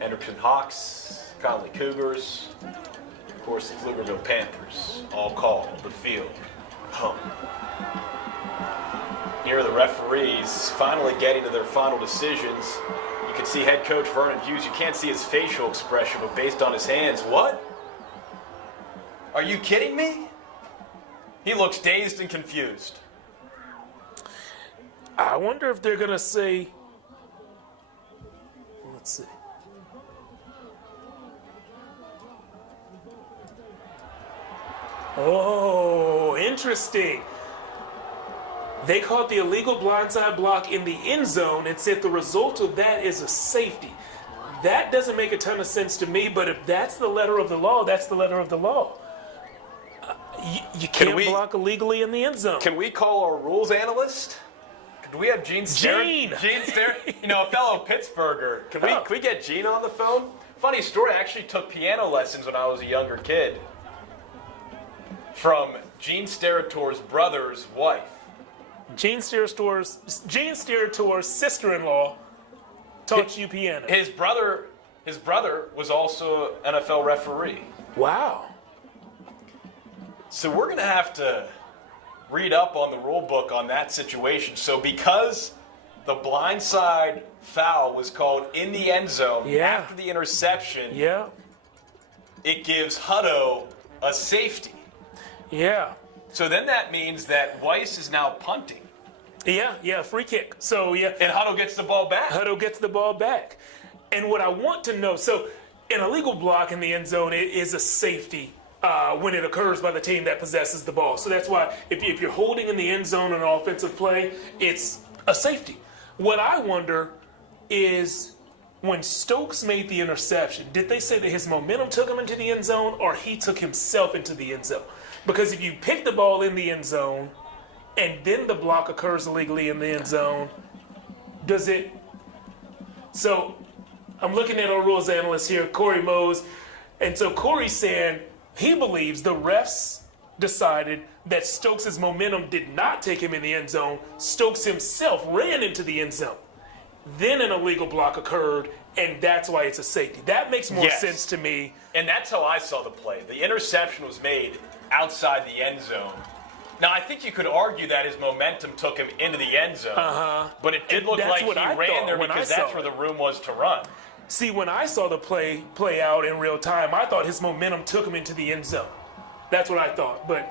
Anderson Hawks, Conley Cougars, of course the Pflugerville Panthers, all call the field home. Here are the referees finally getting to their final decisions. You can see head coach Vernon Hughes. You can't see his facial expression, but based on his hands, what? Are you kidding me? He looks dazed and confused. I wonder if they're going to say, let's see. Oh, interesting. They called the illegal blindside block in the end zone and said the result of that is a safety. That doesn't make a ton of sense to me, but if that's the letter of the law, that's the letter of the law. You can't block illegally in the end zone. Can we call our rules analyst? Do we have Gene Sterrett? Gene Sterrett, a fellow Pittsburgher. Can we get Gene on the phone? Funny story, I actually took piano lessons when I was a younger kid from Gene Sterator's brother's wife. Gene Sterator's sister-in-law taught you piano. His brother was also an NFL referee. Wow. So we're going to have to read up on the rule book on that situation. So because the blindside foul was called in the end zone after the interception, it gives Hutto a safety. Yeah. So then that means that Weiss is now punting. Yeah, free kick. So, yeah. And Hutto gets the ball back. Hutto gets the ball back. And what I want to know, so an illegal block in the end zone is a safety when it occurs by the team that possesses the ball. So that's why if you're holding in the end zone on an offensive play, it's a safety. What I wonder is when Stokes made the interception, did they say that his momentum took him into the end zone or he took himself into the end zone? Because if you pick the ball in the end zone and then the block occurs illegally in the end zone, does it? So I'm looking at our rules analyst here, Corey Mose, and so Corey's saying he believes the refs decided that Stokes' momentum did not take him in the end zone. Stokes himself ran into the end zone. Then an illegal block occurred, and that's why it's a safety. That makes more sense to me. And that's how I saw the play. The interception was made outside the end zone. Now, I think you could argue that his momentum took him into the end zone, but it did look like he ran there because that's where the room was to run. See, when I saw the play out in real time, I thought his momentum took him into the end zone. That's what I thought, but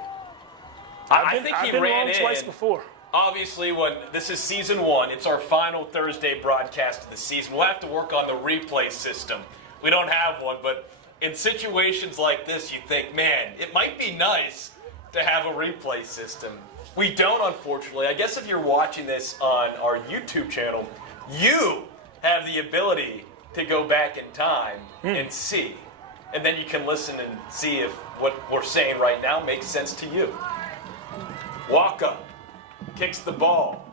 I think he ran in twice before. Obviously, when this is season 1, it's our final Thursday broadcast of the season. We'll have to work on the replay system. We don't have one, but in situations like this, you think, man, it might be nice to have a replay system. We don't, unfortunately. I guess if you're watching this on our YouTube channel, you have the ability to go back in time and see. And then you can listen and see if what we're saying right now makes sense to you. Waka kicks the ball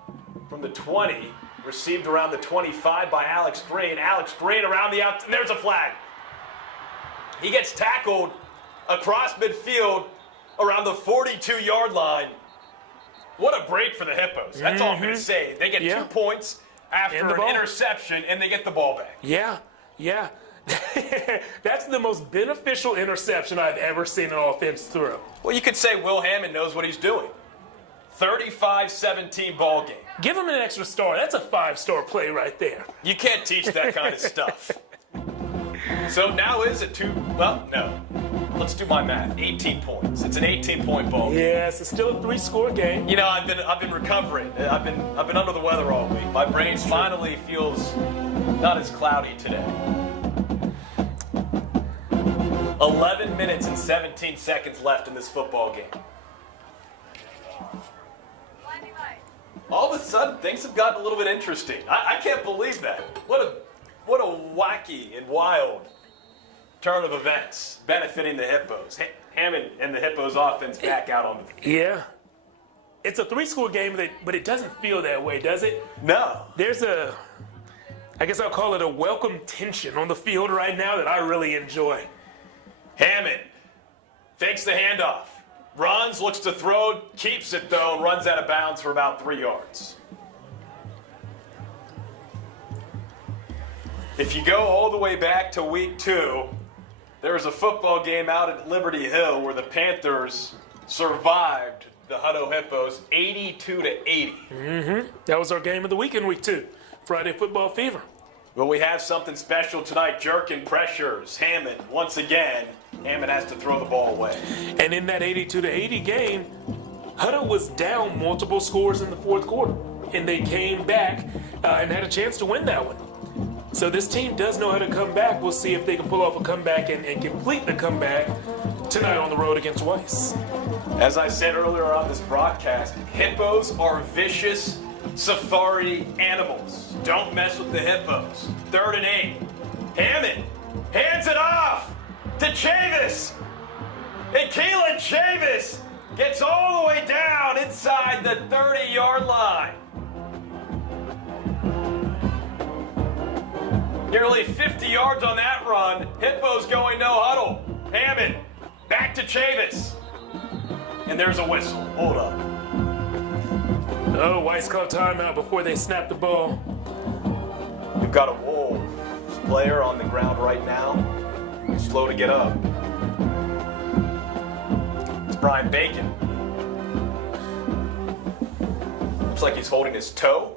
from the 20, received around the 25 by Alex Green. Alex Green around the out. There's a flag. He gets tackled across midfield around the 42-yard line. What a break for the Hippos. That's all I'm going to say. They get 2 points after an interception, and they get the ball back. Yeah. That's the most beneficial interception I've ever seen an offense throw. Well, you could say Will Hammond knows what he's doing. 35-17 ball game. Give him an extra star. That's a 5-star play right there. You can't teach that kind of stuff. So now is it no. Let's do my math. 18 points. It's an 18-point ball game. Yes, it's still a 3-score game. I've been recovering. I've been under the weather all week. My brain finally feels not as cloudy today. 11 minutes and 17 seconds left in this football game. All of a sudden, things have gotten a little bit interesting. I can't believe that. What a wacky and wild turn of events benefiting the Hippos. Hammond and the Hippos offense back out on the field. Yeah. It's a 3-score game, but it doesn't feel that way, does it? No. There's I guess I'll call it a welcome tension on the field right now that I really enjoy. Hammond fakes the handoff. Runs, looks to throw, keeps it though, and runs out of bounds for about 3 yards. If you go all the way back to week 2, there was a football game out at Liberty Hill where the Panthers survived the Hutto Hippos 82-80. That was our game of the week in week 2. Friday Football Fever. Well, we have something special tonight. Jerkin pressures Hammond once again. Hammond has to throw the ball away. And in that 82-80 game, Hutto was down multiple scores in the fourth quarter. And they came back and had a chance to win that one. So this team does know how to come back. We'll see if they can pull off a comeback and complete the comeback tonight on the road against Weiss. As I said earlier on this broadcast, hippos are vicious safari animals. Don't mess with the hippos. 3rd and 8. Hammond hands it off to Chavis. And Keelan Chavis gets all the way down inside the 30-yard line. Nearly 50 yards on that run. Hippos going no huddle. Hammond back to Chavis. And there's a whistle. Hold up. Oh, Weiss called timeout before they snapped the ball. We've got a Wolves player on the ground right now. Slow to get up. It's Brian Bacon. Looks like he's holding his toe.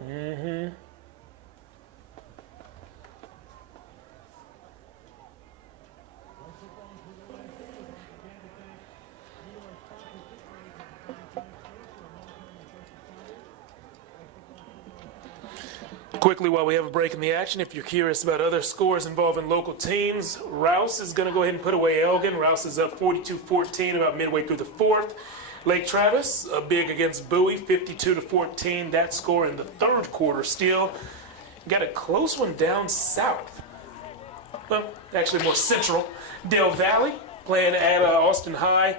Quickly, while we have a break in the action, if you're curious about other scores involving local teams, Rouse is going to go ahead and put away Elgin. Rouse is up 42-14 about midway through the 4th. Lake Travis, a big against Bowie, 52-14. That score in the 3rd quarter still. Got a close one down south. Well, actually more central. Dale Valley playing at Austin High.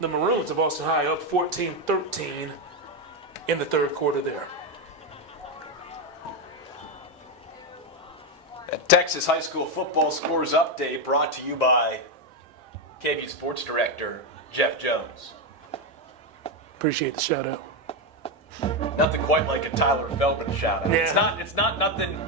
The Maroons of Austin High up 14-13 in the 3rd quarter there. A Texas high school football scores update brought to you by KVUE Sports Director Jeff Jones. Appreciate the shout out. Nothing quite like a Tyler Feldman shout out. Yeah. It's not nothing.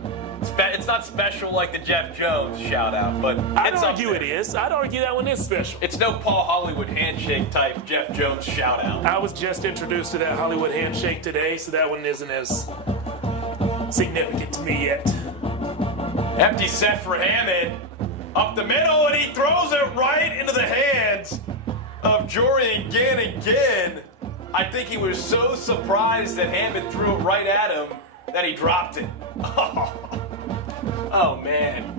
It's not special like the Jeff Jones shout out, but I'd it's argue up it there. is. I'd argue that one is special. It's no Paul Hollywood handshake type Jeff Jones shout out. I was just introduced to that Hollywood handshake today, so that one isn't as significant to me yet. Empty set for Hammond. Up the middle, and he throws it right into the hands of Jorian Gannon. I think he was so surprised that Hammond threw it right at him that he dropped it. Oh man.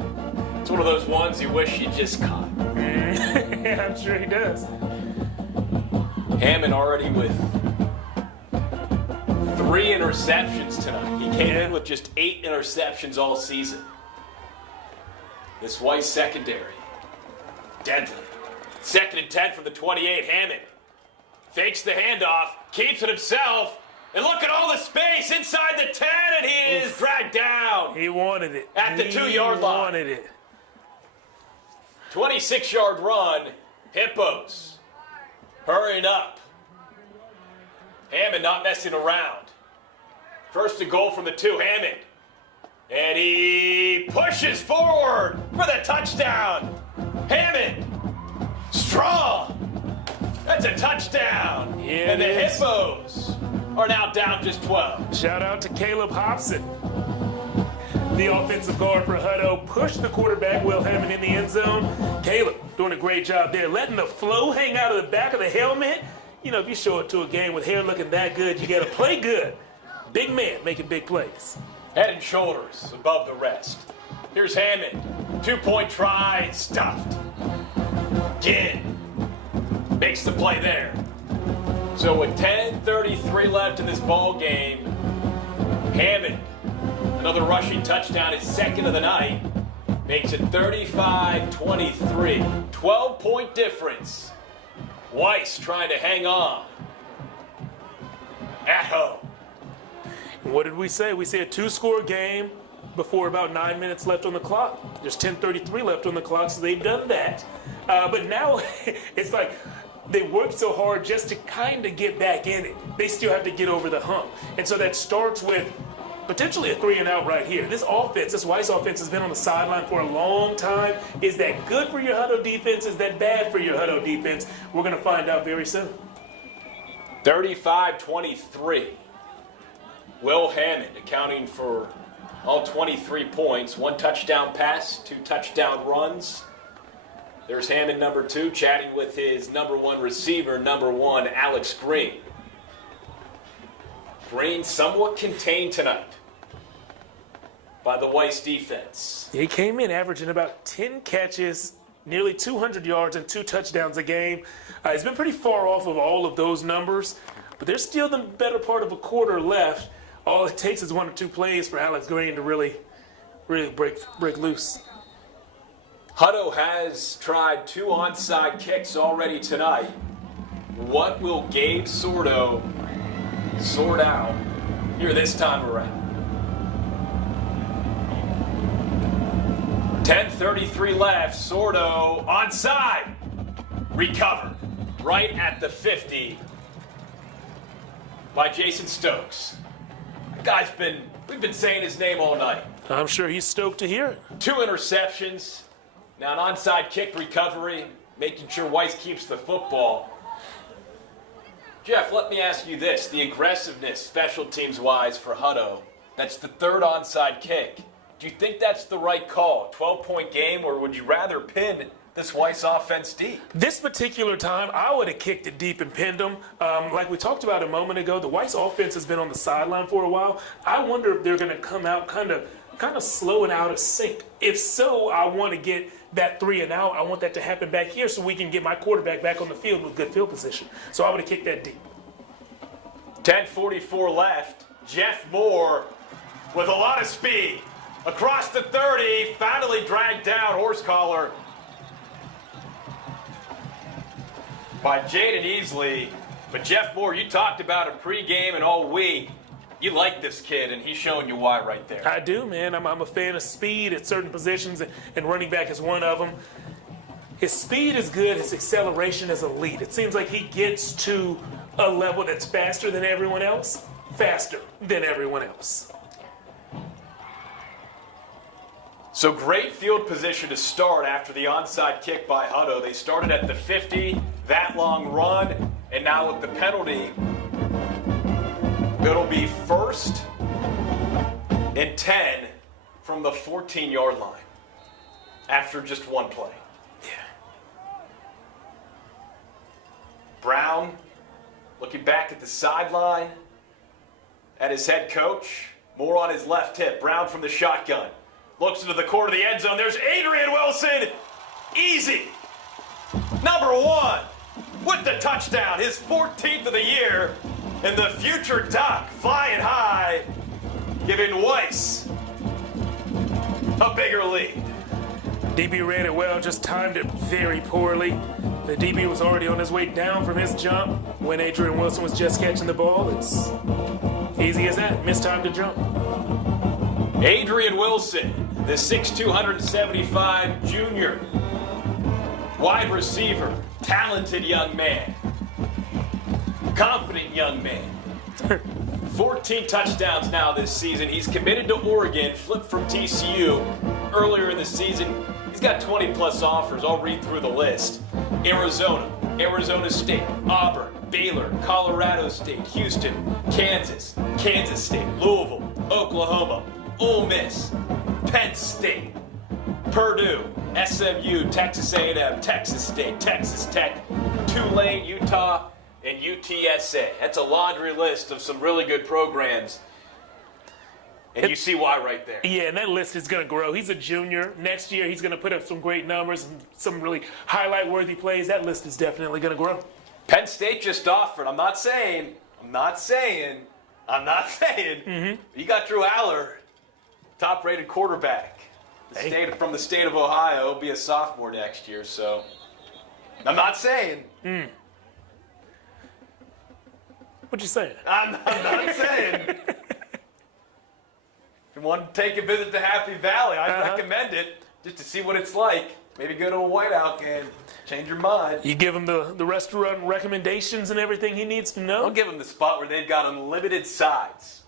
It's one of those ones you wish you just caught. Yeah, I'm sure he does. Hammond already with 3 interceptions tonight. He came in with just 8 interceptions all season. This Weiss secondary, deadly. 2nd and 10 from the 28, Hammond. Fakes the handoff, keeps it himself, and look at all the space inside the 10, and he is dragged down. He wanted it. At the 2-yard line. He wanted it. 26-yard run, Hippos hurrying up. Hammond not messing around. 1st and goal from the 2, Hammond. And he pushes forward for the touchdown. Hammond, strong. That's a touchdown. Yeah, and the it is. Hippos are now down just 12. Shout out to Caleb Hobson. The offensive guard for Hutto pushed the quarterback, Will Hammond, in the end zone. Caleb doing a great job there, letting the flow hang out of the back of the helmet. You know, if you show up to a game with hair looking that good, you got to play good. Big man making big plays. Head and shoulders above the rest. Here's Hammond. 2-point try, stuffed. Ginn makes the play there. So with 10:33 left in this ball game, Hammond, another rushing touchdown, his 2nd of the night, makes it 35-23. 12-point difference. Weiss trying to hang on. At home. What did we say? We said a 2-score game before about 9 minutes left on the clock. There's 10:33 left on the clock, so they've done that. But now it's like they worked so hard just to kind of get back in it. They still have to get over the hump. And so that starts with potentially a 3-and-out right here. This offense, this Weiss offense has been on the sideline for a long time. Is that good for your Hutto defense? Is that bad for your Hutto defense? We're going to find out very soon. 35-23. Will Hammond accounting for all 23 points. 1 touchdown pass, 2 touchdown runs. There's Hammond, number 2, chatting with his number 1 receiver, number 1, Alex Green. Green somewhat contained tonight by the Weiss defense. He came in averaging about 10 catches, nearly 200 yards and 2 touchdowns a game. He's been pretty far off of all of those numbers, but there's still the better part of a quarter left. All it takes is 1 or 2 plays for Alex Green to really break loose. Hutto has tried 2 onside kicks already tonight. What will Gabe Sordo sort out here this time around? 10:33 left. Sordo onside. Recovered right at the 50 by Jason Stokes. We've been saying his name all night. I'm sure he's stoked to hear it. 2 interceptions. Now an onside kick recovery, making sure Weiss keeps the football. Jeff, let me ask you this. The aggressiveness, special teams-wise, for Hutto, that's the 3rd onside kick. Do you think that's the right call? 12-point game, or would you rather pin this Weiss offense deep? This particular time, I would have kicked it deep and pinned them. Like we talked about a moment ago, the Weiss offense has been on the sideline for a while. I wonder if they're going to come out kind of slow it out of sync. If so, I want to get that 3 and out. I want that to happen back here so we can get my quarterback back on the field with good field position. So I would have kicked that deep. 10:44 left. Jeff Moore with a lot of speed. Across the 30, finally dragged down, horse collar by Jaden Easley. But Jeff Moore, you talked about him pregame and all week. You like this kid, and he's showing you why right there. I do, man. I'm a fan of speed at certain positions, and running back is one of them. His speed is good. His acceleration is elite. It seems like he gets to a level that's faster than everyone else. So great field position to start after the onside kick by Hutto. They started at the 50, that long run, and now with the penalty, it'll be 1st and 10 from the 14-yard line after just 1 play. Yeah. Brown looking back at the sideline at his head coach. Moore on his left hip. Brown from the shotgun. Looks into the corner of the end zone. There's Adrian Wilson. Easy. Number 1 with the touchdown. His 14th of the year. And the future Duck flying high, giving Weiss a bigger lead. DB read it well, just timed it very poorly. The DB was already on his way down from his jump when Adrian Wilson was just catching the ball. It's easy as that. Mistimed the jump. Adrian Wilson, the 6'2", 275 junior, wide receiver, talented young man, confident young man. 14 touchdowns now this season. He's committed to Oregon, flipped from TCU earlier in the season. He's got 20-plus offers. I'll read through the list. Arizona, Arizona State, Auburn, Baylor, Colorado State, Houston, Kansas, Kansas State, Louisville, Oklahoma, Ole Miss, Penn State, Purdue, SMU, Texas A&M, Texas State, Texas Tech, Tulane, Utah, and UTSA. That's a laundry list of some really good programs. And you see why right there. Yeah, and that list is going to grow. He's a junior. Next year, he's going to put up some great numbers and some really highlight-worthy plays. That list is definitely going to grow. Penn State just offered. I'm not saying. You got Drew Aller, top-rated quarterback. From the state of Ohio, will be a sophomore next year, so I'm not saying. What you saying? I'm not saying. If you want to take a visit to Happy Valley, I recommend it just to see what it's like. Maybe go to a whiteout game. Change your mind. You give him the restaurant recommendations and everything he needs to know? I'll give him the spot where they've got unlimited sides.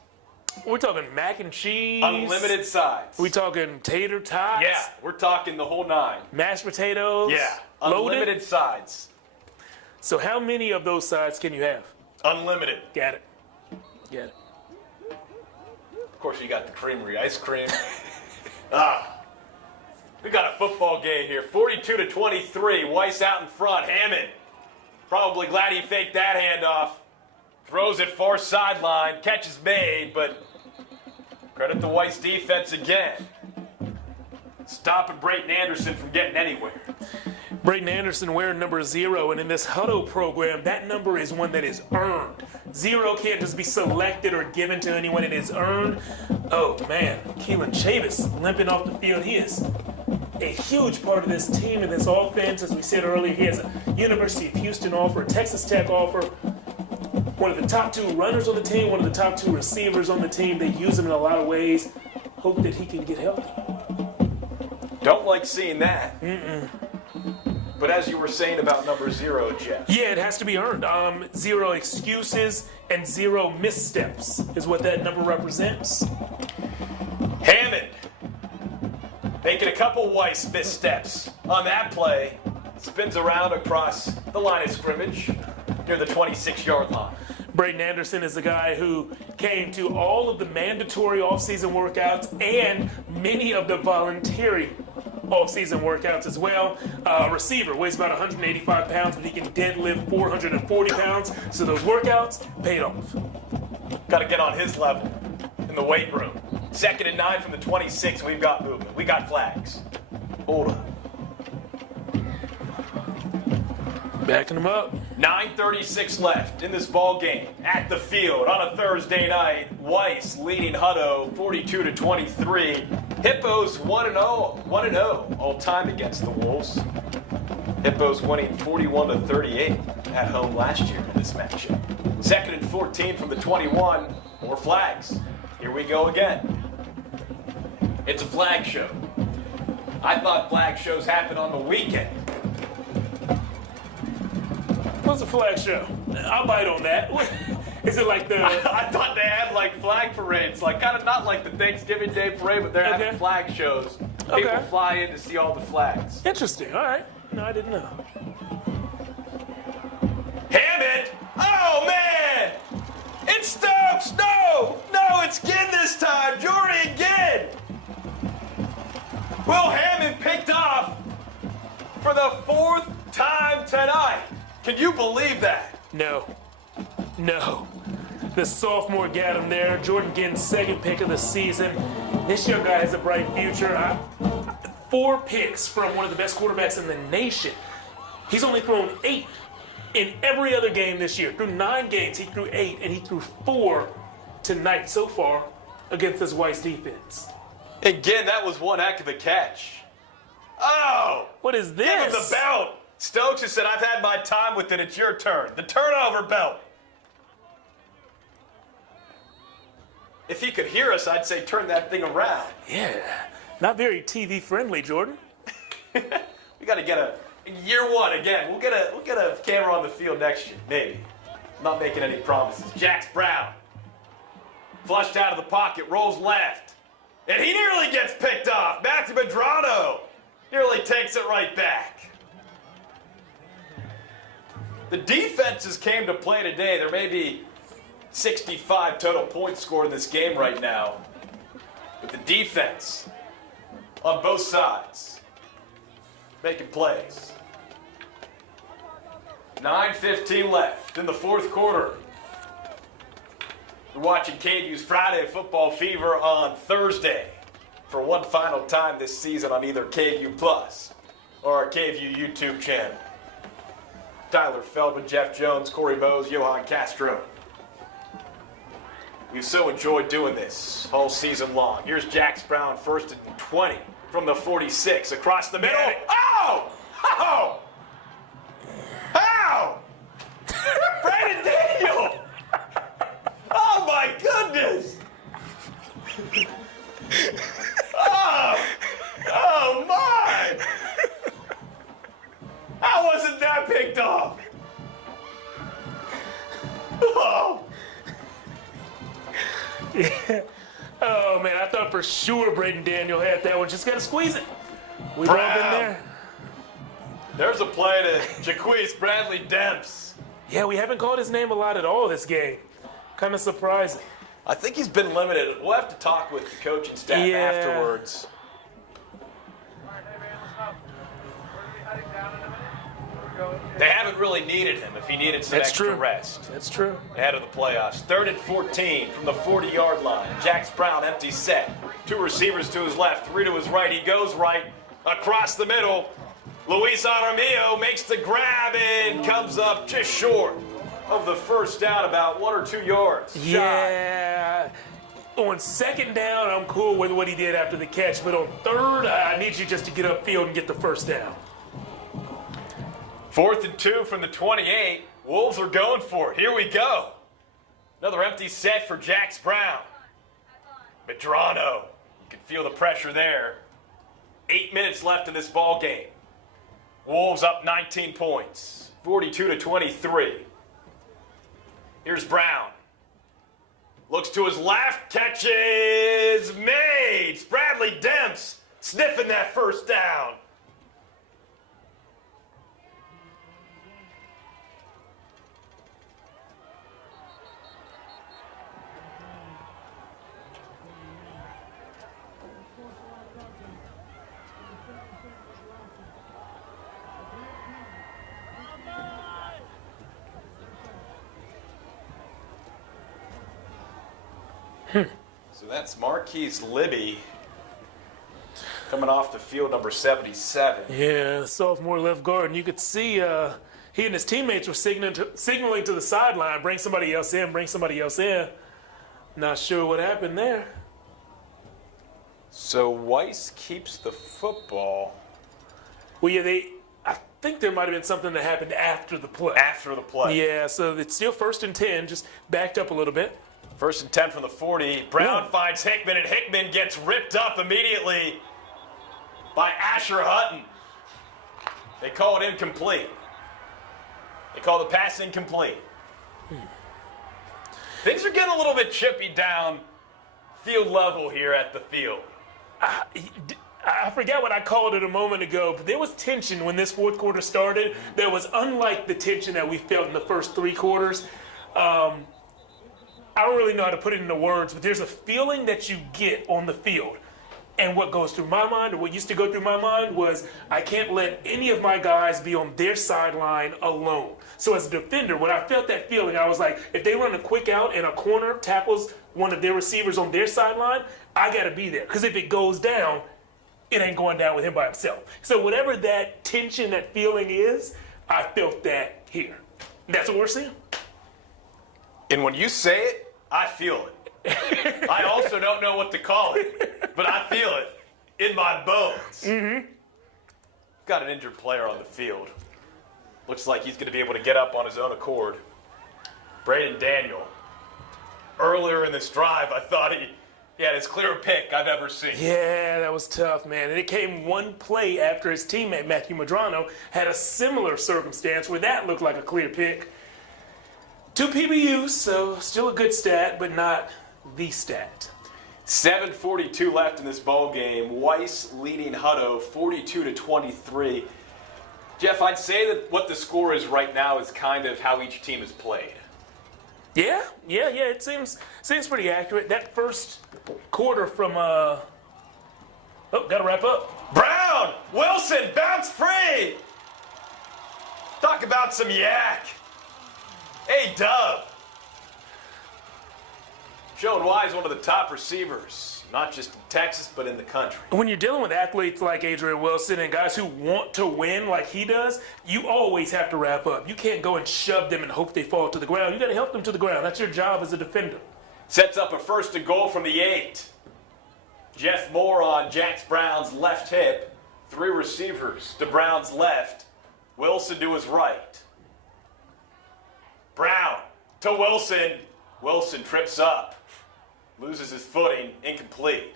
We're talking mac and cheese. Unlimited sides. We talking tater tots. Yeah, we're talking the whole 9. Mashed potatoes. Yeah, Loaded? unlimited sides. So how many of those sides can you have? Unlimited. Got it. Of course, you got the creamery ice cream. We got a football game here. 42-23. Weiss out in front. Hammond, probably glad he faked that handoff. Throws it far sideline. Catch is made, but credit the Weiss defense again. stopping Brayton Anderson from getting anywhere. Brayton Anderson wearing number 0, and in this Hutto program, that number is one that is earned. 0 can't just be selected or given to anyone, it is earned. Oh man, Keelan Chavis limping off the field. He is a huge part of this team and this offense. As we said earlier, he has a University of Houston offer, a Texas Tech offer, one of the top 2 runners on the team, one of the top 2 receivers on the team. They use him in a lot of ways. Hope that he can get healthy. Don't like seeing that. But as you were saying about number 0, Jeff. Yeah, it has to be earned. 0 excuses and 0 missteps is what that number represents. Hammond making a couple Weiss missteps on that play. Spins around across the line of scrimmage near the 26-yard line. Brayton Anderson is the guy who came to all of the mandatory offseason workouts and many of the voluntary off-season workouts as well. Receiver weighs about 185 pounds, but he can deadlift 440 pounds. So those workouts paid off. Got to get on his level in the weight room. 2nd and 9 from the 26. We've got movement. We got flags. Hold on. Backing him up. 9:36 left in this ball game at the field on a Thursday night. Weiss leading Hutto 42-23. Hippos 1-0 all time against the Wolves. Hippos winning 41-38 at home last year in this matchup. 2nd and 14 from the 21. More flags. Here we go again. It's a flag show. I thought flag shows happen on the weekend. What's a flag show? I'll bite on that. Is it like the... I thought they had like flag parades, like kind of not like the Thanksgiving Day parade, but they're having flag shows. People fly in to see all the flags. Interesting. All right. No, I didn't know. Hammond! Oh man! It's Stokes! No! No, it's Ginn this time! Jordan Ginn! Will Hammond picked off for the 4th time tonight. Can you believe that? No. The sophomore got him there. Jordan Ginn's 2nd pick of the season. This young guy has a bright future. 4 picks from one of the best quarterbacks in the nation. He's only thrown 8 in every other game this year. Through 9 games, he threw 8, and he threw 4 tonight so far against this Weiss defense. Again, that was one heck of a catch. Oh! What is this? Give him the belt. Stokes has said, I've had my time with it. It's your turn. The turnover belt. If he could hear us, I'd say turn that thing around. Yeah. Not very TV friendly, Jordan. We got to get a year 1 again. We'll get a camera on the field next year, maybe. I'm not making any promises. Jax Brown, flushed out of the pocket, rolls left, and he nearly gets picked off. Matthew Medrano nearly takes it right back. The defenses came to play today. There may be 65 total points scored in this game right now. But the defense on both sides making plays. 9:15 left in the 4th quarter. You're watching KVUE's Friday Football Fever on Thursday for one final time this season on either KVUE Plus or our KVUE YouTube channel. Tyler Feldman, Jeff Jones, Corey Bose, Johan Castro. We've so enjoyed doing this all season long. Here's Jax Brown, 1st and 20 from the 46 across the middle. Oh! Oh! How? Brandon Daniel! Oh my goodness! Oh my! How wasn't that picked off? Oh! Yeah. Oh man, I thought for sure Brayton Daniel had that one. Just gotta squeeze it. We've all been there. There's a play to Jaquise Bradley Demps. Yeah, we haven't called his name a lot at all this game. Kind of surprising. I think he's been limited. We'll have to talk with the coaching staff afterwards. They haven't really needed him if he needed some extra rest. That's true. Ahead of the playoffs. 3rd and 14 from the 40-yard line. Jax Brown, empty set. 2 receivers to his left, 3 to his right. He goes right across the middle. Luis Aramillo makes the grab and comes up just short of the first down, about 1 or 2 yards. Yeah. On 2nd down, I'm cool with what he did after the catch, but on 3rd, I need you just to get upfield and get the first down. 4th and 2 from the 28. Wolves are going for it. Here we go. Another empty set for Jax Brown. Medrano. You can feel the pressure there. 8 minutes left in this ball game. Wolves up 19 points. 42-23. Here's Brown. Looks to his left. Catches made. Bradley Demps sniffing that first down. So that's Marquise Libby coming off the field, number 77. Yeah, sophomore left guard, and you could see he and his teammates were signaling to the sideline, bring somebody else in, bring somebody else in. Not sure what happened there. So Weiss keeps the football. Well, yeah, I think there might have been something that happened after the play. After the play. Yeah, so it's still 1st and 10, just backed up a little bit. 1st and 10 from the 40. Brown finds Hickman, and Hickman gets ripped up immediately by Asher Hutton. They call it incomplete. They call the pass incomplete. Things are getting a little bit chippy down field level here at the field. I forgot what I called it a moment ago, but there was tension when this 4th quarter started that was unlike the tension that we felt in the first 3 quarters. I don't really know how to put it into words, but there's a feeling that you get on the field. And what goes through my mind, or what used to go through my mind, was I can't let any of my guys be on their sideline alone. So as a defender, when I felt that feeling, I was like, if they run a quick out and a corner tackles one of their receivers on their sideline, I got to be there. Because if it goes down, it ain't going down with him by himself. So whatever that tension, that feeling is, I felt that here. That's what we're seeing. And when you say it, I feel it. I also don't know what to call it, but I feel it in my bones. Mm-hmm. Got an injured player on the field. Looks like he's going to be able to get up on his own accord. Braden Daniel. Earlier in this drive, I thought he had his clear pick I've ever seen. Yeah, that was tough, man. And it came one play after his teammate, Matthew Medrano, had a similar circumstance where that looked like a clear pick. 2 PBUs, so still a good stat, but not the stat. 7:42 left in this ball game. Weiss leading Hutto 42-23. Jeff, I'd say that what the score is right now is kind of how each team has played. Yeah. It seems pretty accurate. That first quarter from gotta wrap up. Brown, Wilson, bounce free. Talk about some yak. A-Dub. Showing why he's one of the top receivers, not just in Texas, but in the country. When you're dealing with athletes like Adrian Wilson and guys who want to win like he does, you always have to wrap up. You can't go and shove them and hope they fall to the ground. You got to help them to the ground. That's your job as a defender. Sets up a 1st and goal from the 8. Jeff Moore on Jax Brown's left hip. 3 receivers to Brown's left. Wilson to his right. Brown to Wilson. Wilson trips up. Loses his footing. Incomplete.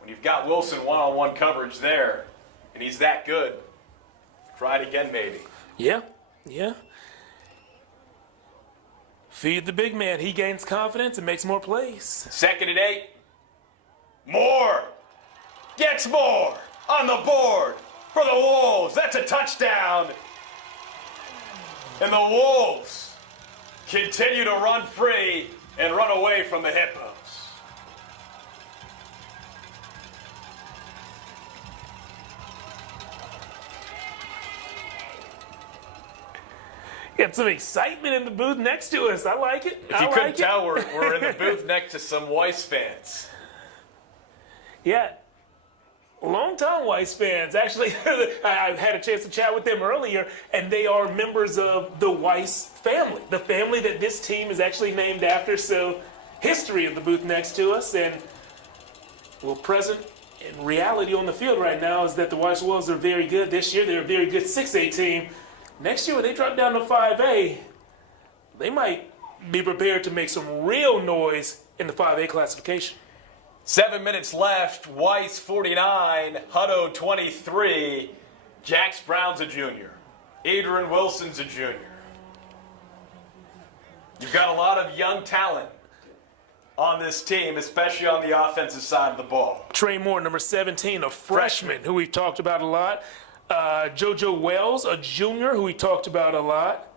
When you've got Wilson one-on-one coverage there, and he's that good, try it again maybe. Yeah. Feed the big man. He gains confidence and makes more plays. 2nd and 8. Moore gets more on the board for the Wolves. That's a touchdown. And the Wolves continue to run free and run away from the Hippos. Got some excitement in the booth next to us. I like it. If you couldn't tell, we're in the booth next to some Weiss fans. Yeah. Longtime Weiss fans. Actually, I had a chance to chat with them earlier, and they are members of the Weiss family, the family that this team is actually named after. So, history of the booth next to us, and well, present in reality on the field right now is that the Weiss Wolves are very good. This year, they're a very good 6A team. Next year, when they drop down to 5A, they might be prepared to make some real noise in the 5A classification. 7 minutes left. Weiss 49, Hutto 23. Jax Brown's a junior. Adrian Wilson's a junior. You've got a lot of young talent on this team, especially on the offensive side of the ball. Trey Moore, number 17, a freshman who we've talked about a lot. JoJo Wells, a junior who we talked about a lot.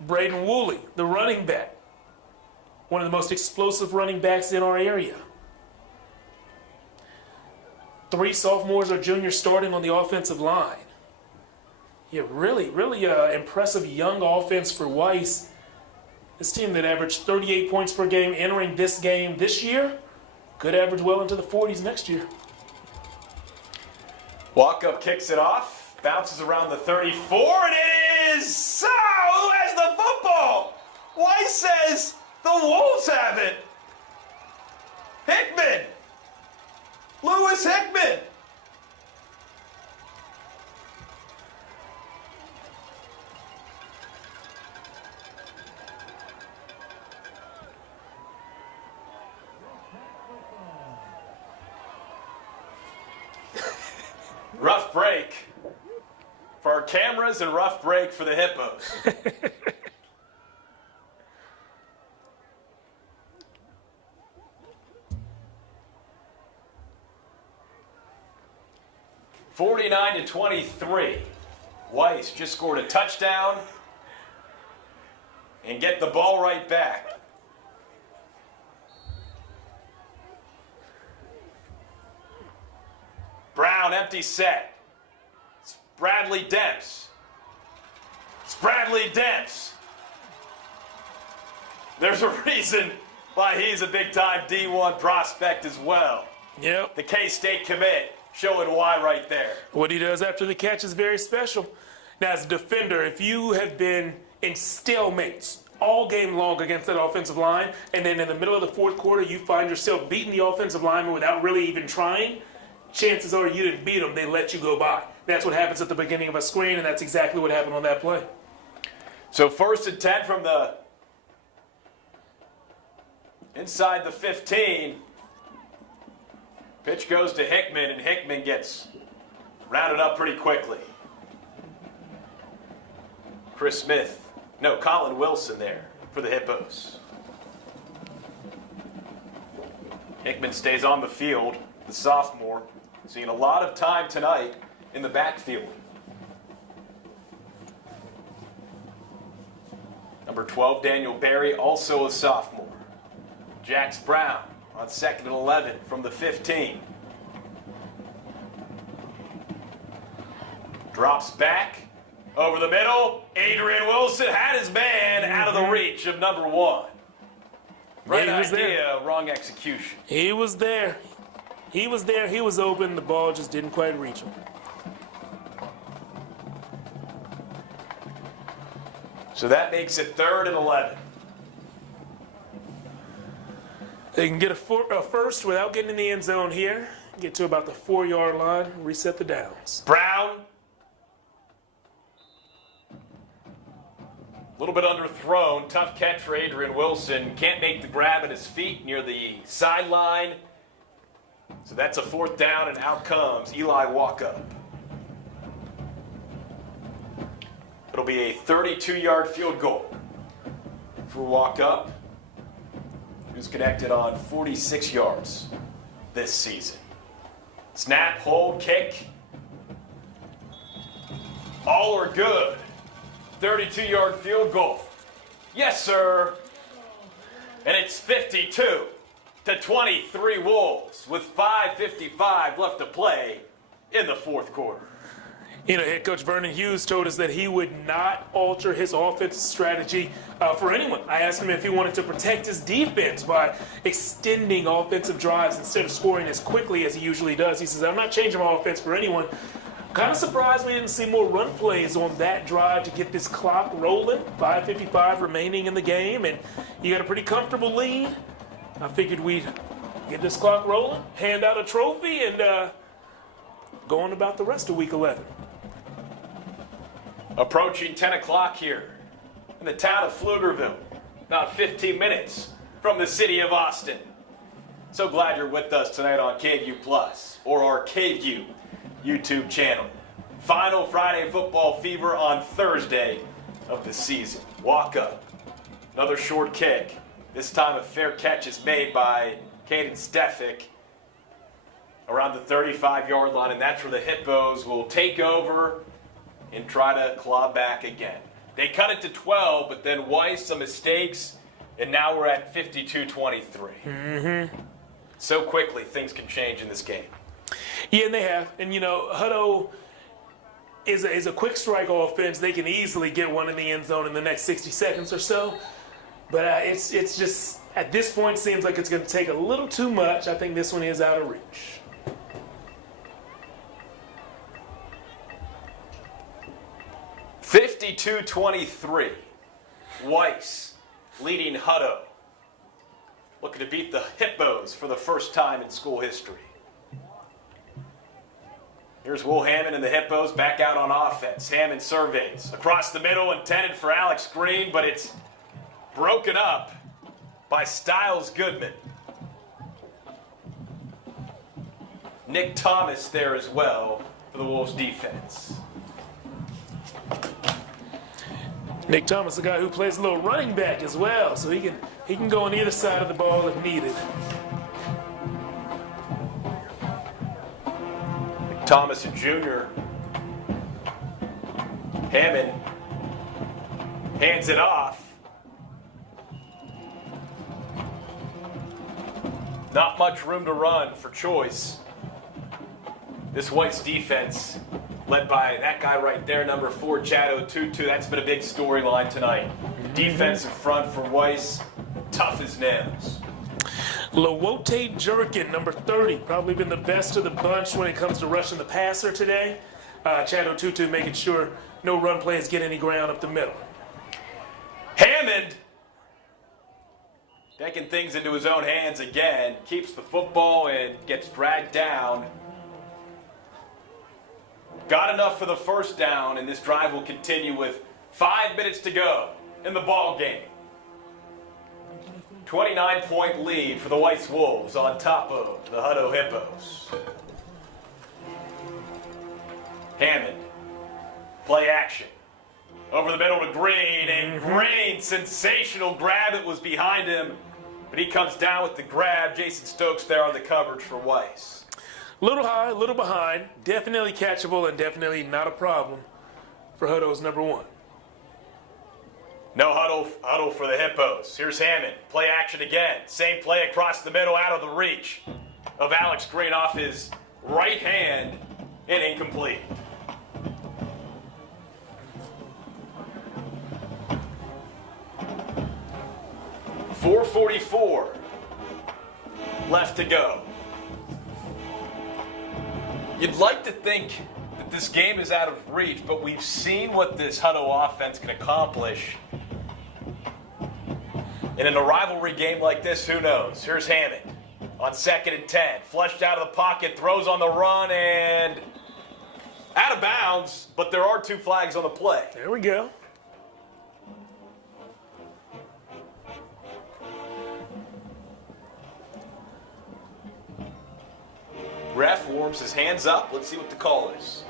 Braden Woolley, the running back. One of the most explosive running backs in our area. 3 sophomores or juniors starting on the offensive line. Yeah, really impressive young offense for Weiss. This team that averaged 38 points per game entering this game this year could average well into the 40s next year. Walkup kicks it off, bounces around the 34, and it is so. Who has the football? Weiss says the Wolves have it. Hickman. Lewis Hickman. Rough break for our cameras and rough break for the Hippos. (49-23). Weiss just scored a touchdown and get the ball right back. Brown, empty set. It's Bradley Demps. It's Bradley Demps. There's a reason why he's a big-time D1 prospect as well. Yep. The K-State commit, showing why right there. What he does after the catch is very special. Now, as a defender, if you have been in stalemates all game long against that offensive line, and then in the middle of the fourth quarter you find yourself beating the offensive lineman without really even trying, chances are you didn't beat them, they let you go by. That's what happens at the beginning of a screen, and that's exactly what happened on that play. So 1st and 10 from the inside the 15. Pitch goes to Hickman, and Hickman gets rounded up pretty quickly. Colin Wilson there for the Hippos. Hickman stays on the field, the sophomore, seeing a lot of time tonight in the backfield. Number 12, Daniel Berry, also a sophomore. Jax Brown on 2nd and 11 from the 15. Drops back over the middle. Adrian Wilson had his man out of the reach of number 1. Right idea, wrong execution. He was there. He was there. He was open. The ball just didn't quite reach him. So that makes it 3rd and 11. They can get a first without getting in the end zone here. Get to about the 4-yard line, reset the downs. Brown. A little bit underthrown. Tough catch for Adrian Wilson. Can't make the grab at his feet near the sideline. So that's a 4th down, and out comes Eli Walkup. It'll be a 32-yard field goal for Walkup, who's connected on 46 yards this season. Snap, hold, kick. All are good. 32-yard field goal. Yes, sir. And it's 52-23 Wolves with 5:55 left to play in the 4th quarter. Head coach Vernon Hughes told us that he would not alter his offensive strategy for anyone. I asked him if he wanted to protect his defense by extending offensive drives instead of scoring as quickly as he usually does. He says, I'm not changing my offense for anyone. Kind of surprised we didn't see more run plays on that drive to get this clock rolling. 5:55 remaining in the game, and you got a pretty comfortable lead. I figured we'd get this clock rolling, hand out a trophy, and go on about the rest of Week 11. Approaching 10 o'clock here in the town of Pflugerville, about 15 minutes from the city of Austin. So glad you're with us tonight on KVUE Plus or our KVUE YouTube channel. Final Friday football fever on Thursday of the season. Walk up. Another short kick. This time a fair catch is made by Caden Stefik around the 35-yard line, and that's where the Hippos will take over and try to claw back again. They cut it to 12, but then Weiss, some mistakes, and now we're at 52-23. So quickly, things can change in this game. Yeah, and they have. And, Hutto is a quick strike offense. They can easily get one in the end zone in the next 60 seconds or so. But it's just, at this point, seems like it's going to take a little too much. I think this one is out of reach. 52-23. Weiss leading Hutto. Looking to beat the Hippos for the first time in school history. Here's Will Hammond and the Hippos back out on offense. Hammond surveys across the middle, intended for Alex Green, but it's broken up by Styles Goodman. Nick Thomas there as well for the Wolves defense. Nick Thomas, a guy who plays a little running back as well, so he can go on either side of the ball if needed. Nick Thomas, a junior. Hammond hands it off. Not much room to run for choice. This Weiss defense, led by that guy right there, number 4, Chad Otutu. That's been a big storyline tonight. Defensive front for Weiss, tough as nails. Lawote Jerkin, number 30, probably been the best of the bunch when it comes to rushing the passer today. Chad Otutu making sure no run plays get any ground up the middle. Hammond taking things into his own hands again, keeps the football and gets dragged down. Got enough for the first down, and this drive will continue with 5 minutes to go in the ball game. 29-point lead for the Weiss Wolves on top of the Hutto Hippos. Hammond, play action. Over the middle to Green, and Green, sensational grab. It was behind him, but he comes down with the grab. Jason Stokes there on the coverage for Weiss. Little high, a little behind, definitely catchable and definitely not a problem for Hutto's number 1. No huddle for the Hippos. Here's Hammond. Play action again. Same play across the middle, out of the reach of Alex Green off his right hand, and incomplete. .444 left to go. You'd like to think that this game is out of reach, but we've seen what this Hutto offense can accomplish. And in a rivalry game like this, who knows? Here's Hammond on 2nd and 10. Flushed out of the pocket, throws on the run, and out of bounds, but there are 2 flags on the play. There we go. Ref warms his hands up. Let's see what the call is.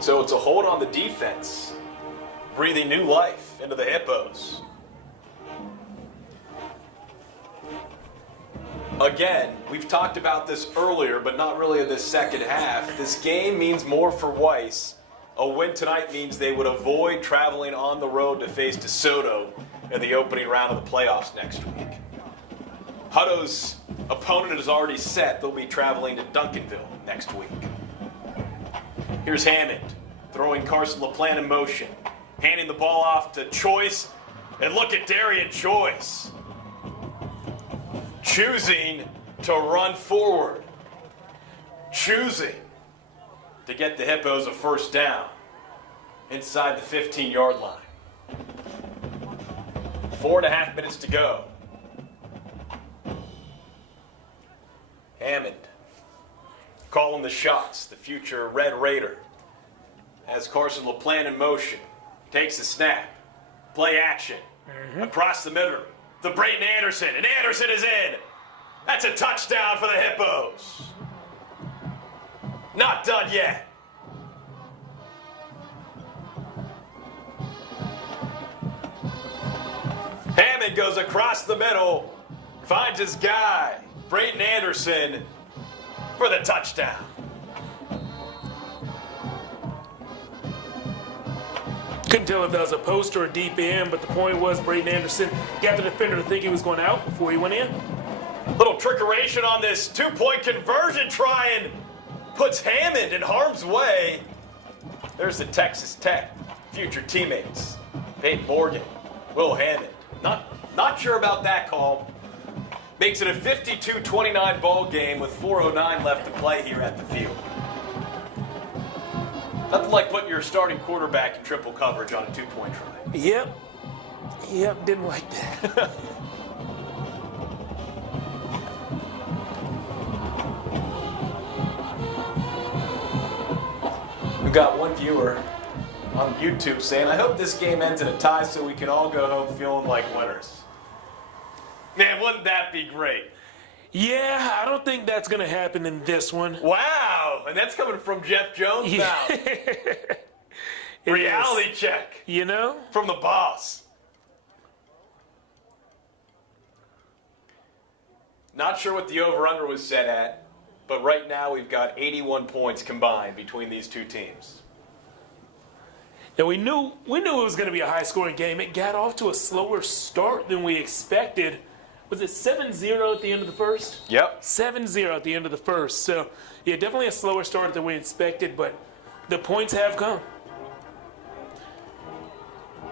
So it's a hold on the defense, breathing new life into the Hippos. Again, we've talked about this earlier, but not really in this second half. This game means more for Weiss. A win tonight means they would avoid traveling on the road to face DeSoto in the opening round of the playoffs next week. Hutto's opponent is already set. They'll be traveling to Duncanville next week. Here's Hammond throwing Carson LaPlante in motion, handing the ball off to Choice, and look at Darian Choice choosing to run forward, choosing to get the Hippos a first down inside the 15-yard line. 4.5 minutes to go. Hammond calling the shots, the future Red Raider. As Carson LaPlante in motion, takes a snap, play action, across the middle, to Brayton Anderson, and Anderson is in. That's a touchdown for the Hippos. Not done yet. Hammond goes across the middle, finds his guy, Brayton Anderson, for the touchdown. Couldn't tell if that was a post or a deep end, but the point was Brayton Anderson got the defender to think he was going out before he went in. Little trickeration on this two-point conversion try and puts Hammond in harm's way. There's the Texas Tech future teammates. Peyton Morgan, Will Hammond. Not sure about that call. Makes it a 52-29 ball game with 4:09 left to play here at the field. Nothing like putting your starting quarterback in triple coverage on a two-point try. Yep, didn't like that. We've got one viewer on YouTube saying, I hope this game ends in a tie so we can all go home feeling like winners. Man, wouldn't that be great? Yeah, I don't think that's going to happen in this one. Wow, and that's coming from Jeff Jones now. Reality check. You know? From the boss. Not sure what the over-under was set at, but right now we've got 81 points combined between these two teams. And we knew it was going to be a high-scoring game. It got off to a slower start than we expected. Was it 7-0 at the end of the first? Yep. 7-0 at the end of the first. So, yeah, definitely a slower start than we expected, but the points have come.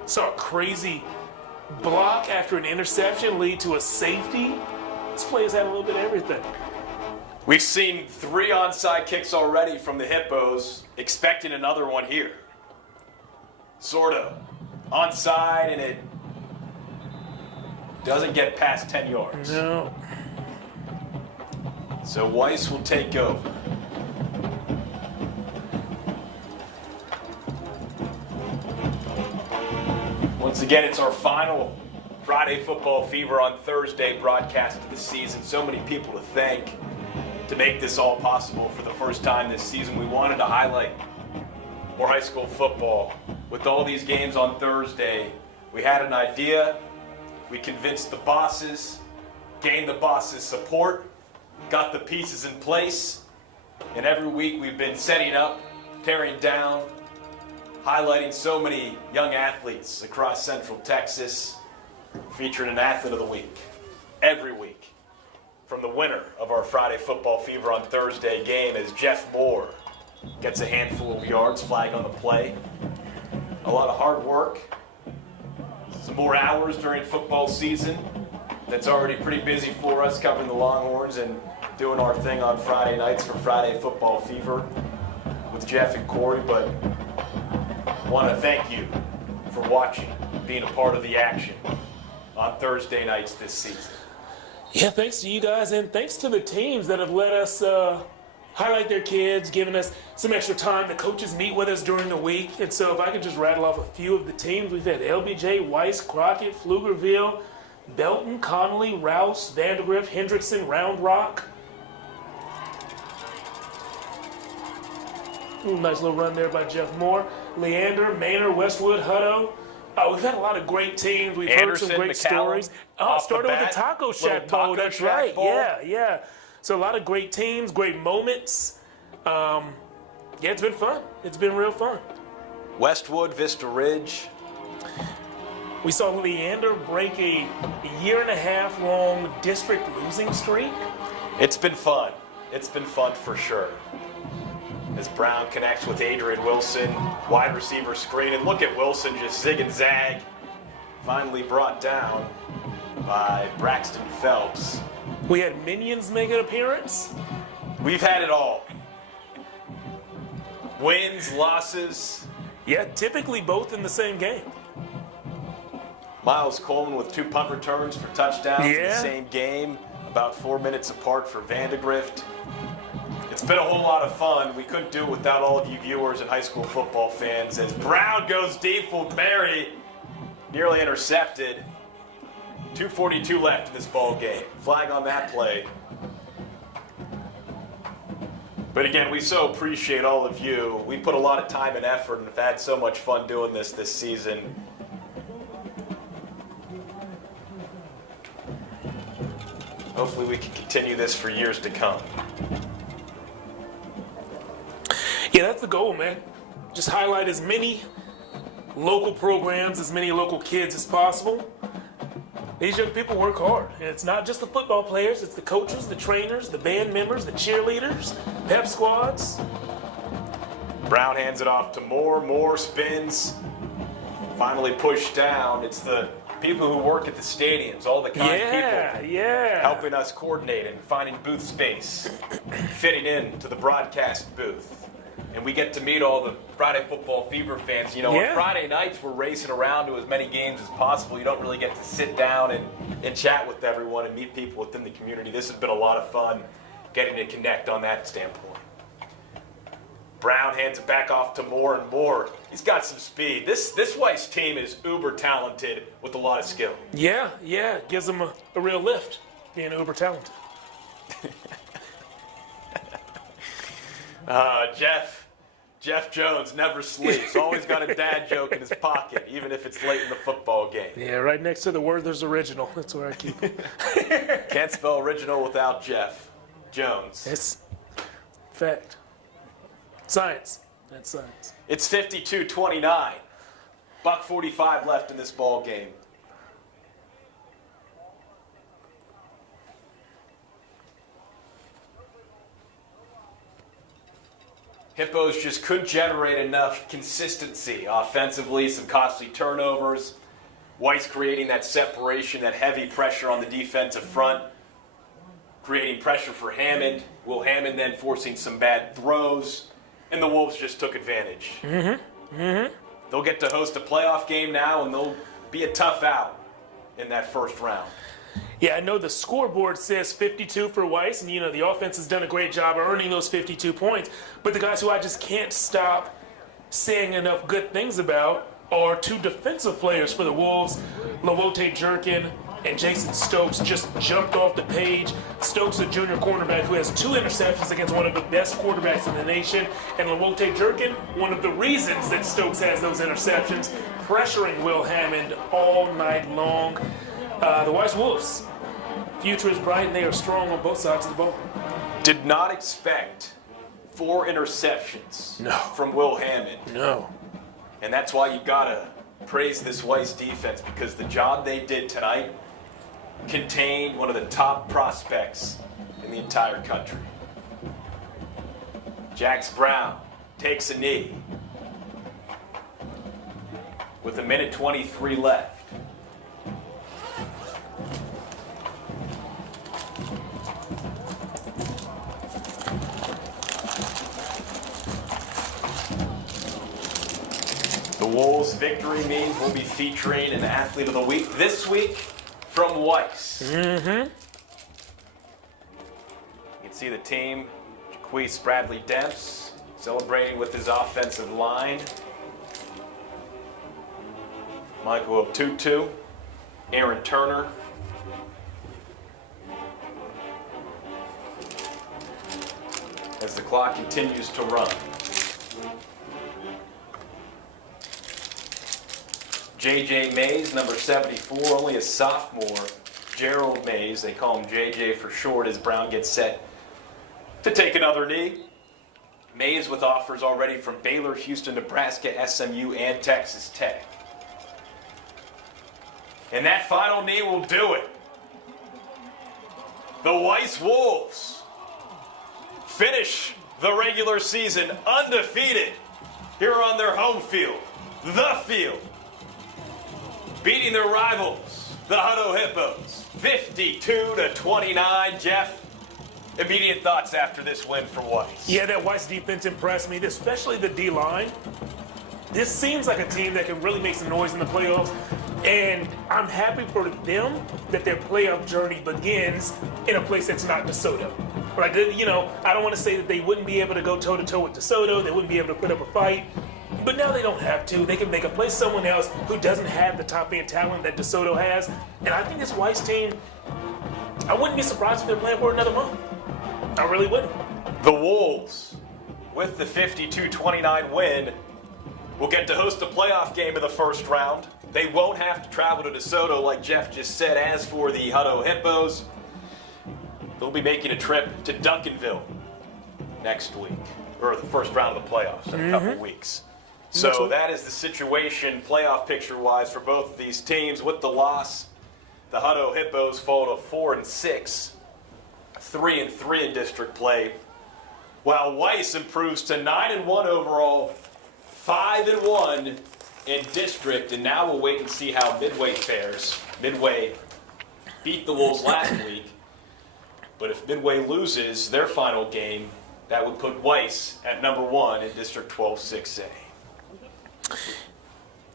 Saw a crazy block after an interception lead to a safety. This play has had a little bit of everything. We've seen 3 onside kicks already from the Hippos, expecting another one here. Sort of. Onside, and it doesn't get past 10 yards. No. So Weiss will take over. Once again, it's our final Friday Football Fever on Thursday broadcast of the season. So many people to thank to make this all possible for the first time this season. We wanted to highlight more high school football. With all these games on Thursday, we had an idea. We convinced the bosses, gained the bosses' support, got the pieces in place, and every week we've been setting up, tearing down, highlighting so many young athletes across Central Texas, featuring an Athlete of the Week every week. From the winner of our Friday Football Fever on Thursday game as Jeff Moore gets a handful of yards, flag on the play. A lot of hard work. Some more hours during football season. That's already pretty busy for us, covering the Longhorns and doing our thing on Friday nights for Friday Football Fever with Jeff and Corey. But I want to thank you for watching, being a part of the action on Thursday nights this season. Yeah, thanks to you guys, and thanks to the teams that have let us highlight their kids, giving us some extra time. The coaches meet with us during the week. And so if I could just rattle off a few of the teams, we've had LBJ, Weiss, Crockett, Pflugerville, Belton, Connolly, Rouse, Vandergrift, Hendrickson, Round Rock. Ooh, nice little run there by Jeff Moore. Leander, Manor, Westwood, Hutto. We've had a lot of great teams. We've Anderson, heard some great McCallum, stories. Started with the Taco Shack Bowl. That's right. Bowl. Yeah. So a lot of great teams, great moments. Yeah, it's been fun. It's been real fun. Westwood, Vista Ridge. We saw Leander break a year-and-a-half-long district losing streak. It's been fun. It's been fun for sure. As Brown connects with Adrian Wilson, wide receiver screen, and look at Wilson just zig and zag. Finally brought down by Braxton Phelps. We had Minions make an appearance. We've had it all. Wins, losses. Yeah, typically both in the same game. Miles Coleman with 2 punt returns for touchdowns in the same game, about 4 minutes apart for Vandegrift. It's been a whole lot of fun. We couldn't do it without all of you viewers and high school football fans. As Brown goes deep for Berry, nearly intercepted. 2:42 left in this ball game. Flag on that play. But again, we so appreciate all of you. We put a lot of time and effort and have had so much fun doing this season. Hopefully we can continue this for years to come. Yeah, that's the goal, man. Just highlight as many local programs, as many local kids as possible. These young people work hard. And it's not just the football players, it's the coaches, the trainers, the band members, the cheerleaders, pep squads. Brown hands it off to Moore. Moore spins. Finally pushed down. It's the people who work at the stadiums, all the kind people helping us coordinate and finding booth space, fitting in to the broadcast booth. And we get to meet all the Friday Football Fever fans. You know, on Friday nights, we're racing around to as many games as possible. You don't really get to sit down and chat with everyone and meet people within the community. This has been a lot of fun getting to connect on that standpoint. Brown hands it back off to Moore, and Moore, he's got some speed. This Weiss team is uber talented with a lot of skill. Yeah, it gives them a real lift, being uber talented. Jeff Jones never sleeps. Always got a dad joke in his pocket, even if it's late in the football game. Yeah, right next to the Werther's Original. That's where I keep it. Can't spell original without Jeff Jones. It's fact. Science. That's science. It's 52-29. $1:45 left in this ball game. Hippos just couldn't generate enough consistency offensively, some costly turnovers. Weiss creating that separation, that heavy pressure on the defensive front, creating pressure for Hammond. Will Hammond then forcing some bad throws, and the Wolves just took advantage. They'll get to host a playoff game now, and they'll be a tough out in that first round. Yeah, I know the scoreboard says 52 for Weiss, and the offense has done a great job earning those 52 points. But the guys who I just can't stop saying enough good things about are 2 defensive players for the Wolves. Lawote Jerkin and Jason Stokes just jumped off the page. Stokes, a junior cornerback who has 2 interceptions against one of the best quarterbacks in the nation. And Lawote Jerkin, one of the reasons that Stokes has those interceptions, pressuring Will Hammond all night long. The Weiss Wolves, future is bright, and they are strong on both sides of the ball. Did not expect 4 interceptions from Will Hammond. No. And that's why you gotta praise this Weiss defense, because the job they did tonight contained one of the top prospects in the entire country. Jax Brown takes a knee with 1:23 left. The Wolves' victory means we'll be featuring an athlete of the week this week from Weiss. You can see the team, Jaquise Bradley Demps, celebrating with his offensive line. Michael Otutu, Aaron Turner. As the clock continues to run. J.J. Mays, number 74, only a sophomore. Gerald Mays, they call him J.J. for short, as Brown gets set to take another knee. Mays with offers already from Baylor, Houston, Nebraska, SMU, and Texas Tech. And that final knee will do it. The Weiss Wolves finish the regular season undefeated here on their home field, the field, beating their rivals, the Hutto Hippos, 52-29. Jeff, immediate thoughts after this win for Weiss? Yeah, that Weiss defense impressed me, especially the D-line. This seems like a team that can really make some noise in the playoffs, and I'm happy for them that their playoff journey begins in a place that's not DeSoto. Right? I don't want to say that they wouldn't be able to go toe-to-toe with DeSoto, they wouldn't be able to put up a fight, but now they don't have to. They can play someone else who doesn't have the top-end talent that DeSoto has, and I think this Weiss team, I wouldn't be surprised if they're playing for another month. I really wouldn't. The Wolves, with the 52-29 win, will get to host a playoff game in the first round. They won't have to travel to DeSoto like Jeff just said. As for the Hutto Hippos, they'll be making a trip to Duncanville next week, or the first round of the playoffs in a couple of weeks. So that is the situation playoff picture-wise for both of these teams. With the loss, the Hutto Hippos fall to 4-6, 3-3 in district play, while Weiss improves to 9-1 overall, 5-1 in district, and now we'll wait and see how Midway fares. Midway beat the Wolves last week, but if Midway loses their final game, that would put Weiss at number 1 in District 12 6A.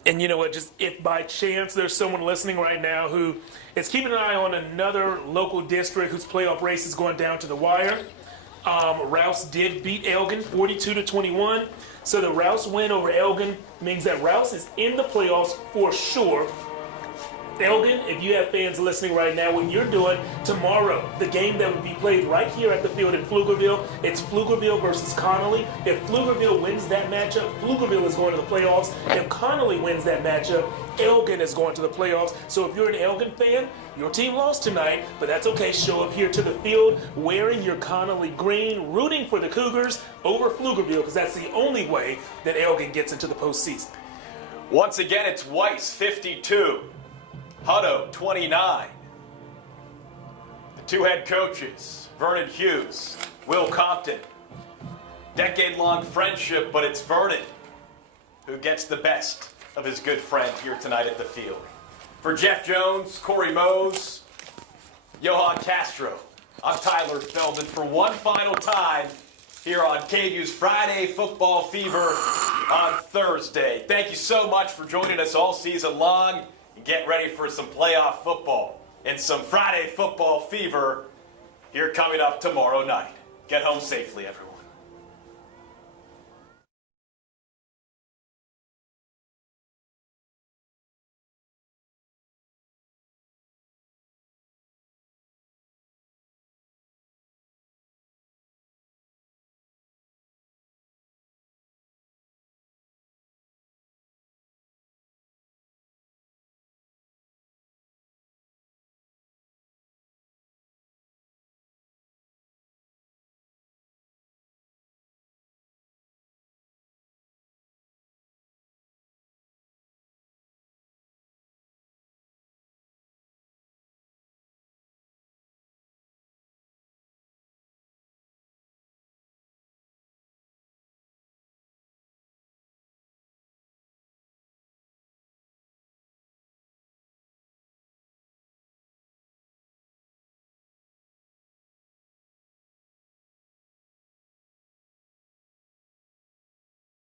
And you know what, just if by chance there's someone listening right now who is keeping an eye on another local district whose playoff race is going down to the wire, Rouse did beat Elgin 42-21. So the Rouse win over Elgin means that Rouse is in the playoffs for sure. Elgin, if you have fans listening right now, what you're doing tomorrow, the game that would be played right here at the field in Pflugerville, it's Pflugerville versus Connolly. If Pflugerville wins that matchup, Pflugerville is going to the playoffs. If Connolly wins that matchup, Elgin is going to the playoffs. So if you're an Elgin fan, your team lost tonight, but that's okay. Show up here to the field wearing your Connolly green, rooting for the Cougars over Pflugerville, because that's the only way that Elgin gets into the postseason. Once again, it's Weiss 52. Hutto, 29. The two head coaches, Vernon Hughes, Will Compton. Decade-long friendship, but it's Vernon who gets the best of his good friend here tonight at the field. For Jeff Jones, Corey Mose, Johan Castro, I'm Tyler Feldman for one final time here on KVUE's Friday Football Fever on Thursday. Thank you so much for joining us all season long. Get ready for some playoff football and some Friday Football Fever here coming up tomorrow night. Get home safely, everyone.